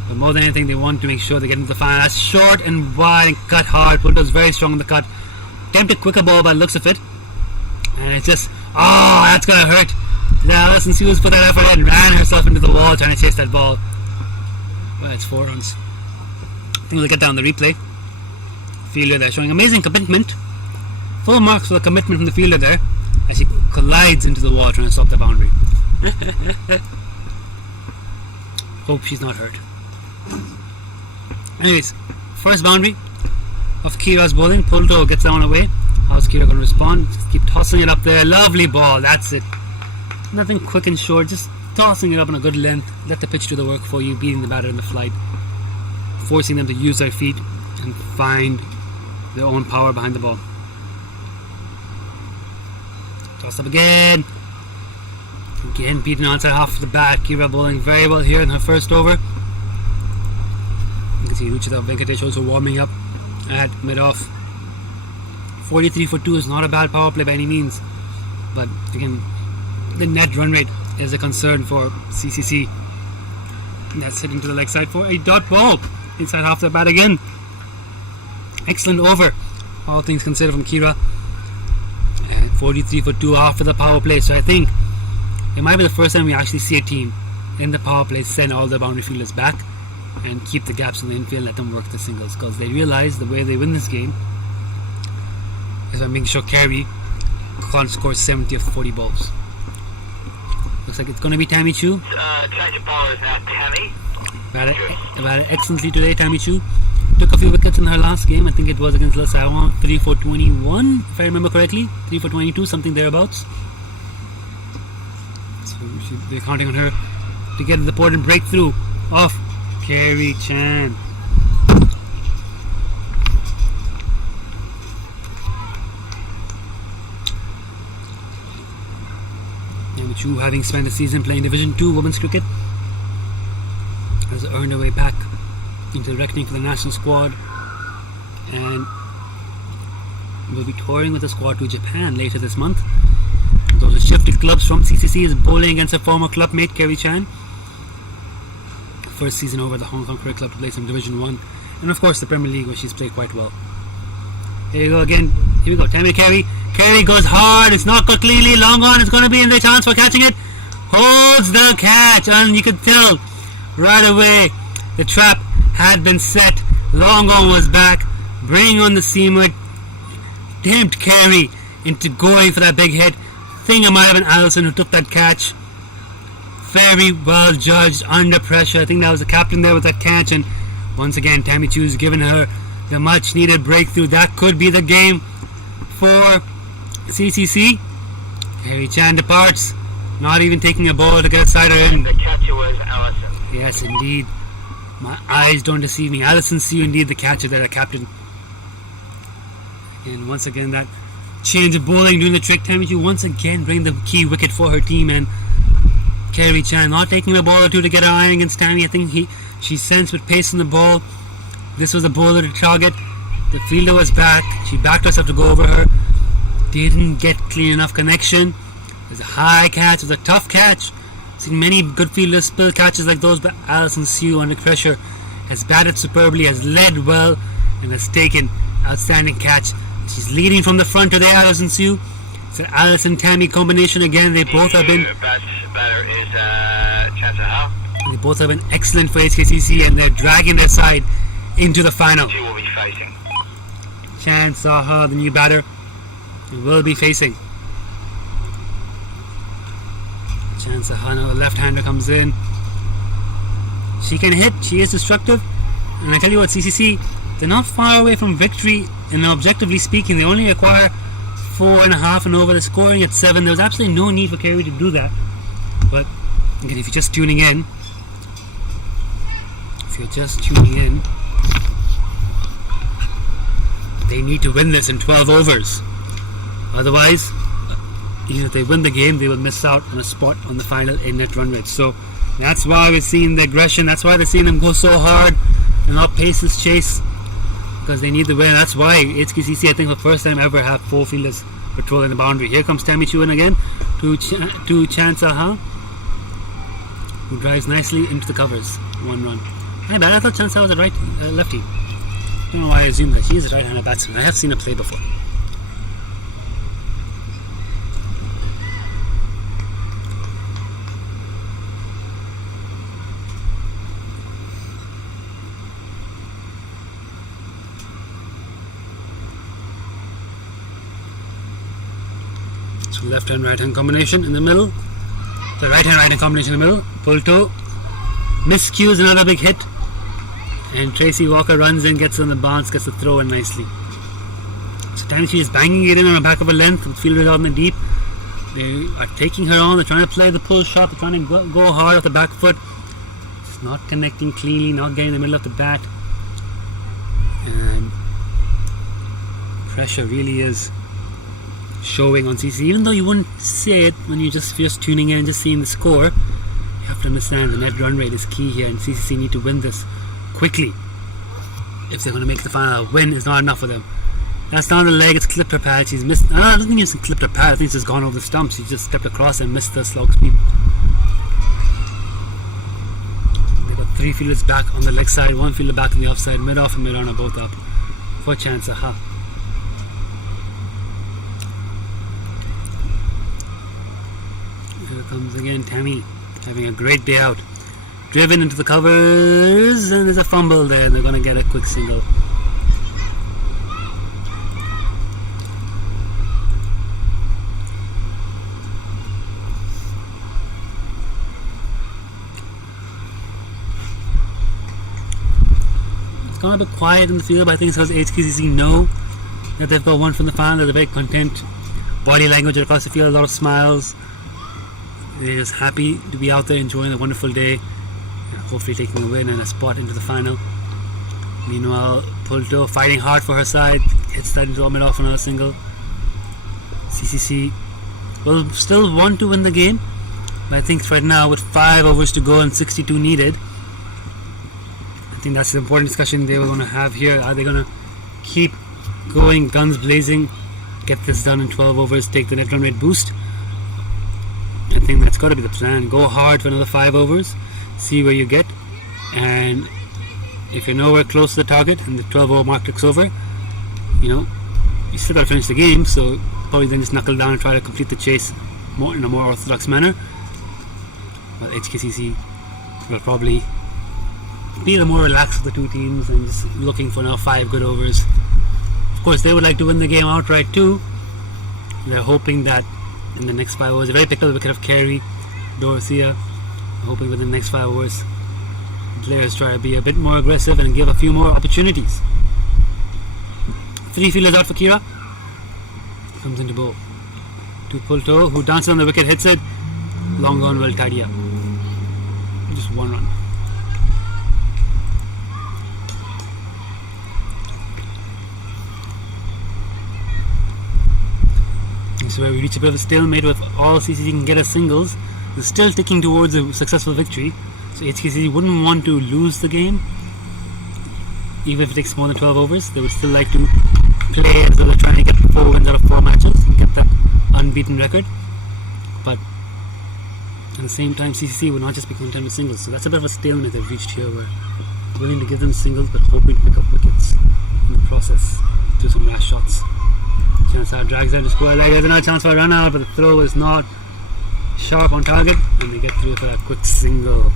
but more than anything, they want to make sure they get into the final. That's short and wide and cut hard. Pulto's very strong in the cut. Attempted quicker ball by the looks of it. And it's just, oh, that's gonna hurt. Alison Sewell's put that effort in, ran herself into the wall trying to chase that ball. Well, it's 4 runs. I think we'll get down the replay. Fielder there showing amazing commitment. Full marks for the commitment from the fielder there, as she collides into the wall trying to stop the boundary. Hope she's not hurt. Anyways, first boundary of Kira's bowling. Pulto gets down away. How's Kira going to respond? Just keep tossing it up there. Lovely ball. That's it. Nothing quick and short. Just tossing it up on a good length. Let the pitch do the work for you. Beating the batter in the flight. Forcing them to use their feet and find their own power behind the ball. Tossed up again. Again beaten outside half of the bat. Kira bowling very well here in her first over. You can see Ruchita Venkatesh also warming up at mid-off. 43 for 2 is not a bad power play by any means. But again, the net run rate is a concern for CCC. And that's hit into the leg side for a dot ball. Inside half the bat again. Excellent over, all things considered, from Kira. And 43 for 2 after the power play. So I think it might be the first time we actually see a team in the power play send all the boundary fielders back and keep the gaps in the infield, let them work the singles, because they realize the way they win this game is by making sure Kerry can't score 70 of 40 balls. Looks like it's going to be Tammy Chu. Change of power is now Tammy. Batted excellently today, Tammy Chu. Took a few wickets in her last game. I think it was against Lasawan. 3 for 21, if I remember correctly. 3 for 22, something thereabouts. So they're counting on her to get the important breakthrough of Kerry Chan. Tammy Chu, having spent a season playing Division 2 women's cricket, has earned her way back into the reckoning for the national squad and will be touring with the squad to Japan later this month. Those are shifted clubs from CCC is bowling against her former club mate Kerry Chan. First season over the Hong Kong Cricket Club to play some Division 1, and of course the Premier League, where she's played quite well. Here we go again. Here we go. Tammy Kerry. Kerry goes hard. It's not got cleanly. Long on. It's going to be in the chance for catching it. Holds the catch, and you could tell right away the trap had been set. Long on was back, bringing on the seamer, tempted Kerry into going for that big hit. Think it might have been Allison who took that catch. Very well judged under pressure. I think that was the captain there with that catch, and once again Tammy Chu's given her the much needed breakthrough. That could be the game for CCC. Kerry Chan departs, not even taking a ball to get a sider in. The catcher was Allison. Yes, indeed. My eyes don't deceive me. Allison Sue, indeed, the catcher there, the captain. And once again, that change of bowling doing the trick. Tammy Chu once again bring the key wicket for her team, and Kerry Chan not taking a ball or two to get her iron against Tammy. I think she sensed with pace in the ball this was a bowler to target. The fielder was back. She backed herself to go over her. Didn't get clean enough connection. It was a high catch. It was a tough catch. Seen many good fielders spill catches like those, but Allison Sue under pressure has batted superbly, has led well, and has taken Outstanding catch. She's leading from the front today, Alison Sue. It's an Alison Tammy combination again. They both have been excellent for HKCC, and they're dragging their side into the final. Chan Saha, the new batter, will be facing. Chan Saha, now the left-hander comes in. She can hit. She is destructive. And I tell you what, CCC, they're not far away from victory. And objectively speaking, they only require 4.5 and over. They're scoring at 7. There was absolutely no need for Kerry to do that. But again, if you're just tuning in, they need to win this in 12 overs. Otherwise, even if they win the game, they will miss out on a spot on the final in net run rate. So that's why we're seeing the aggression. That's why they're seeing them go so hard and not pace this chase, because they need the win. That's why HKCC, I think, for the first time ever, have 4 fielders patrolling the boundary. Here comes Tammy Chuan again to Chan Saha, who drives nicely into the covers. 1 run. My bad, I thought Chan Saha was a lefty. I don't know why I assumed that. She is a right-handed batsman. I have seen her play before. So left-hand, right-hand combination in the middle. The right-hand, right-hand combination in the middle. Pull toe. Miscues, another big hit. And Tracy Walker runs in, gets on the bounce, gets the throw in nicely. So Tammy is banging it in on the back of a length with fielders out in the deep. They are taking her on. They're trying to play the pull shot. They're trying to go hard off the back foot. It's not connecting cleanly, not getting in the middle of the bat. And pressure really is showing on CCC. Even though you wouldn't say it when you're just tuning in and just seeing the score, you have to understand the net run rate is key here, and CCC need to win this quickly if they're going to make the final. A win is not enough for them. That's down the leg. It's clipped her pad. She's missed. I don't think it's clipped her pad. I think it's just gone over the stump. She just stepped across and missed the slog speed. They've got 3 fielders back on the leg side, 1 fielder back on the offside. Mid-off and mid-on are both up for Chan Saha. Here comes again Tammy, having a great day out. Driven into the covers, and there's a fumble there, and they're going to get a quick single. It's gone a bit quiet in the field, but I think it's because HKCC know that they've got one from the final. They're very content. Body language across the field, a lot of smiles. They're just happy to be out there enjoying a wonderful day. Hopefully taking a win and a spot into the final. Meanwhile, Pulto fighting hard for her side, hits that into the mid-off, another single. CCC will still want to win the game, but I think right now with 5 overs to go and 62 needed, I think that's the important discussion they were going to have here. Are they going to keep going guns blazing, get this done in 12 overs, take the net run rate boost? I think that's got to be the plan. Go hard for another 5 overs, see where you get, and if you're nowhere close to the target and the 12 over mark ticks over, you still got to finish the game, so probably then just knuckle down and try to complete the chase in a more orthodox manner. But HKCC will probably be the more relaxed of the 2 teams and just looking for now 5 good overs. Of course, they would like to win the game outright too. They're hoping that in the next 5 overs, a very pickle wicket of Carey, Dorothea, hoping within the next 5 overs players try to be a bit more aggressive and give a few more opportunities. 3 fielders out for Kira. Comes into bowl to Pulto, who dances on the wicket, hits it. Long gone, well tidy up. Just 1 run. This is where we reach a bit of a stalemate with all CCC can get as singles. They're still ticking towards a successful victory, so HKCC wouldn't want to lose the game. Even if it takes more than 12 overs, they would still like to play as though they're trying to get 4 wins out of 4 matches and get that unbeaten record. But at the same time, CCC would not just be content with singles, so that's a bit of a stalemate they've reached here, where they're willing to give them singles but hoping to pick up wickets in the process. do some last shots. Chansha drags out the square leg. There's another chance for a run out, but the throw is not sharp on target, and they get through for a quick single.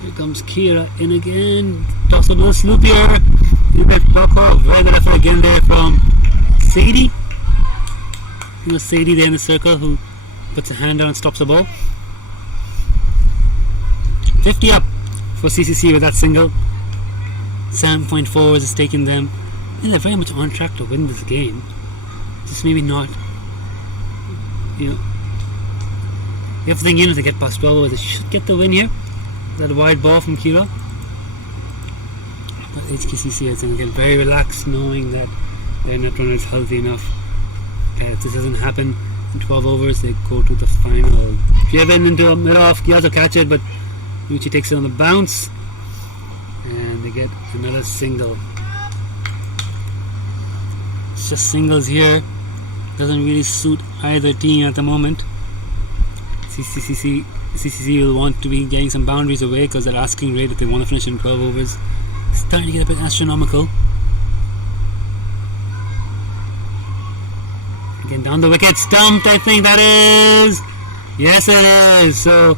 Here comes Kira in again. Toss a little sloopier. You get Gencor. Very good effort again there from Sadie. It was Sadie there in the circle who puts a hand down and stops the ball. 50 up for CCC with that single. 7.4 is taking them. They're very much on track to win this game. Just maybe not. You have to think, if they get past 12 overs, they should get the win here. That wide ball from Kira. But HKCC is going to get very relaxed knowing that their net runner is healthy enough. If this doesn't happen in 12 overs, they go to the final. Kevin into a mid-off, Kiazo catch it, but Yuichi takes it on the bounce. And they get another single. It's just singles here. Doesn't really suit either team at the moment. CCC will want to be getting some boundaries away because they're asking rate if they want to finish in 12 overs. It's starting to get a bit astronomical. Again, down the wicket, stumped, I think that is. Yes, it is. So,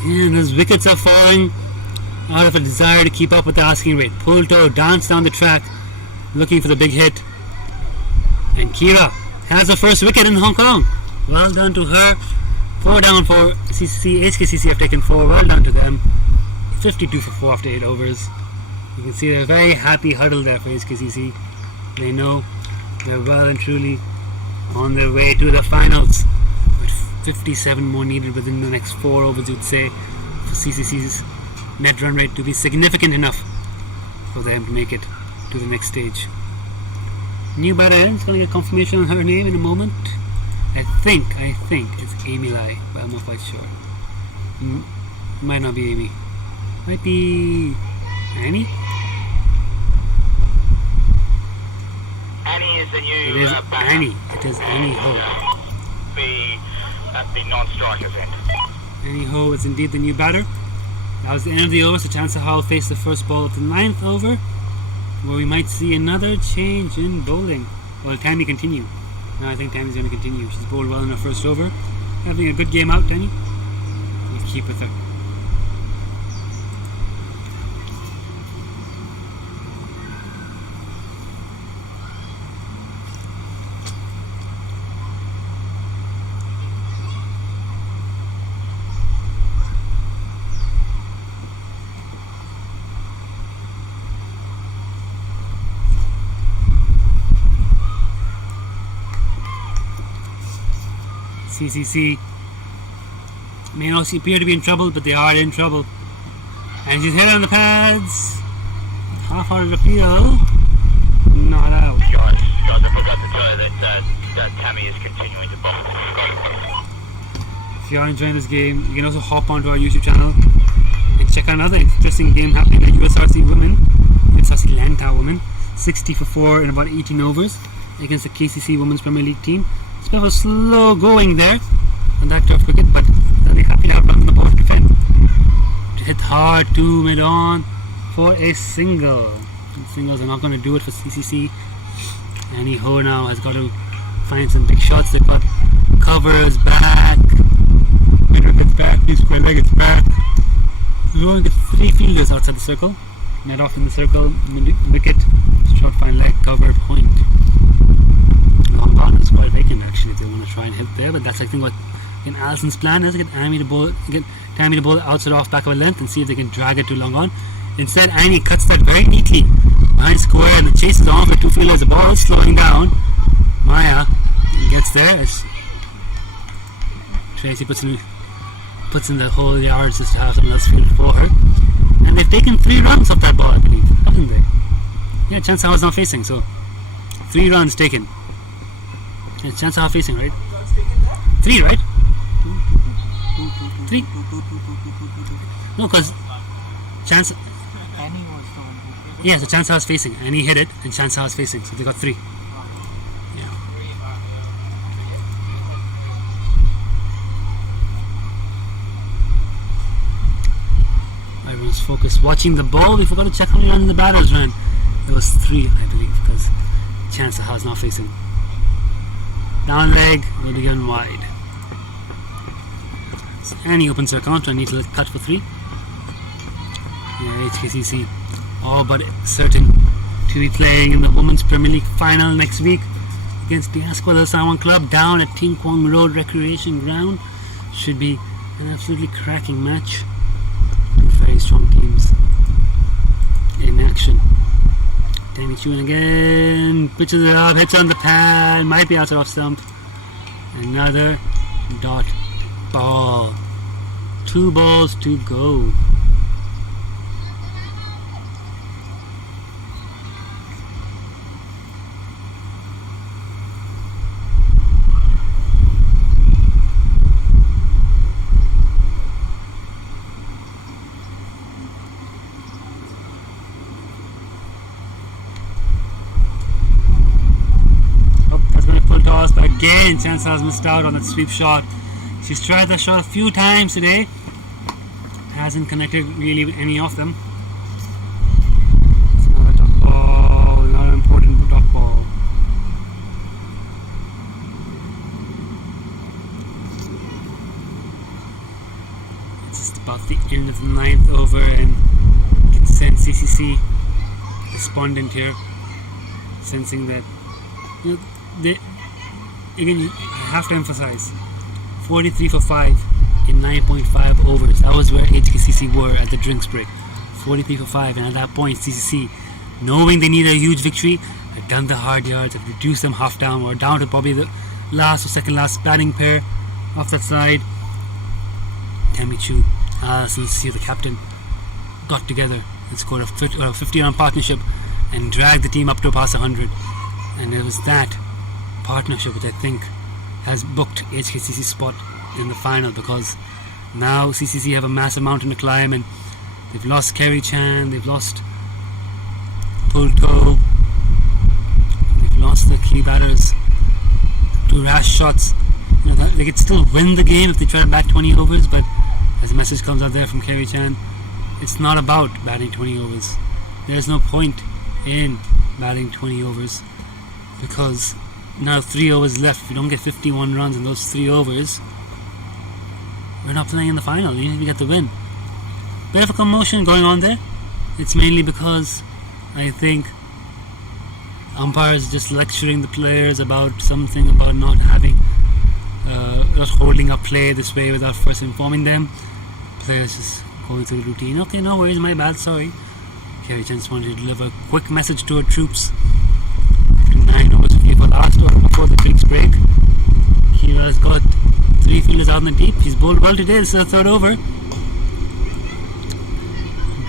again, those wickets are falling out of a desire to keep up with the asking rate. Pull toe, dance down the track, looking for the big hit. And Kira has the first wicket in Hong Kong. Well done to her. 4 down for CCC. HKCC have taken 4. Well done to them. 52 for 4 after 8 overs. You can see a very happy huddle there for HKCC. They know they're well and truly on their way to the finals. With 57 more needed within the next 4 overs, you'd say, for CCC's net run rate to be significant enough for them to make it to the next stage. New batter is going to get confirmation on her name in a moment. I think it's Amy Lai, but I'm not quite sure. Might not be Amy. Might be Annie? Annie is the new It is batter. Annie. It is Annie Ho. At the non-strikers end. Annie Ho is indeed the new batter. That was the end of the over, so Chansha will face the first ball of the 9th over, where we might see another change in bowling. Well, Tammy continue. No, I think Tammy's going to continue. She's bowled well in her first over. Having a good game out, Tammy. Let's keep with her. CCC may not appear to be in trouble, but they are in trouble. And she's hit on the pads. Half-hearted appeal. Not out. Guys, I forgot to tell you that Tammy is continuing to bowl. If you are enjoying this game, you can also hop onto our YouTube channel and check out another interesting game happening at USRC Women, USRC Lantau Women. 60 for 4 in about 18 overs against the KCC Women's Premier League team. It's a bit of a slow going there on that turf cricket, but they're happy to have run on the ball to defend. To hit hard to mid-on for a single. And singles are not going to do it for CCC. Annie Ho now has got to find some big shots. They've got covers back, mid-wicket's back, new square leg, it's back. We're going to get 3 fielders outside the circle. Net off in the circle, mid-wicket, short fine leg, cover, point. Long on, it's quite vacant actually if they want to try and hit there, but that's I think what in Alison's plan is, get Tammy to bowl outside off back of a length and see if they can drag it to long on. Instead, Annie cuts that very neatly behind square and the chase is on for 2 fielders. The ball is slowing down. Maya gets there as Tracy puts in the whole yards just to have someone else field for her. And they've taken 3 runs off that ball, I believe, haven't they? Yeah, Chansha was not facing, so 3 runs taken. Yeah, Chansha facing, right? 3, right? 3? No, because Chansha. Annie was the one who. Yeah, so Chansha was facing, and he hit it, and Chansha was facing, so they got 3. Yeah. Everyone's focused, watching the ball. We forgot to check how many runs the batters ran. It was 3, I believe, because Chance is not facing. Down leg, will be given wide. And he opens their counter and needs to cut for 3. Yeah, HKCC all but certain to be playing in the Women's Premier League final next week against the Esquila Sawan Club down at Ting Kwong Road Recreation Ground. Should be an absolutely cracking match. Two very strong teams in action. Tammy Chun again, pitches it up, hits on the pad, might be outside off stump. Another dot ball. 2 balls to go. But again, Chance has missed out on that sweep shot. She's tried that shot a few times today. Hasn't connected really with any of them. It's not a dot ball, not an important dot ball. It's just about the end of the 9th over, and you can sense CCC despondent here, sensing that, you know, they, again, I have to emphasize 43 for 5 in 9.5 overs. That was where HKCC were at the drinks break. 43 for 5, and at that point CCC, knowing they needed a huge victory, had done the hard yards, had reduced them half down, or down to probably the last or second last batting pair off that side. Tammy Chu, CCC, the captain, got together and scored a 50-run partnership and dragged the team up to past 100. And it was that partnership which I think has booked HKCC's spot in the final, because now CCC have a massive mountain to climb, and they've lost Kerry Chan, they've lost Pulto, they've lost the key batters, 2 rash shots. You know, they could still win the game if they try to bat 20 overs, but as a message comes out there from Kerry Chan, it's not about batting 20 overs. There's no point in batting 20 overs, because now 3 overs left. If you don't get 51 runs in those 3 overs, we're not playing in the final, even if we get the win. Bit of a commotion going on there. It's mainly because I think umpires just lecturing the players about something about not having not holding up play this way without first informing them. Players just going through the routine. Okay, no worries, my bad, sorry. Kerry Chan just wanted to deliver a quick message to her troops. 9 overs for last over before the drinks break. Kira's got 3 fielders out in the deep. She's bowled well today. This is her 3rd over.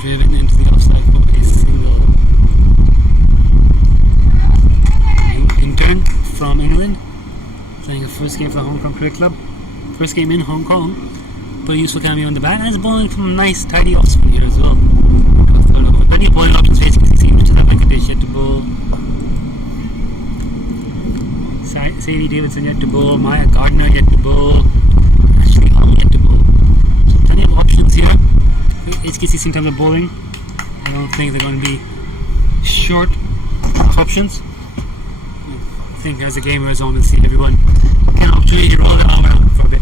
Driven into the offside for a single. Intern from England, playing a first game for the Hong Kong Cricket Club. First game in Hong Kong. Put a useful cameo on the bat, and is bowling from a nice tidy off spin here as well. 3rd over. Plenty of bowling options for HKCC, which is that Venkatesh yet to bowl. Sadie Davidson yet to bowl, Maya Gardner yet to bowl, Ashley Hall yet to bowl. So plenty of options here for HKCC in terms of bowling. I don't think they're going to be short of options. I think as the game wears on, we'll see everyone get an opportunity to roll their arm around for a bit.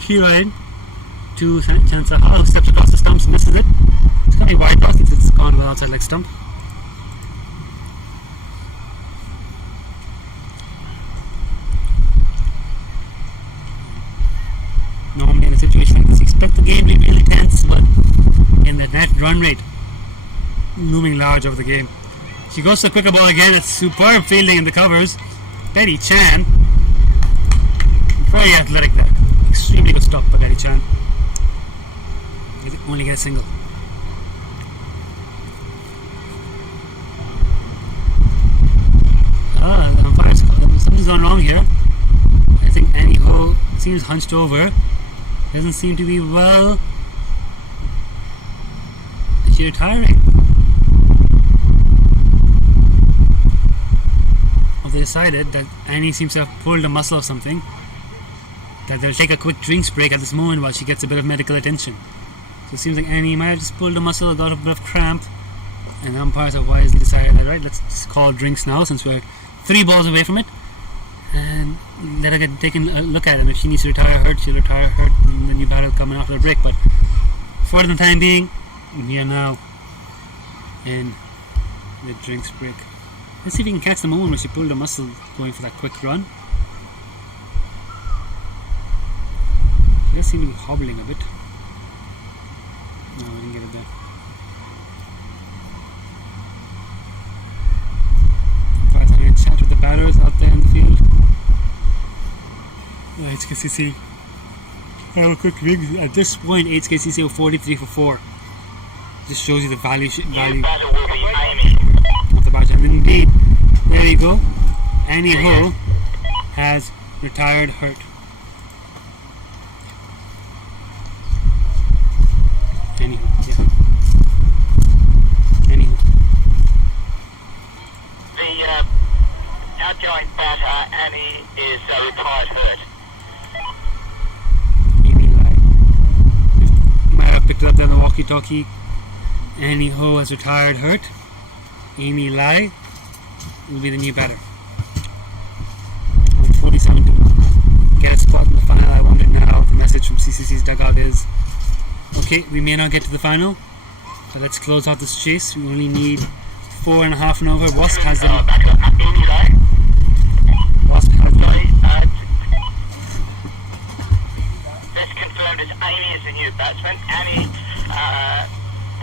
Key line to Chansa Hall, who steps across the stumps and misses it. It's going to be wide off, it's gone to the outside leg stump. Normally in a situation like this, expect the game to be really tense, but in that net run rate looming large over the game. She goes to a quicker ball again. It's superb fielding in the covers. Betty Chan, very athletic there. Extremely good stop by Betty Chan. Only get a single. The umpire's something's gone wrong here. I think Annie Ho seems hunched over. Doesn't seem to be well. Is she retiring? Of the they decided that Annie seems to have pulled a muscle or something, that they'll take a quick drinks break at this moment while she gets a bit of medical attention. So it seems like Annie might have just pulled a muscle or got a bit of cramp, and the umpires have wisely decided that, right, let's just call drinks now since we're 3 balls away from it, and let her get taken a look at it. And if she needs to retire hurt, she'll retire hurt, and the new batter will come in after the break. But for the time being, we are now in the drinks break. Let's see if we can catch the moment where she pulled a muscle going for that quick run. She does seem to be hobbling a bit. No, we didn't get it there. I'm going to chat with the batters out there in the field. HKCC have a quick rig. At this point, HKCC are 43 for 4. Just shows you the value of the batter. And indeed, there you go. Annie Ho has retired hurt. Anywho, yeah. Anywho. The outgoing batter, Annie, is retired hurt. Might have picked it up there on the walkie-talkie. Annie Ho has retired hurt. Amy Lai will be the new batter. With 47 to get a spot in the final. I wonder now, the message from CCC's dugout is, okay, we may not get to the final, so let's close out this chase. We only need 4.5 and over. Wasp has them. Wasp has them. That's confirmed as Amy is the new batsman. Annie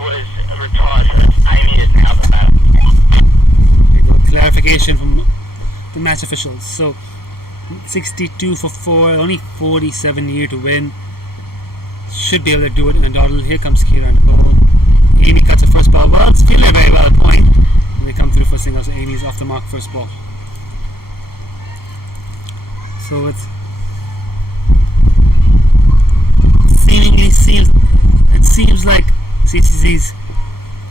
was retired hurt. Amy is now the batter. Clarification from the match officials. So 62 for 4, only 47 here to win. Should be able to do it in a dawdle. Here comes Kira and goal. Amy cuts her first ball. Well, it's fielded very well at point. And they come through for singles. So Amy's off the mark first ball. So it seems like CCC's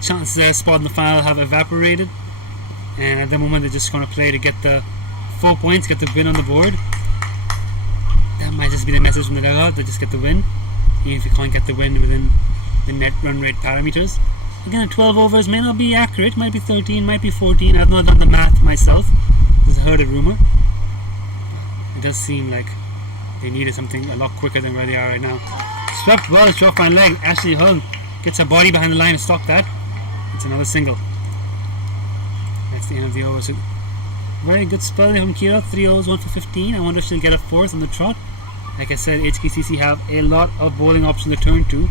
chances at a spot in the final have evaporated. And at the moment they're just going to play to get the 4 points, get the win on the board. That might just be the message from the dugout, they just get the win. Even if you can't get the win within the net run rate parameters. Again, 12 overs may not be accurate, might be 13, might be 14. I've not done the math myself, just heard a rumour. It does seem like they needed something a lot quicker than where they are right now. Swept well, short fine leg. Ashley Hull gets her body behind the line to stop that. It's another single. That's the end of the over. So very good spell from Kira. 3 overs, 1 for 15. I wonder if she'll get a 4th on the trot. Like I said, HKCC have a lot of bowling options to turn to.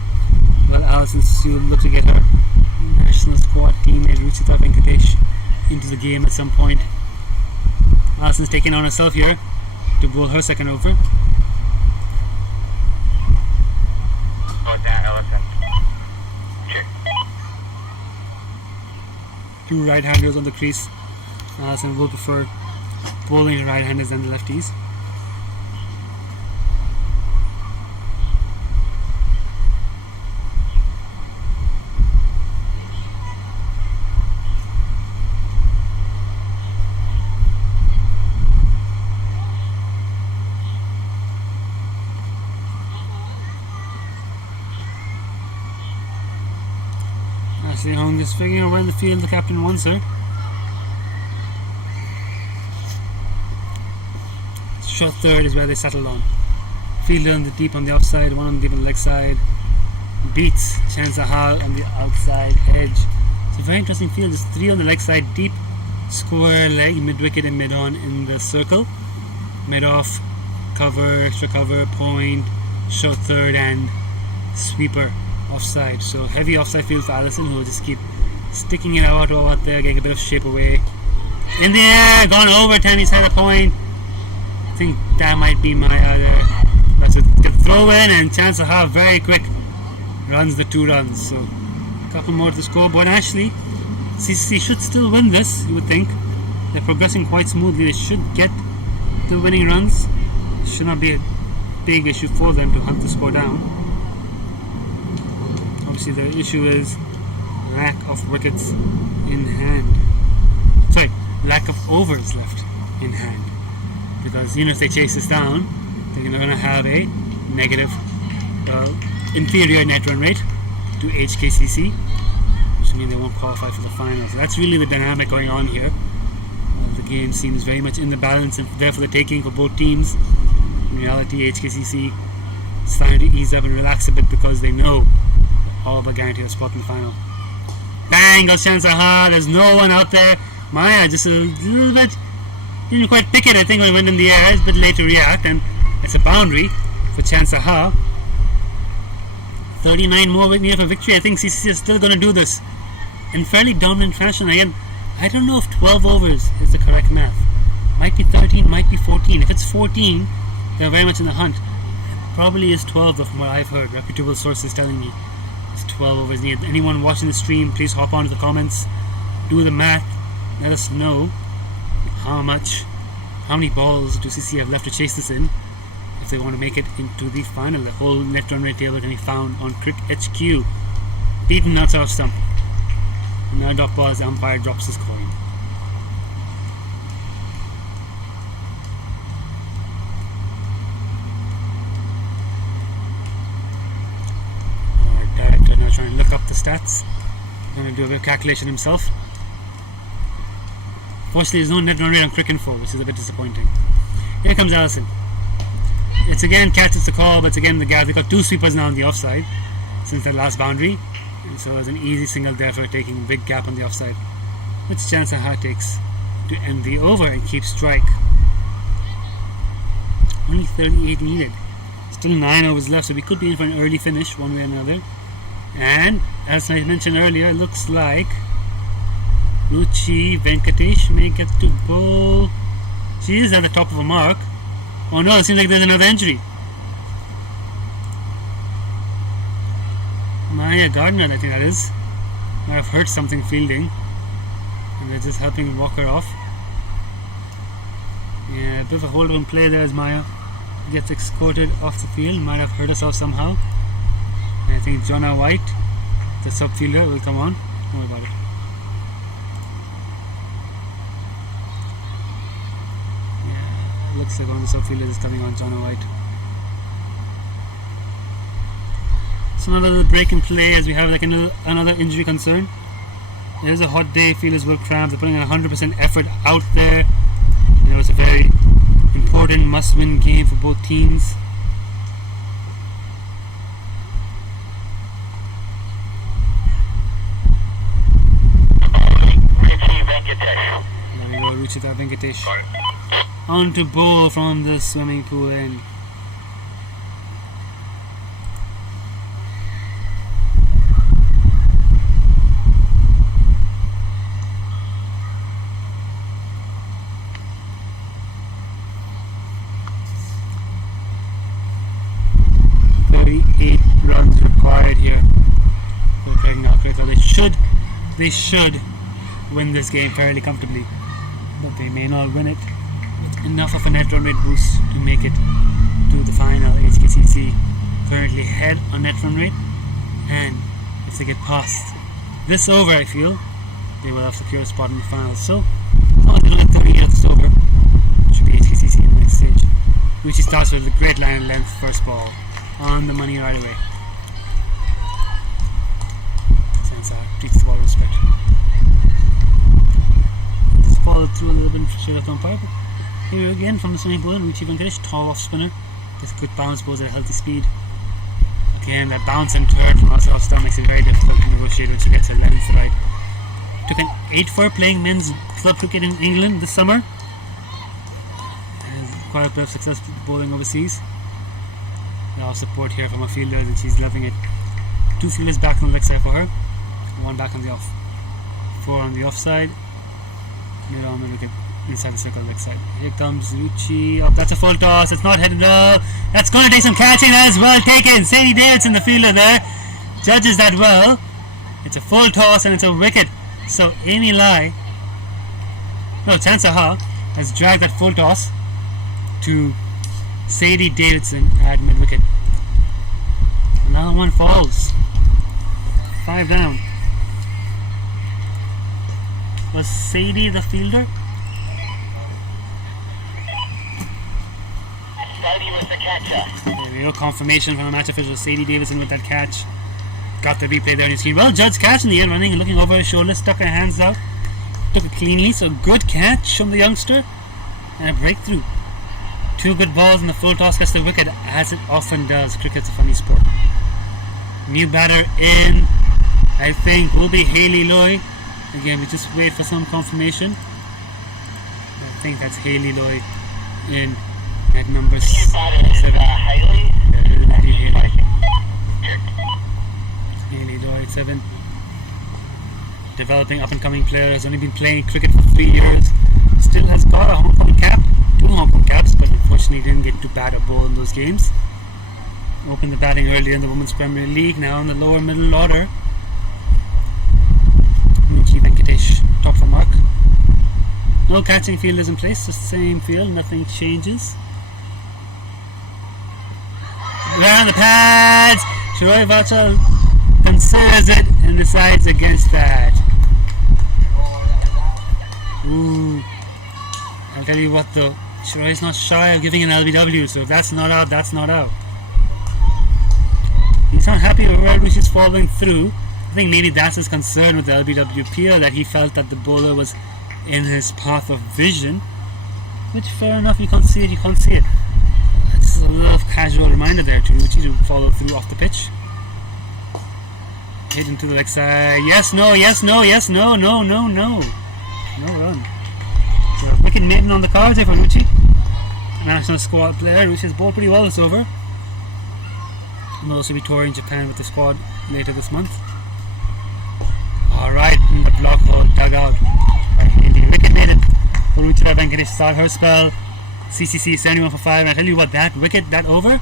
Well, Alison Sue will look to get her national squad teammate Ruchita Venkatesh into the game at some point. Alison's taking on herself here to bowl her second over. Go down, Alison. Check. 2 right-handers on the crease. Alison will prefer bowling the right-handers than the lefties. Ashley Hong is figuring out where in the field the captain wants her. Short third is where they settled on. Fielder on the deep on the offside, one on the deep on the leg side. Beats Chan Sahal on the outside edge. It's a very interesting field. There's 3 on the leg side, deep, square leg, mid wicket and mid on in the circle. Mid off, cover, extra cover, point, short third and sweeper offside. So heavy offside field for Alison, who will just keep sticking it out there, getting a bit of shape away. In the air, gone over Tammy's head, a point. I think that might be my other. That's a good throw in, and Chan Sahal very quick runs the 2 runs. So a couple more to the scoreboard. Actually, CCC should still win this, you would think. They're progressing quite smoothly. They should get the winning runs. It should not be a big issue for them to hunt the score down. Obviously the issue is lack of wickets in hand. Sorry, lack of overs left in hand. Because even if they chase this down, they're going to have a negative, inferior net run rate to HKCC, which means they won't qualify for the finals. So that's really the dynamic going on here. The game seems very much in the balance and there for the taking for both teams. In reality, HKCC is starting to ease up and relax a bit because they know all but guaranteed a spot in the final. Bang goes Chansaha. There's no one out there. Maya just a little bit didn't quite pick it, I think, when it went in the air. It's a bit late to react, and it's a boundary for Chansaha. 39 more with me for victory. I think CCC is still going to do this in fairly dominant fashion. Again, I don't know if 12 overs is the correct math. Might be 13, might be 14. If it's 14, they're very much in the hunt. It probably is 12 from what I've heard. Reputable sources telling me it's 12 overs needed. Anyone watching the stream, please hop onto the comments, do the math, let us know how many balls do CCC have left to chase this in if they want to make it into the final. The whole net run rate table can be found on Crick HQ. Beaten nuts off stump. And now dot ball as the umpire drops his coin. Our director now trying to look up the stats. Going to do a bit of calculation himself. Fortunately, there's no net run rate on Crick Info, which is a bit disappointing. Here comes Allison. It's again catches the call, but it's again the gap. They've got two sweepers now on the offside since that last boundary. And so there's an easy single there for taking a big gap on the offside, which Chansaha takes to end the over and keep strike. Only 38 needed. Still 9 overs left, so we could be in for an early finish one way or another. And as I mentioned earlier, it looks like Ruchi Venkatesh may get to bowl. She is at the top of a mark. Oh no, it seems like there's another injury. Maya Gardner, I think that is. Might have hurt something fielding, and they're just helping walk her off. Yeah, a bit of a hold on play there as Maya gets escorted off the field. Might have hurt herself somehow. And I think Jonna White, the subfielder, will come on. Don't worry about it. Yeah, looks like one of the subfielders is coming on, Jonna White. So another little break in play as we have like another injury concern. It is a hot day, fielders will cramp. They're putting in 100% effort out there. You know, it's a very important must-win game for both teams. There we go, Ruchita Venkatesh. On to bowl from the swimming pool end. Runs required here for taking out Critical. They should win this game fairly comfortably, but they may not win it with enough of a net run rate boost to make it to the final. HKCC currently head on net run rate, and if they get past this over, I feel they will have secured a spot in the final. So as long as they don't get 30 of this over, it should be HKCC in the next stage. Ruchi starts with a great line and length first ball. On the money right away. Sansa takes the ball with respect. This ball through a little bit straight off the umpire. Here again from the swimming pool, Ruchi Venkatesh, tall off spinner. Gets a good bounce, goes at a healthy speed. Again, that bounce and turn from outside off stump makes it very difficult to negotiate when she gets her length right. Took an 8 for playing men's club cricket in England this summer. Has quite a bit of success bowling overseas. Now support here from a fielder, and she's loving it. 2 fielders back on the leg side for her, 1 back on the off. 4 on the offside. Here on the wicket, inside the circle leg side. Here comes Ruchi. Oh, that's a full toss. It's not headed up. That's going to take some catching as well. Taken. Sadie Davidson, the fielder there, judges that well. It's a full toss and it's a wicket. So Amy Lai, Chansaha has dragged that full toss to Sadie Davidson at mid-wicket. Now one falls. 5 down. Was Sadie the fielder? catcher. There we go, confirmation from the match official Sadie Davison with that catch. Got the replay there on your screen. Well judged catch in the end, running and looking over his shoulder, stuck her hands out, took it cleanly, so good catch from the youngster, and a breakthrough. 2 good balls and the full toss gets the wicket, as it often does. Cricket's a funny sport. New batter in, I think, will be Hayley Loy. Again, we just wait for some confirmation. I think that's Hayley Loy in at number 7. Haley. Hayley Loy at 7. Developing up and coming player, has only been playing cricket for 3 years. Still has got a Hong Kong cap, 2 Hong Kong caps, but unfortunately didn't get to bat or bowl in those games. Opened the batting earlier in the Women's Premier League, now in the lower middle order. Ruchi Venkatesh, top for mark. No catching fielders in place, just the same field, nothing changes. Around the pads, Shiroi Vachal considers it and decides against that. Ooh, I'll tell you what though, Shiroi's not shy of giving an LBW, so if that's not out, that's not out. He's not happy with where Ruchi's following through. I think maybe that's his concern with the WPL, that he felt that the bowler was in his path of vision, which fair enough, you can't see it, you can't see it. This is a little casual reminder there to Ruchi to follow through off the pitch. Hit into the leg side, yes, no, yes, no, yes, no, no, no, no. No run. So wicket maiden on the cards there for Ruchi. National squad player. Ruchi has bowled pretty well this over. Will also be touring Japan with the squad later this month. Alright, in the block hole, dugout. Right, wicket made it for Ruchi Venkatesh start her spell. CCC 71 for 5. And I tell you what, that wicket, that over,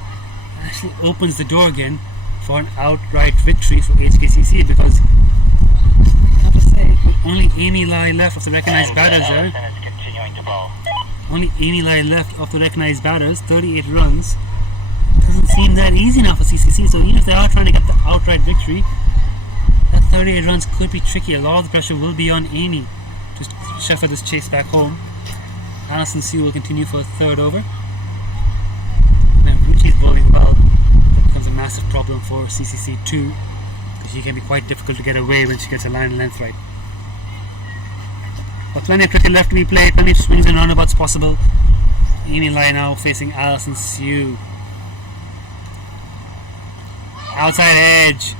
actually opens the door again for an outright victory for HKCC, because I have to say, only Amy Lai left of the recognised batters there. Only Amy Lai left of the recognised batters, 38 runs. Doesn't seem that easy now for CCC, so even if they are trying to get the outright victory, that 38 runs could be tricky. A lot of the pressure will be on Amy to shepherd this chase back home. Alison Sue will continue for a third over. Now Ruchi's bowling well. That becomes a massive problem for CCC too, because she can be quite difficult to get away when she gets a line and length right. But plenty of cricket left to be played, plenty of swings and roundabouts possible. Amy Lai now facing Alison Sue. Outside edge.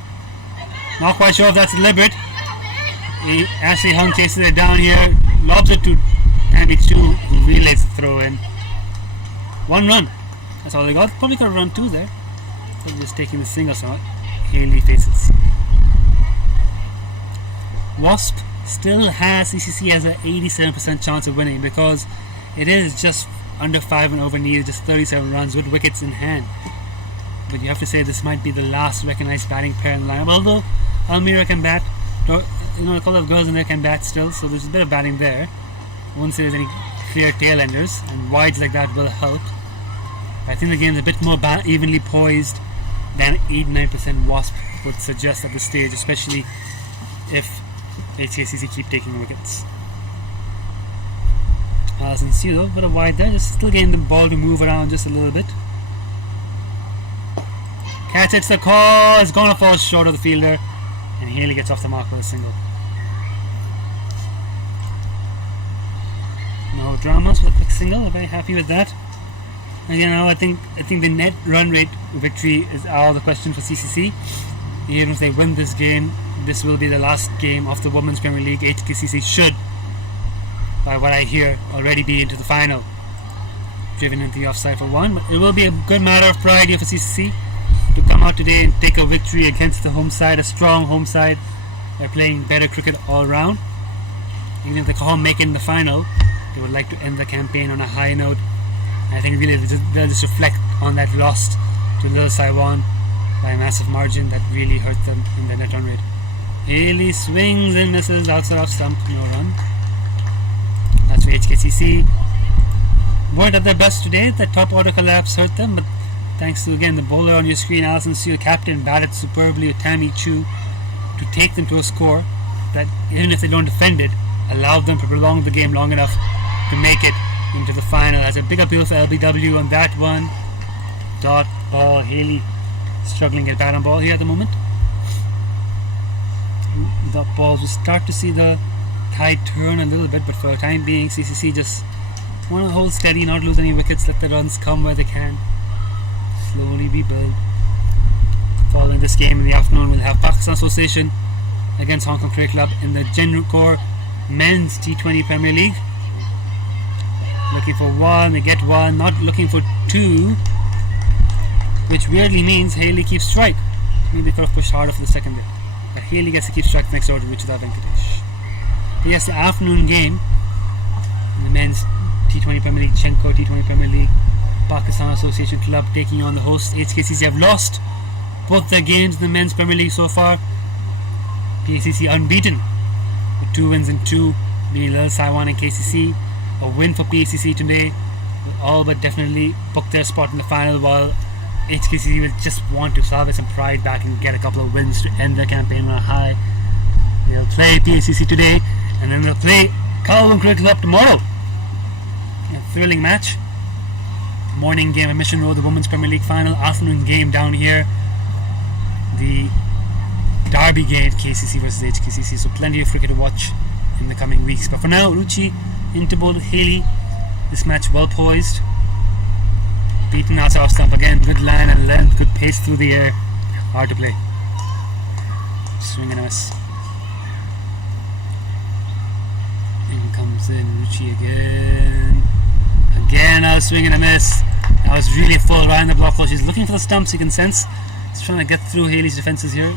Not quite sure if that's deliberate. Ashley Hung chases it down here, lobs it to Tammy Chu, who relays the throw in. 1 run. That's all they got. Probably could have run 2 there. But just taking the single shot. Haley faces. Wasp still has, CCC has an 87% chance of winning, because it is just under 5 and over needed, just 37 runs with wickets in hand. But you have to say this might be the last recognised batting pair in the lineup, although Almira can bat, a couple of girls in there can bat still, so there's a bit of batting there. I won't say there's any clear tail enders, and wides like that will help. I think the game's a bit more evenly poised than 89% Wasp would suggest at this stage, especially if HKCC keep taking wickets. Alison Sue though, bit of wide there, just still getting the ball to move around just a little bit. Catch, it's the call, it's gonna fall short of the fielder, and Haley gets off the mark with a single. No dramas with a quick single, I'm very happy with that. And I think the net run rate victory is out of the question for CCC. Even if they win this game, this will be the last game of the Women's Premier League. HKCC should, by what I hear, already be into the final. Driven into the offside for 1, but it will be a good matter of pride here for CCC to come out today and take a victory against the home side, a strong home side. They're playing better cricket all round. Even if they can't make it in the final, they would like to end the campaign on a high note. And I think really they'll just reflect on that loss to Little Saiwan by a massive margin that really hurt them in their net run rate. Haley swings and misses outside off stump, no run. That's for HKCC. Weren't at their best today. The top order collapse hurt them, but thanks to again the bowler on your screen, Alison Sue, captain, batted superbly with Tammy Chu to take them to a score that, even if they don't defend it, allowed them to prolong the game long enough to make it into the final. As a big appeal for LBW on that one. dot ball. Haley struggling at bat on ball here at the moment. Dot balls, we start to see the tide turn a little bit, but for the time being, CCC just want to hold steady, not lose any wickets, let the runs come where they can. Slowly rebuild. Following this game in the afternoon, we'll have Pakistan Association against Hong Kong Cricket Club in the Gencor Men's T20 Premier League. Looking for one, they get one, not looking for two, which weirdly means Haley keeps strike. Maybe they could have pushed harder for the second there. But Haley gets to keep strike next over to Ruchita Venkatesh. Yes, the afternoon game in the Men's T20 Premier League, Gencor T20 Premier League, Pakistan Association Club taking on the hosts. HKCC have lost both their games in the Men's Premier League so far. PACC unbeaten with 2 wins and 2, being Lal Saiwan and KCC. A win for PACC today will all but definitely book their spot in the final, while HKCC will just want to salvage some pride back and get a couple of wins to end their campaign on a high. They'll play PACC today, and then they'll play Kowloon Cricket Club tomorrow. A thrilling match. Morning game at Mission Road, the Women's Premier League final. Afternoon game down here, the Derby game, KCC versus HKCC. So plenty of cricket to watch in the coming weeks. But for now, Ruchi into bowl with Haley. This match well poised. Beaten outside off stump again. Good line and length, good pace through the air. Hard to play. Swing and a miss. In comes in Ruchi again. Again, another swing and a miss. That was really full right in the block hole. She's looking for the stumps, you can sense. She's trying to get through Haley's defenses here.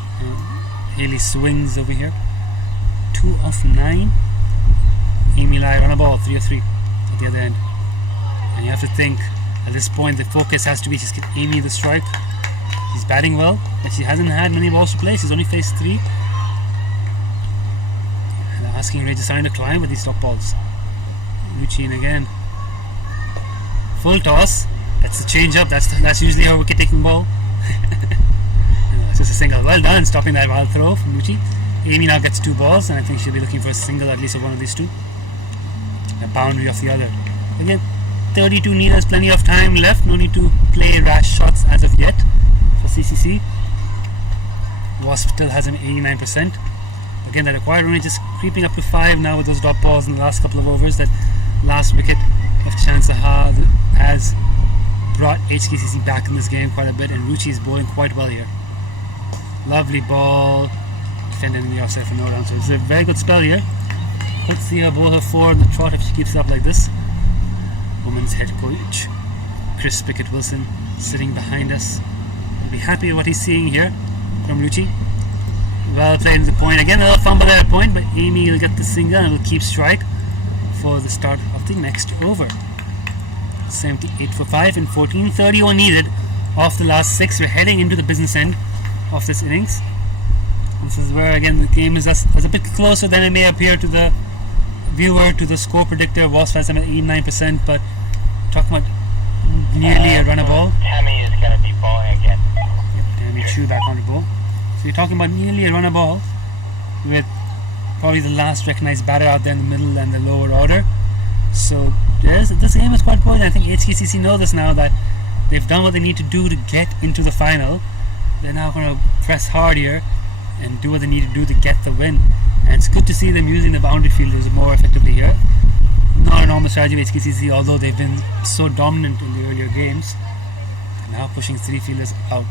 Haley swings over here. 2 of 9. Amy Lai run a ball, 3 of 3 at the other end. And you have to think, at this point, the focus has to be just get Amy the strike. She's batting well, but she hasn't had many balls to play. She's only faced 3. And asking Ray to sign to climb with these top balls. Luchin again. Full toss. That's the change up. That's usually her wicket taking ball. It's just a single. Well done, stopping that wild throw from Lucci. Amy now gets 2 balls, and I think she'll be looking for a single at least of one of these 2. A boundary of the other. Again, 32 meters, plenty of time left. No need to play rash shots as of yet for CCC. Wasp still has an 89%. Again, that acquired run just creeping up to 5 now with those drop balls in the last couple of overs. That last wicket of Chansaha has brought HKCC back in this game quite a bit, and Ruchi is bowling quite well here. Lovely ball. Defended in the offside for no down. So it's a very good spell here. Let's see her bowl her 4 in the trot if she keeps it up like this. Women's head coach Chris Pickett-Wilson sitting behind us. We'll be happy with what he's seeing here from Ruchi. Well played to the point. Again, a little fumble there at point, but Amy will get the single and will keep strike for the start of the next over. 78 for 5 and 14.31 needed off the last 6. We're heading into the business end of this innings. This is where again the game is a bit closer than it may appear to the viewer, to the score predictor. Wasp has them at 89%, but talking about nearly a runner ball. Tammy is going to be bowling again. Yep, Tammy Chu back on the ball. So you're talking about nearly a runner ball with probably the last recognized batter out there in the middle and the lower order. So this game is quite poised. I think HKCC know this now, that they've done what they need to do to get into the final. They're now going to press hard here and do what they need to do to get the win. And it's good to see them using the boundary fielders more effectively here. Not a normal strategy of HKCC, although they've been so dominant in the earlier games. Now pushing 3 fielders out.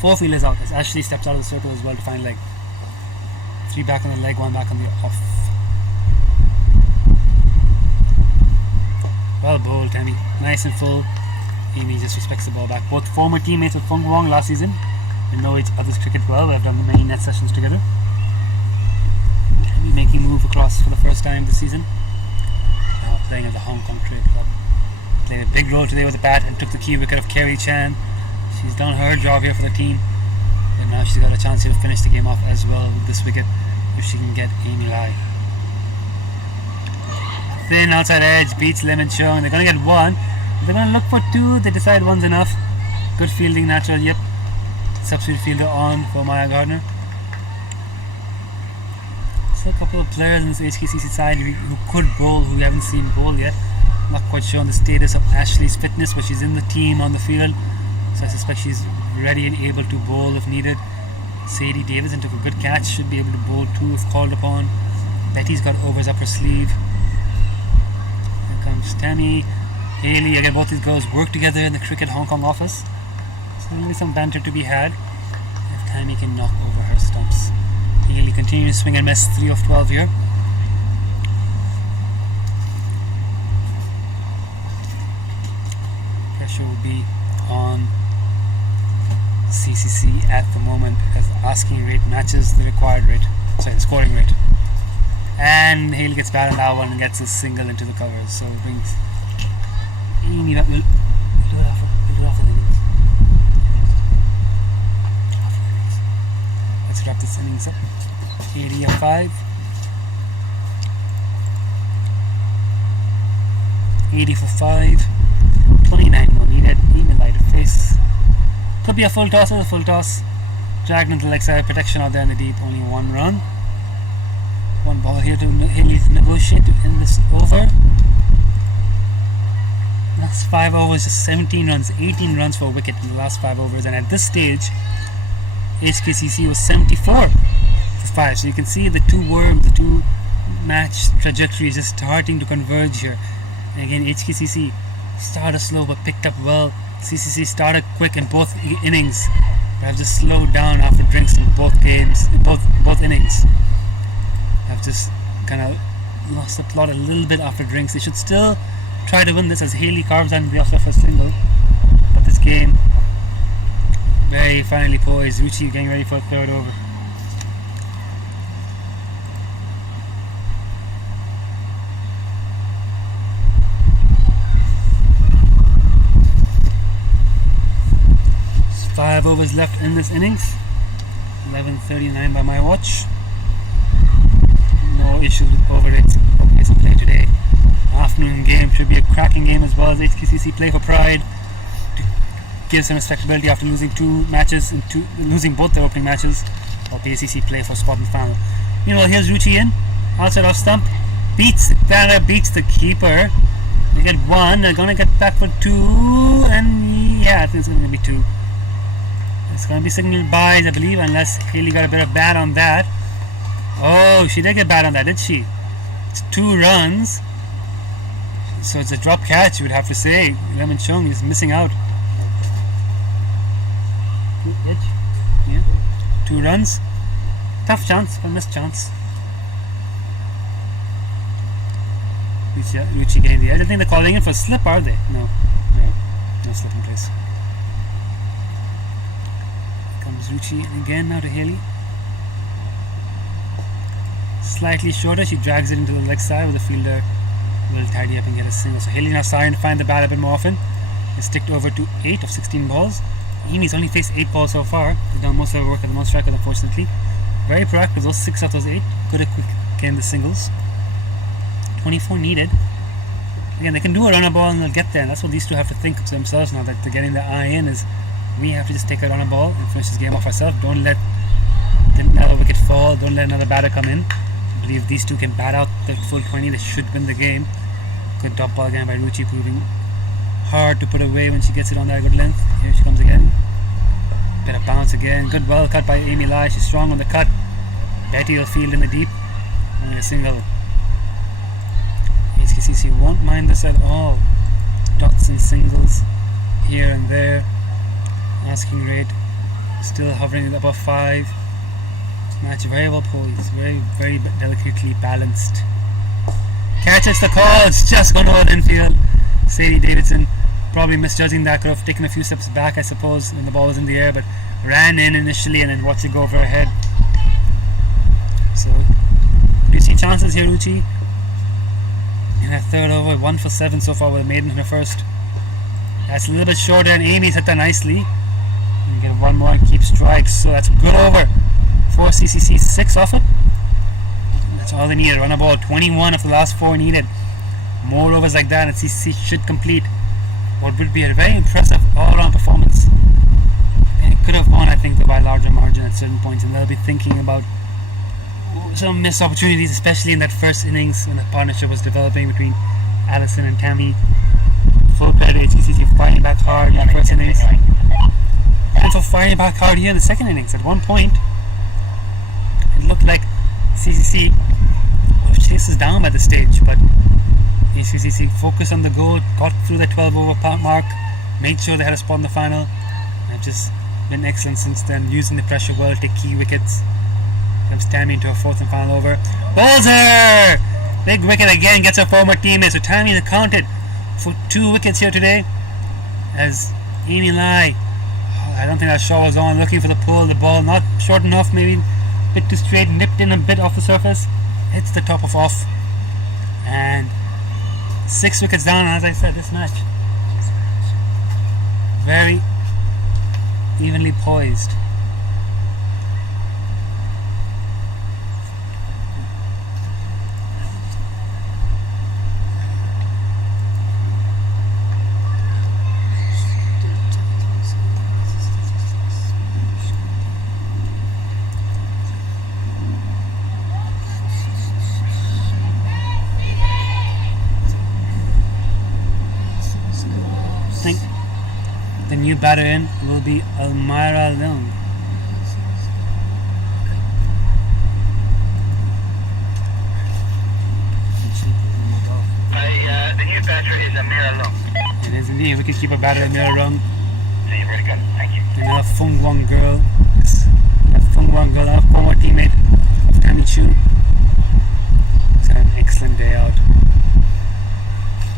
Four fielders out as Ashley steps out of the circle as well to find leg. 3 back on the leg, 1 back on the off. Well bowled, Tammy. Nice and full. Amy just respects the ball back. Both former teammates of Fung Wong last season. They know each other's cricket well. They've done many net sessions together. Tammy making move across for the first time this season. Now playing at the Hong Kong Cricket Club. Playing a big role today with the bat and took the key wicket of Kerry Chan. She's done her job here for the team. And now she's got a chance here to finish the game off as well with this wicket if she can get Amy Lai. Thin outside edge, beats Lemon Chong. They're going to get 1. They're going to look for 2. They decide 1's enough. Good fielding, natural. Yep. Substitute fielder on for Maya Gardner. also a couple of players in this HKCC side who could bowl, who we haven't seen bowl yet. Not quite sure on the status of Ashley's fitness, but she's in the team on the field, so I suspect she's ready and able to bowl if needed. Sadie Davidson took a good catch, should be able to bowl too if called upon. Betty's got overs up her sleeve. Here comes Tammy. Haley, again, both these girls work together in the Cricket Hong Kong office. So there'll be some banter to be had if Tammy can knock over her stumps. Haley continues to swing and miss, 3 of 12 here. Pressure will be on CCC at the moment as the asking rate matches the required rate, sorry, the scoring rate. And Haley gets bad on that one and gets a single into the covers, so it brings Amy back. We'll do it after the innings. Let's wrap this innings up. 80 of 5. 80 for 5. 29 more needed. Amy light of face. Could be a full toss or a full toss. Dragged into the leg side, protection out there in the deep, only 1 run. 1 ball here to Haley to negotiate to end this over. Last 5 overs, just 17 runs, 18 runs for a wicket in the last 5 overs, and at this stage, HKCC was 74 for 5. So you can see the two match trajectories just starting to converge here. And again, HKCC started slow but picked up well. CCC started quick in both innings, but have just slowed down after drinks in both games, in both innings. Have just kind of lost the plot a little bit after drinks. They should still try to win this as Haley carves on the off first single. But this game very finally poised. Ruchi getting ready for a 3rd over. There's 5 overs left in this innings. 11:39 by my watch. No issues with over rates of play today. Afternoon game should be a cracking game as well as HKCC play for pride to give some respectability after losing 2 matches and losing both their opening matches, while PACC play for spot in the final. Meanwhile, here's Ruchi in outside off stump, beats the keeper. They get 1. They're gonna get back for 2, and yeah, I think it's gonna be 2. It's gonna be signaled byes, I believe, unless Haley got a bit of bat on that. Oh, she did get bat on that, did she? It's 2 runs. So it's a drop catch, you would have to say. Lemon Chung is missing out. Good pitch. Yeah. 2 runs. Tough chance, but missed chance. Ruchi getting the edge. I think they're calling in for a slip, are they? No slip in place. Here comes Ruchi again now to Haley. Slightly shorter, she drags it into the leg side with the fielder. Will tidy up and get a single. So Haley now starting to find the bat a bit more often. It's ticked over to 8 of 16 balls. Amy's only faced 8 balls so far. She's done most of her work at the most strikers, unfortunately. Very proactive, those 6 of those 8. Good at quick getting the singles. 24 needed. Again, they can do a runner ball and they'll get there. And that's what these two have to think to themselves now, that they're getting the eye in, is we have to just take a runner ball and finish this game off ourselves. Don't let another wicket fall. Don't let another batter come in. I believe these two can bat out the full 20. They should win the game. Good dot ball again by Ruchi, proving hard to put away when she gets it on that good length. Here she comes again. Bit of bounce again. Good well cut by Amy Lai. She's strong on the cut. Betty will field in the deep. Only a single. HKCC won't mind this at all. Dots and singles here and there. Asking rate still hovering above 5. Match very well poised, very, very delicately balanced. Catches the call, it's just gone over the infield. Sadie Davidson probably misjudging that, could have taken a few steps back, I suppose, when the ball was in the air, but ran in initially and then watched it go over her head. So, do you see chances here, Ruchi? In her 3rd over, 1 for 7 so far with a maiden in her 1st. That's a little bit shorter, and Amy's hit that nicely. And get 1 more and keep strikes, so that's a good over. 4 CCC, 6 off it. That's all they needed. Run a ball, 21 of the last 4 needed. More overs like that and CCC should complete what would be a very impressive all-round performance. And it could have gone, I think, by a larger margin at certain points, and they'll be thinking about some missed opportunities, especially in that first innings when the partnership was developing between Allison and Tammy. Full credit to HKCC for fighting back hard in the first innings, and for fighting back hard here in the second innings. At one point, it looked like CCC was chases down by the stage, but HKCC focused on the goal, got through the 12 over mark, made sure they had a spot in the final, and have just been excellent since then, using the pressure well to take key wickets. Comes Tammy into her fourth and final over. Bowser! Big wicket again, gets her former teammate. So Tammy is accounted for 2 wickets here today. As Amy Lai, I don't think that shot was on, looking for the pull, the ball not short enough, maybe a bit too straight, nipped in a bit off the surface, hits the top of off, and 6 wickets down. And as I said, this match very evenly poised. I think the new batter in will be Almira Leung. The new batter is Amira Long. It is indeed. We could keep a batter Almira Leung. So you're very good. Thank you. And now Fung Wong girl. Fung Wong girl, our former teammate of Tammy Chu. It's had an excellent day out.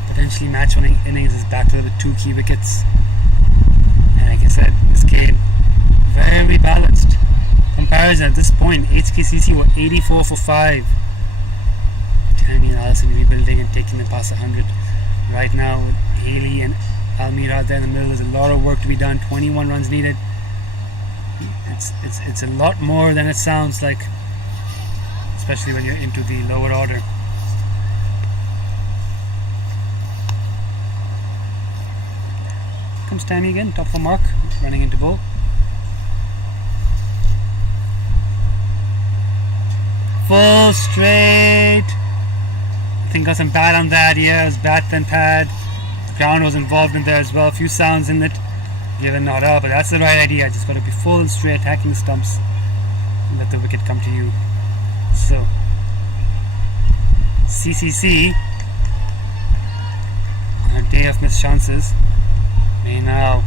Potentially match-winning innings is back to the 2 key wickets. And like I said, this game very balanced. Comparison at this point, HKCC were 84 for 5. Tammy and Allison rebuilding and taking them past 100. Right now with Haley and Almira out there in the middle, there's a lot of work to be done. 21 runs needed. It's a lot more than it sounds like, especially when you're into the lower order. Comes Tammy again, top of a mark, running into bowl. Full straight. I think got some bat on that. Yeah, it was bat then pad. The ground was involved in there as well. A few sounds in it. Given not out, but that's the right idea. Just got to be full and straight, attacking the stumps, and let the wicket come to you. So CCC, on a day of missed chances, may now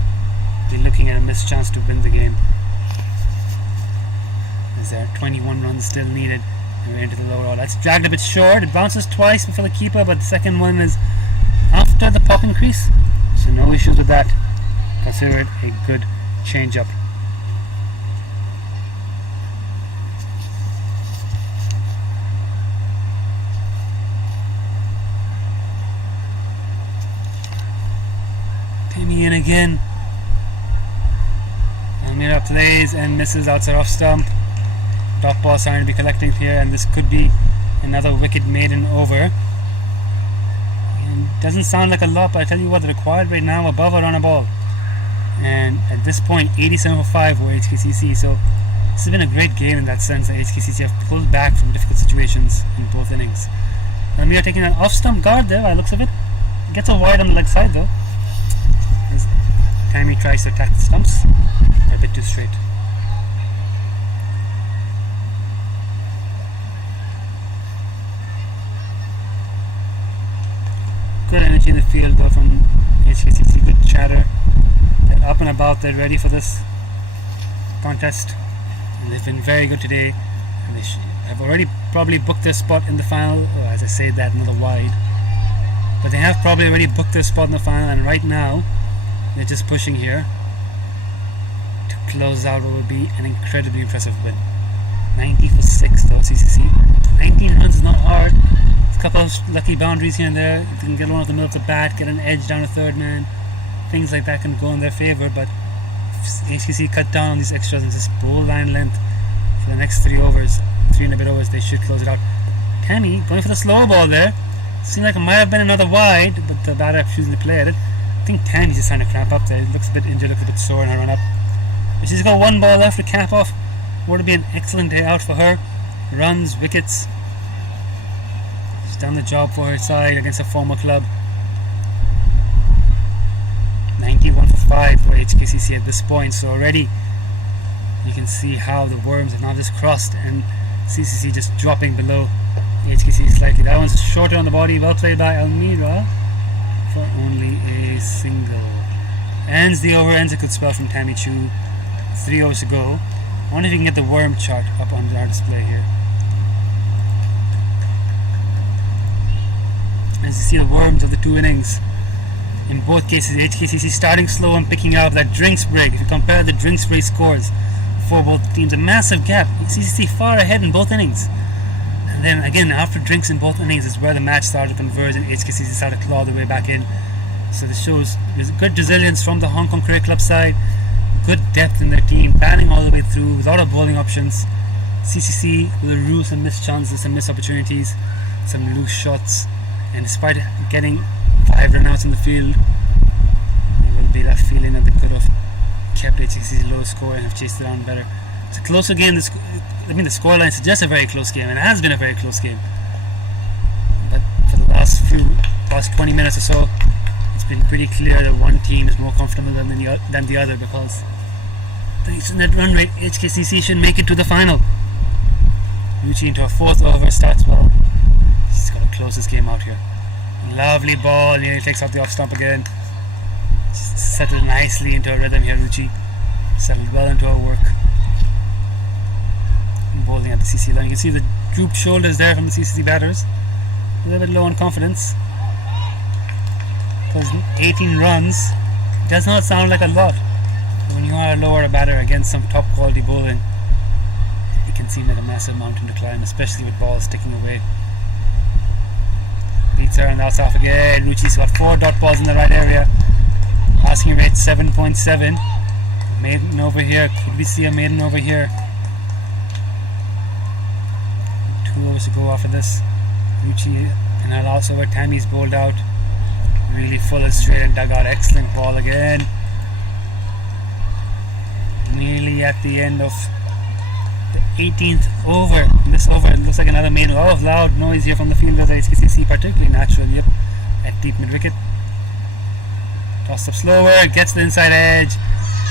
be looking at a missed chance to win the game. As there are 21 runs still needed, and we're into the lower order. That's dragged a bit short. It bounces twice before the keeper, but the second one is after the popping crease, so no issues with that. Consider it a good change-up. Tammy in again. Almira plays and misses outside off stump. Top ball starting to be collecting here, and this could be another wicket maiden over. And doesn't sound like a lot, but I tell you what, the required right now above a run a ball. And at this point, 87 for 5 were HKCC. So this has been a great game in that sense that HKCC have pulled back from difficult situations in both innings. Almira taking an off-stump guard there by the looks of it. Gets a wide on the leg side though, as Tammy tries to attack the stumps. They're a bit too straight. Good energy in the field though from HKCC, good chatter. They're up and about, they're ready for this contest. And they've been very good today. And they have already probably booked their spot in the final. Oh, as I say that, another wide. But they have probably already booked their spot in the final, and right now they're just pushing here to close out what will be an incredibly impressive win. 90 for 6 though, CCC. 19 runs is not hard. A couple of lucky boundaries here and there. If they can get one off the middle of the bat, get an edge down a third man, things like that can go in their favour. But if HKC cut down on these extras and just bowl line length for the next 3 and a bit overs, they should close it out. Tammy going for the slow ball there. Seemed like it might have been another wide, but the batter refusing to play at it. I think Tammy's just trying to cramp up there. It looks a bit injured, looks a bit sore in her run up. But she's got 1 ball left to cap off. Would be an excellent day out for her. runs, wickets. She's done the job for her side against a former club. 91 for 5 for HKCC at this point, so already you can see how the Worms have now just crossed and CCC just dropping below HKCC slightly. That one's shorter on the body, well played by Almira for only a single. Ends the over, ends a good spell from Tammy Chu. 3 overs to go. I wonder if you can get the Worm chart up on our display here. As you see, the Worms of the 2 innings. In both cases, HKCC starting slow and picking up that drinks break. If you compare the drinks break scores for both teams, a massive gap. CCC far ahead in both innings. And then again, after drinks in both innings is where the match started to converge and HKCC started to claw their way back in. So this shows there's good resilience from the Hong Kong Cricket Club side. Good depth in their team, batting all the way through with a lot of bowling options. CCC will rue some missed chances, some missed opportunities, some loose shots. And despite getting 5 run-outs in the field, there will be that feeling that they could have kept HKCC's low score and have chased it down better. It's a closer game. The scoreline suggests a very close game, and it has been a very close game. But for the last 20 minutes or so, it's been pretty clear that one team is more comfortable than the other, because thanks to that run rate, HKCC should make it to the final. Ruchi into her 4th over, starts well. She's got to close this game out here. Lovely ball, nearly takes off the off stump again. Just settled nicely into her rhythm here, Ruchi. Settled well into her work. Bowling at the CC line. You can see the drooped shoulders there from the CCC batters. A little bit low on confidence. Because 18 runs does not sound like a lot. But when you are a lower batter against some top quality bowling, it can seem like a massive mountain to climb, especially with balls sticking away. Beats her and that's off again. Ruchi's got 4 dot balls in the right area. Asking rate 7.7. Maiden over here. Could we see a maiden over here? 2 overs to go after this. Ruchi and her last over. Tammy's bowled out. Really full and straight and dug out. Excellent ball again. Nearly at the end of the 18th over. In this over, it looks like another maiden. A lot of loud noise here from the fielders at HKCC, particularly natural. Yep, at deep mid wicket. Toss up slower, gets the inside edge,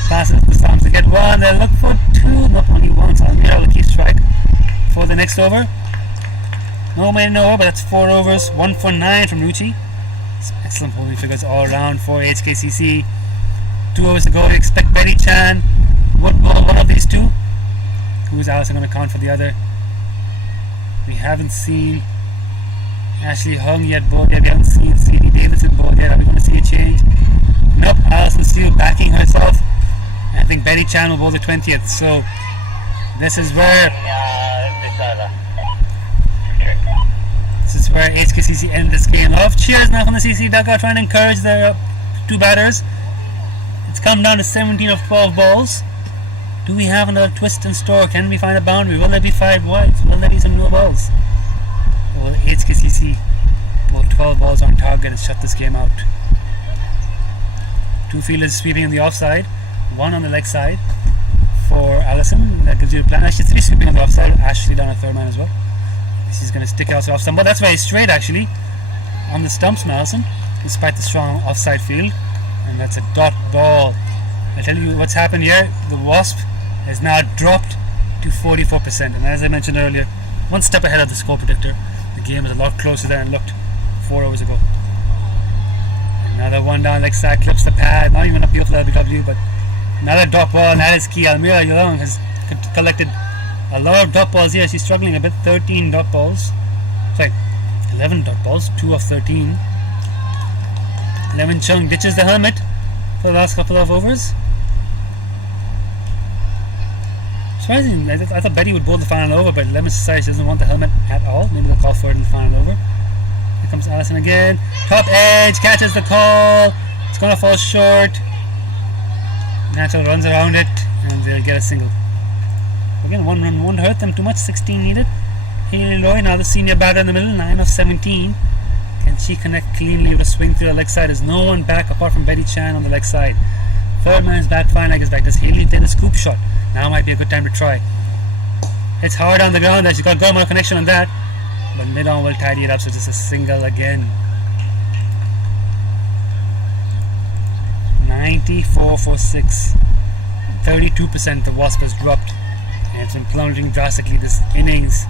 passes the stumps to get 1. They'll look for 2, not only 1. So Almira will keep strike for the next over. No maiden over, but that's 4 overs. 1 for 9 from Ruchi. Excellent bowling figures all around for HKCC. 2 overs to go. We expect Betty Chan would bowl one of these 2. Who's Allison going to count for the other? We haven't seen Ashley Hung yet bowled yet. We haven't seen C.D. Davidson bowled yet. Are we going to see a change? Nope. Allison still backing herself. I think Betty Chan will bowl the 20th. So this is where HKCC end this game off. Cheers now from the CC dugout, trying to encourage their 2 batters. It's come down to 17 of 12 balls. Do we have another twist in store? Can we find a boundary? Will there be 5 wides? Will there be some no balls? Will HKCC pull 12 balls on target and shut this game out? 2 fielders sweeping on the offside, 1 on the leg side for Allison. That gives you a plan. Actually 3 sweeping on the offside. Ashley down a 3rd man as well. She's going to stick out off stump, but that's very straight actually on the stumps from Allison, despite the strong offside field. And that's a dot ball. I tell you what's happened here. The Wasp has now dropped to 44%, and as I mentioned earlier, 1 step ahead of the score predictor. The game is a lot closer than it looked 4 hours ago. Another 1 down leg side, clips the pad, not even appeal for the LBW, but another dot ball, and that is key. Almira Young has collected a lot of dot balls here. She's struggling a bit. 13 dot balls. Sorry, 11 dot balls. 2 of 13. Lemon Chung ditches the helmet for the last couple of overs. Surprising, I thought Betty would bowl the final over, but Lemon Society doesn't want the helmet at all. Maybe they'll call for it in the final over. Here comes Allison again. Top edge, catches the call. It's going to fall short. Natural runs around it, and they'll get a single. Again, 1 run won't hurt them too much. 16 needed. Haley Loy, now the senior batter in the middle, 9 of 17. Can she connect cleanly with a swing through the leg side? There's no one back apart from Betty Chan on the leg side. 3rd man is back, fine leg is back. Does Haley take a scoop shot? Now might be a good time to try. It's hard on the ground. She's got good amount of connection on that. But mid-on will tidy it up, so just a single again. 94 for 6. 32% the Wasp has dropped. And it's been plunging drastically this innings.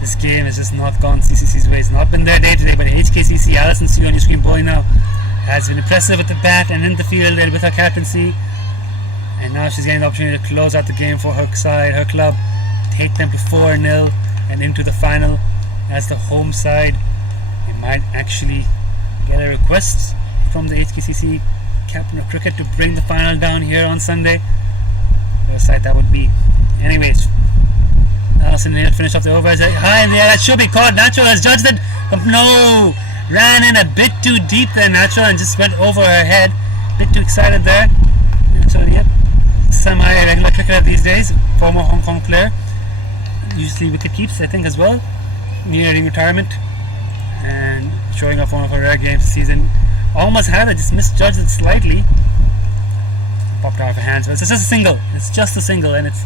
This game has just not gone CCC's way. It's not been their day today, but HKCC, Alison Sue on your screen boy now, has been impressive with the bat and in the field and with her captaincy. And now she's getting the opportunity to close out the game for her side, her club, take them to 4-0 and into the final as the home side. They might actually get a request from the HKCC captain of cricket to bring the final down here on Sunday. What a sight that would be. Anyways, Alison here to finish off the over. High in the air, that should be caught. Natural has judged it, but no, ran in a bit too deep there, Natural, and just went over her head. Bit too excited there. Natural, yep, semi-regular cricketer these days, former Hong Kong player, usually wicket keeps, I think, as well, nearing retirement, and showing off one of her rare games this season. Almost had it, just misjudged it slightly. Popped out of her hands, but it's just a single. It's just a single, and it's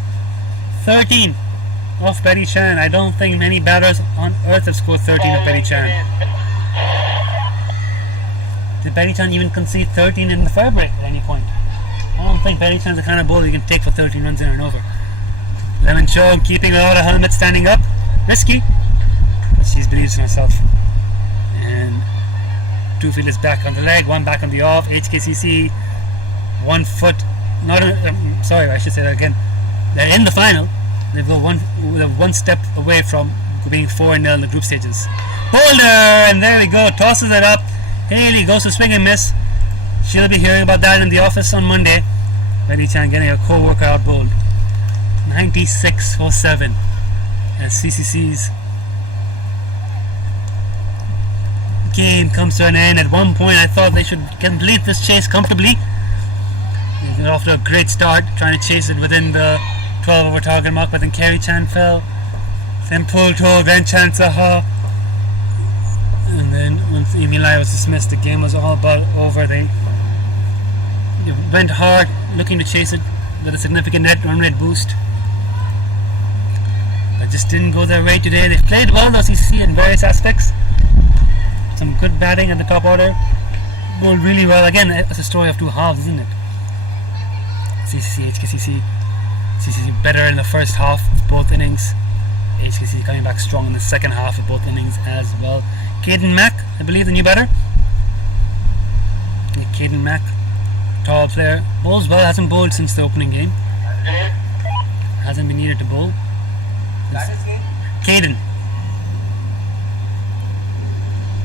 13 off Betty Chan. I don't think many batters on earth have scored 13 of Betty Chan. Did Betty Chan even concede 13 in the fire break at any point? I don't think Betty Chan's the kind of bowler you can take for 13 runs in and over. Lemon Cho keeping without a helmet, standing up. Risky, but she believes in herself. And two fielders back on the leg, one back on the off. HKCC, 1 foot, sorry, I should say that again. They're in the final. They've got one step away from being 4-0 in the group stages. Boulder, and there we go, tosses it up. Haley goes to swing and miss. She'll be hearing about that in the office on Monday. Betty Chan getting a co-worker out bowled. 96 for 7 as CCC's game comes to an end. At one point I thought they should complete this chase comfortably. They got off to a great start trying to chase it within the 12 over target mark, but then Kerry Chan fell, then Pulto, then Chan Saha, and then once Emilai was dismissed, the game was all but over. They went hard looking to chase it with a significant net run rate boost, but just didn't go their way today. They played well though, CCC, in various aspects. Some good batting at the top order, bowled really well. Again, it's a story of two halves, isn't it? CCC, HKCC. CCC better in the first half of both innings. HKCC coming back strong in the second half of both innings as well. Caden Mack, I believe, the new batter. Yeah, Caden Mack, tall player, bowls well. Hasn't bowled since the opening game. Hasn't been needed to bowl. Caden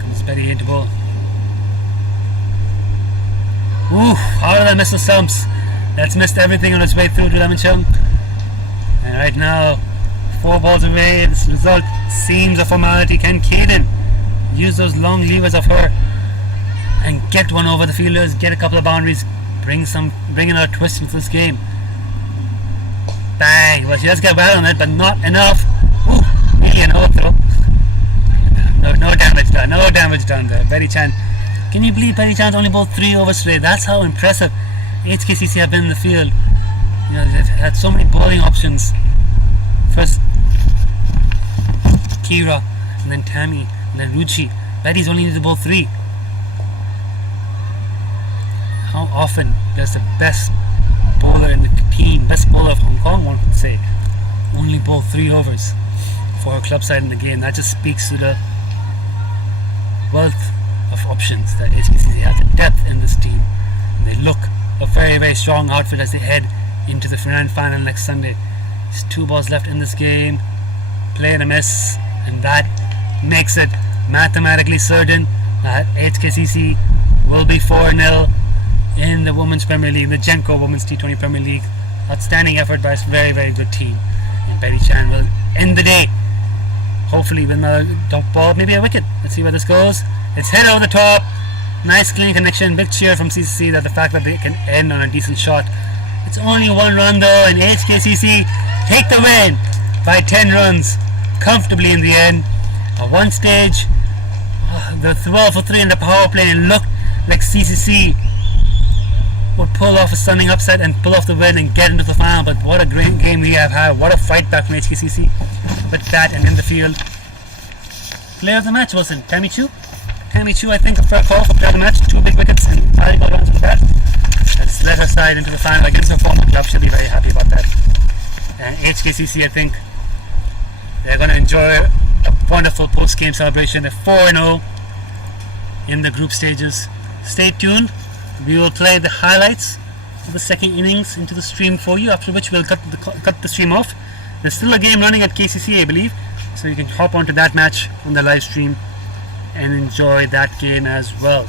comes Betty in to bowl. Ooh, how did I miss the stumps? That's missed everything on its way through to Lemon Chung. And right now, 4 balls away. This result seems a formality. Can Caden use those long levers of her and get one over the fielders, get a couple of boundaries, bring in a twist into this game? Bang! Well, she does get well on it, but not enough. Ooh, really an overthrow. No damage done. No damage done there. Betty Chan. Can you believe Betty Chan's only bowled 3 overs today? That's how impressive HKCC have been in the field. You know, they've had so many bowling options. First Kira, and then Tammy, and then Ruchi. Betty's only needed to bowl 3. How often does the best bowler in the team, best bowler of Hong Kong, one could say, only bowl 3 overs for her club side in the game? That just speaks to the wealth of options that HKCC has, the depth in this team. And they look a very, very strong outfit as they head into the grand final next Sunday. There's 2 balls left in this game, play and a miss, and that makes it mathematically certain that HKCC will be 4-0 in the Women's Premier League, the Gencor Women's T20 Premier League. Outstanding effort by a very, very good team, and Betty Chan will end the day hopefully with another top ball, maybe a wicket. Let's see where this goes. It's hit over the top. Nice clean connection. Big cheer from CCC that the fact that they can end on a decent shot. It's only 1 run though, and HKCC take the win by 10 runs comfortably in the end. At one stage, the 12 for 3 in the power play, and it looked like CCC would pull off a stunning upset and pull off the win and get into the final. But what a great game we have had. What a fight back from HKCC with that. And in the field, player of the match was it Tammy Chu? Tammy Chu, I think, a fair call for player of the match. 2 big wickets and 5 runs with that. Has led her side into the final against her former club. She'll be very happy about that. And HKCC, I think, they're going to enjoy a wonderful post-game celebration. They're 4-0 in the group stages. Stay tuned. We will play the highlights of the second innings into the stream for you, after which we'll cut the stream off. There's still a game running at KCC, I believe, so you can hop onto that match on the live stream and enjoy that game as well.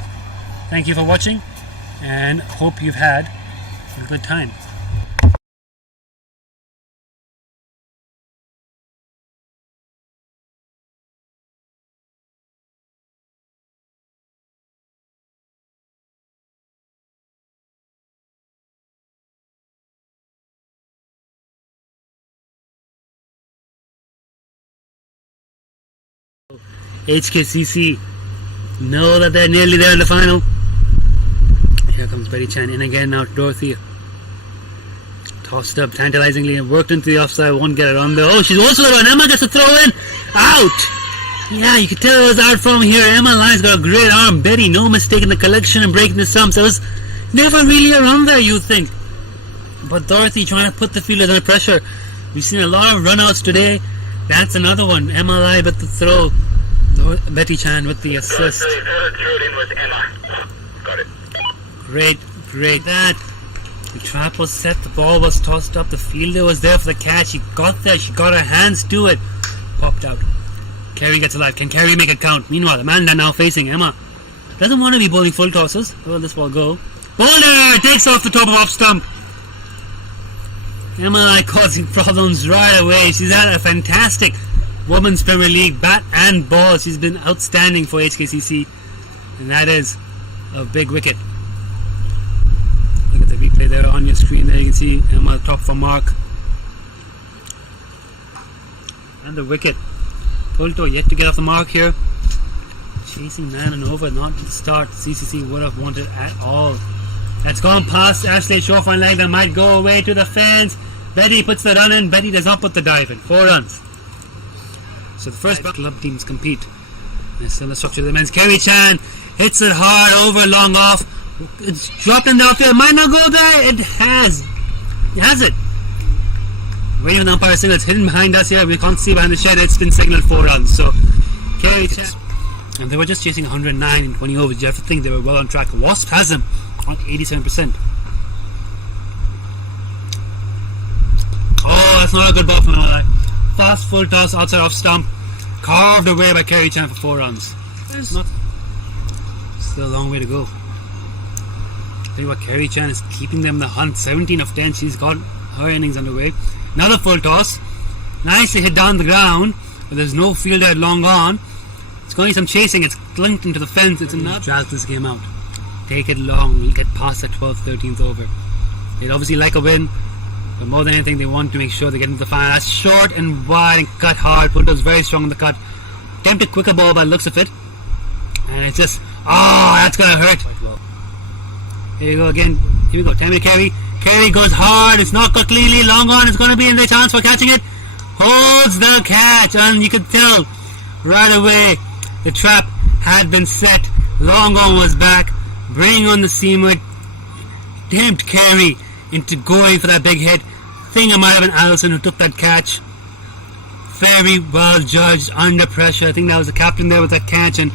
Thank you for watching, and hope you've had a good time. HKCC know that they're nearly there in the final. Here comes Betty Chan in again now. Dorothy tossed up tantalizingly and worked into the offside. Won't get it on there. Oh, she's also got one. Emma gets a throw in. Out. Yeah, you could tell it was out from here. Emma Lyon's got a great arm. Betty, no mistake in the collection and breaking the stumps. It was never really around there, you think. But Dorothy trying to put the fielders under pressure. We've seen a lot of runouts today. That's another one. Emma Lyon with the throw. Betty Chan with the assist. Got it. Great. That. The trap was set. The ball was tossed up. The fielder was there for the catch. She got there. She got her hands to it. Popped out. Carey gets alive. Can Carey make it count? Meanwhile, Amanda now facing Emma. Doesn't want to be bowling full tosses. Where will this ball go? Bowler takes off the top of off stump. Emma causing problems right away. She's had a fantastic Women's Premier League bat and ball. She's been outstanding for HKCC, and that is a big wicket. Look at the replay there on your screen. There you can see Emma top for mark, and the wicket. Pulto yet to get off the mark here. Chasing man and over, not the start CCC would have wanted at all. That's gone past Ashley Shaw on leg. That might go away to the fence. Betty puts the run in. Betty does not put the dive in. 4 runs. So the first club teams compete. There's still the structure of the men's. Carey Chan hits it hard over, long off. It's dropped in the outfield. Might not go there. It has. It has it. Waiting on the umpire signal. It's hidden behind us here. We can't see behind the shed. It's been signaled 4 runs. So Carey Chan. And they were just chasing 109 in 20 overs. You have to think they were well on track. Wasp has them on 87%. Oh, that's not a good ball from Malai. Fast full toss outside off stump. Carved away by Carey Chan for 4 runs. It's not. Still a long way to go. Tell you what, Carey Chan is keeping them in the hunt. 17 of 10. She's got her innings underway. Another full toss. Nicely hit down the ground, but there's no fielder long on. It's going to need some chasing. It's clinked into the fence. It's enough. Drag this game out. Take it long. We'll get past the 12th, 13th over. They'd obviously like a win, but more than anything, they want to make sure they get into the final. That's short and wide and cut hard. Pulto's very strong in the cut. Attempted quicker ball by the looks of it. And it's just, oh, that's going to hurt. Here you go again. Here we go. Time to Carey. Carey goes hard. It's not got cleanly. Long on. It's going to be in the chance for catching it. Holds the catch. And you could tell right away the trap had been set. Long on was back. Bring on the seamer. Tempt Carey into going for that big hit. Think it might have been Allison who took that catch. Very well judged under pressure. I think that was the captain there with that catch. And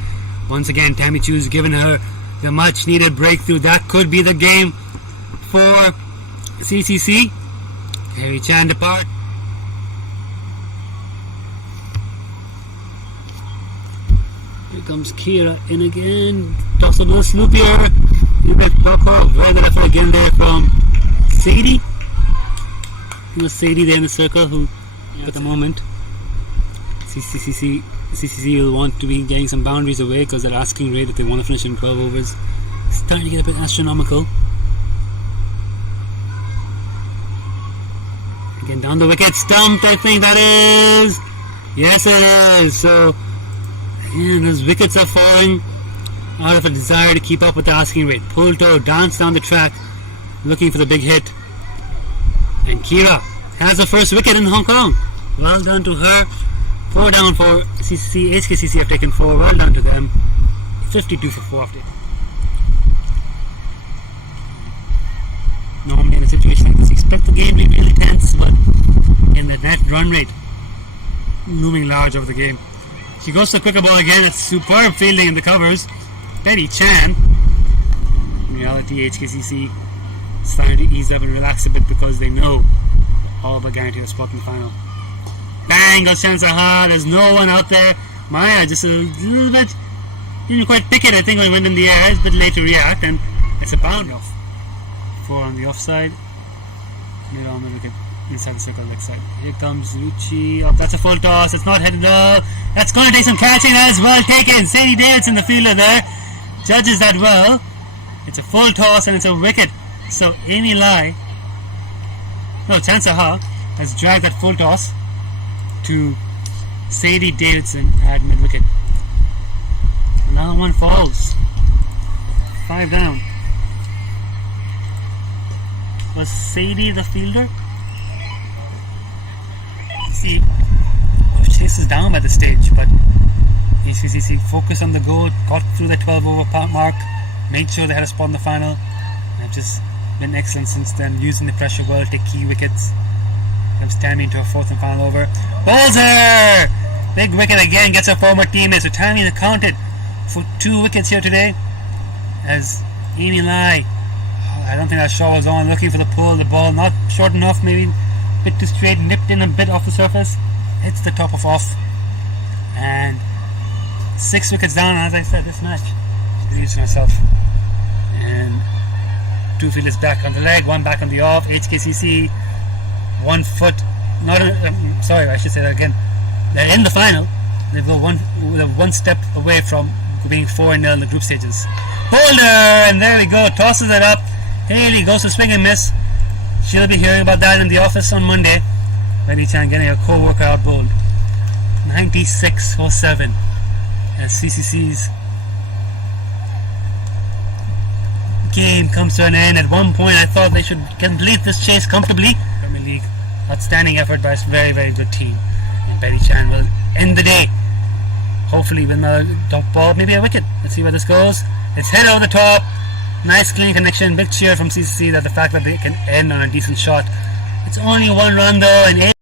once again, Tammy Chu's given her the much needed breakthrough. That could be the game for CCC. Carey Chan depart. Here comes Kira in again. Toss a little sloopier. Very good effort again there from Sadie. It was Sadie there in the circle who, at the moment, CCC will want to be getting some boundaries away because they're asking rate if they want to finish in 12 overs. It's starting to get a bit astronomical. Again, down the wicket, stumped, I think that is. Yes, it is. So, and those wickets are falling out of a desire to keep up with the asking rate. Pulto danced down the track. looking for the big hit. And Kira has the first wicket in Hong Kong. Well done to her. 4 down for CCC. HKCC have taken 4. Well done to them. 52 for 4 after. Normally in a situation like this, expect the game to be really tense, but in the net run rate looming large over the game. She goes to the quicker ball again. It's superb fielding in the covers. Betty Chan. In reality, HKCC starting to ease up and relax a bit because they know all but guaranteed a spot in the final. Bang goes Chansaha. There's no one out there. Maya just a little bit didn't quite pick it, I think, when it went in the air. It's a bit late to react, and it's a bound off. 4 on the offside. Mid on the wicket inside the circle leg side. Here comes Lucci. Oh, that's a full toss. It's not headed though. That's going to take some catching as well. Taken. Sadie Davidson, the fielder there, judges that well. It's a full toss and it's a wicket. So Amy Lai, no, Chansaha has dragged that full toss to Sadie Davidson at mid wicket. Another one falls. 5 down. Was Sadie the fielder? See, Chase is down by the stage, but HKCC focused on the goal, got through the 12 over mark, made sure they had a spot in the final, and have just been excellent since then, using the pressure well to take key wickets. Them standing into a 4th and final over. Bowls her! Big wicket again, gets her former teammate. So Tammy accounted for 2 wickets here today as Amy Lai, I don't think that shot was on, looking for the pull, the ball not short enough, maybe a bit too straight, nipped in a bit off the surface, hits the top of off, and 6 wickets down. As I said, this match, introduced myself, and 2 fielders back on the leg, 1 back on the off. HKCC 1 foot, not sorry, I should say that again, they're in the final. They go one step away from being 4-0 in the group stages. Boulder, and there we go, tosses it up. Haley goes to swing and miss. She'll be hearing about that in the office on Monday. Betty Chan getting a co-worker out bowled. 96-07 as CCC's game comes to an end. At one point I thought they should complete this chase comfortably. Premier League, outstanding effort by a very, very good team. And Betty Chan will end the day. Hopefully with another top ball, maybe a wicket. Let's see where this goes. It's headed over the top. Nice clean connection. Big cheer from CCC that the fact that they can end on a decent shot. It's only 1 run though, and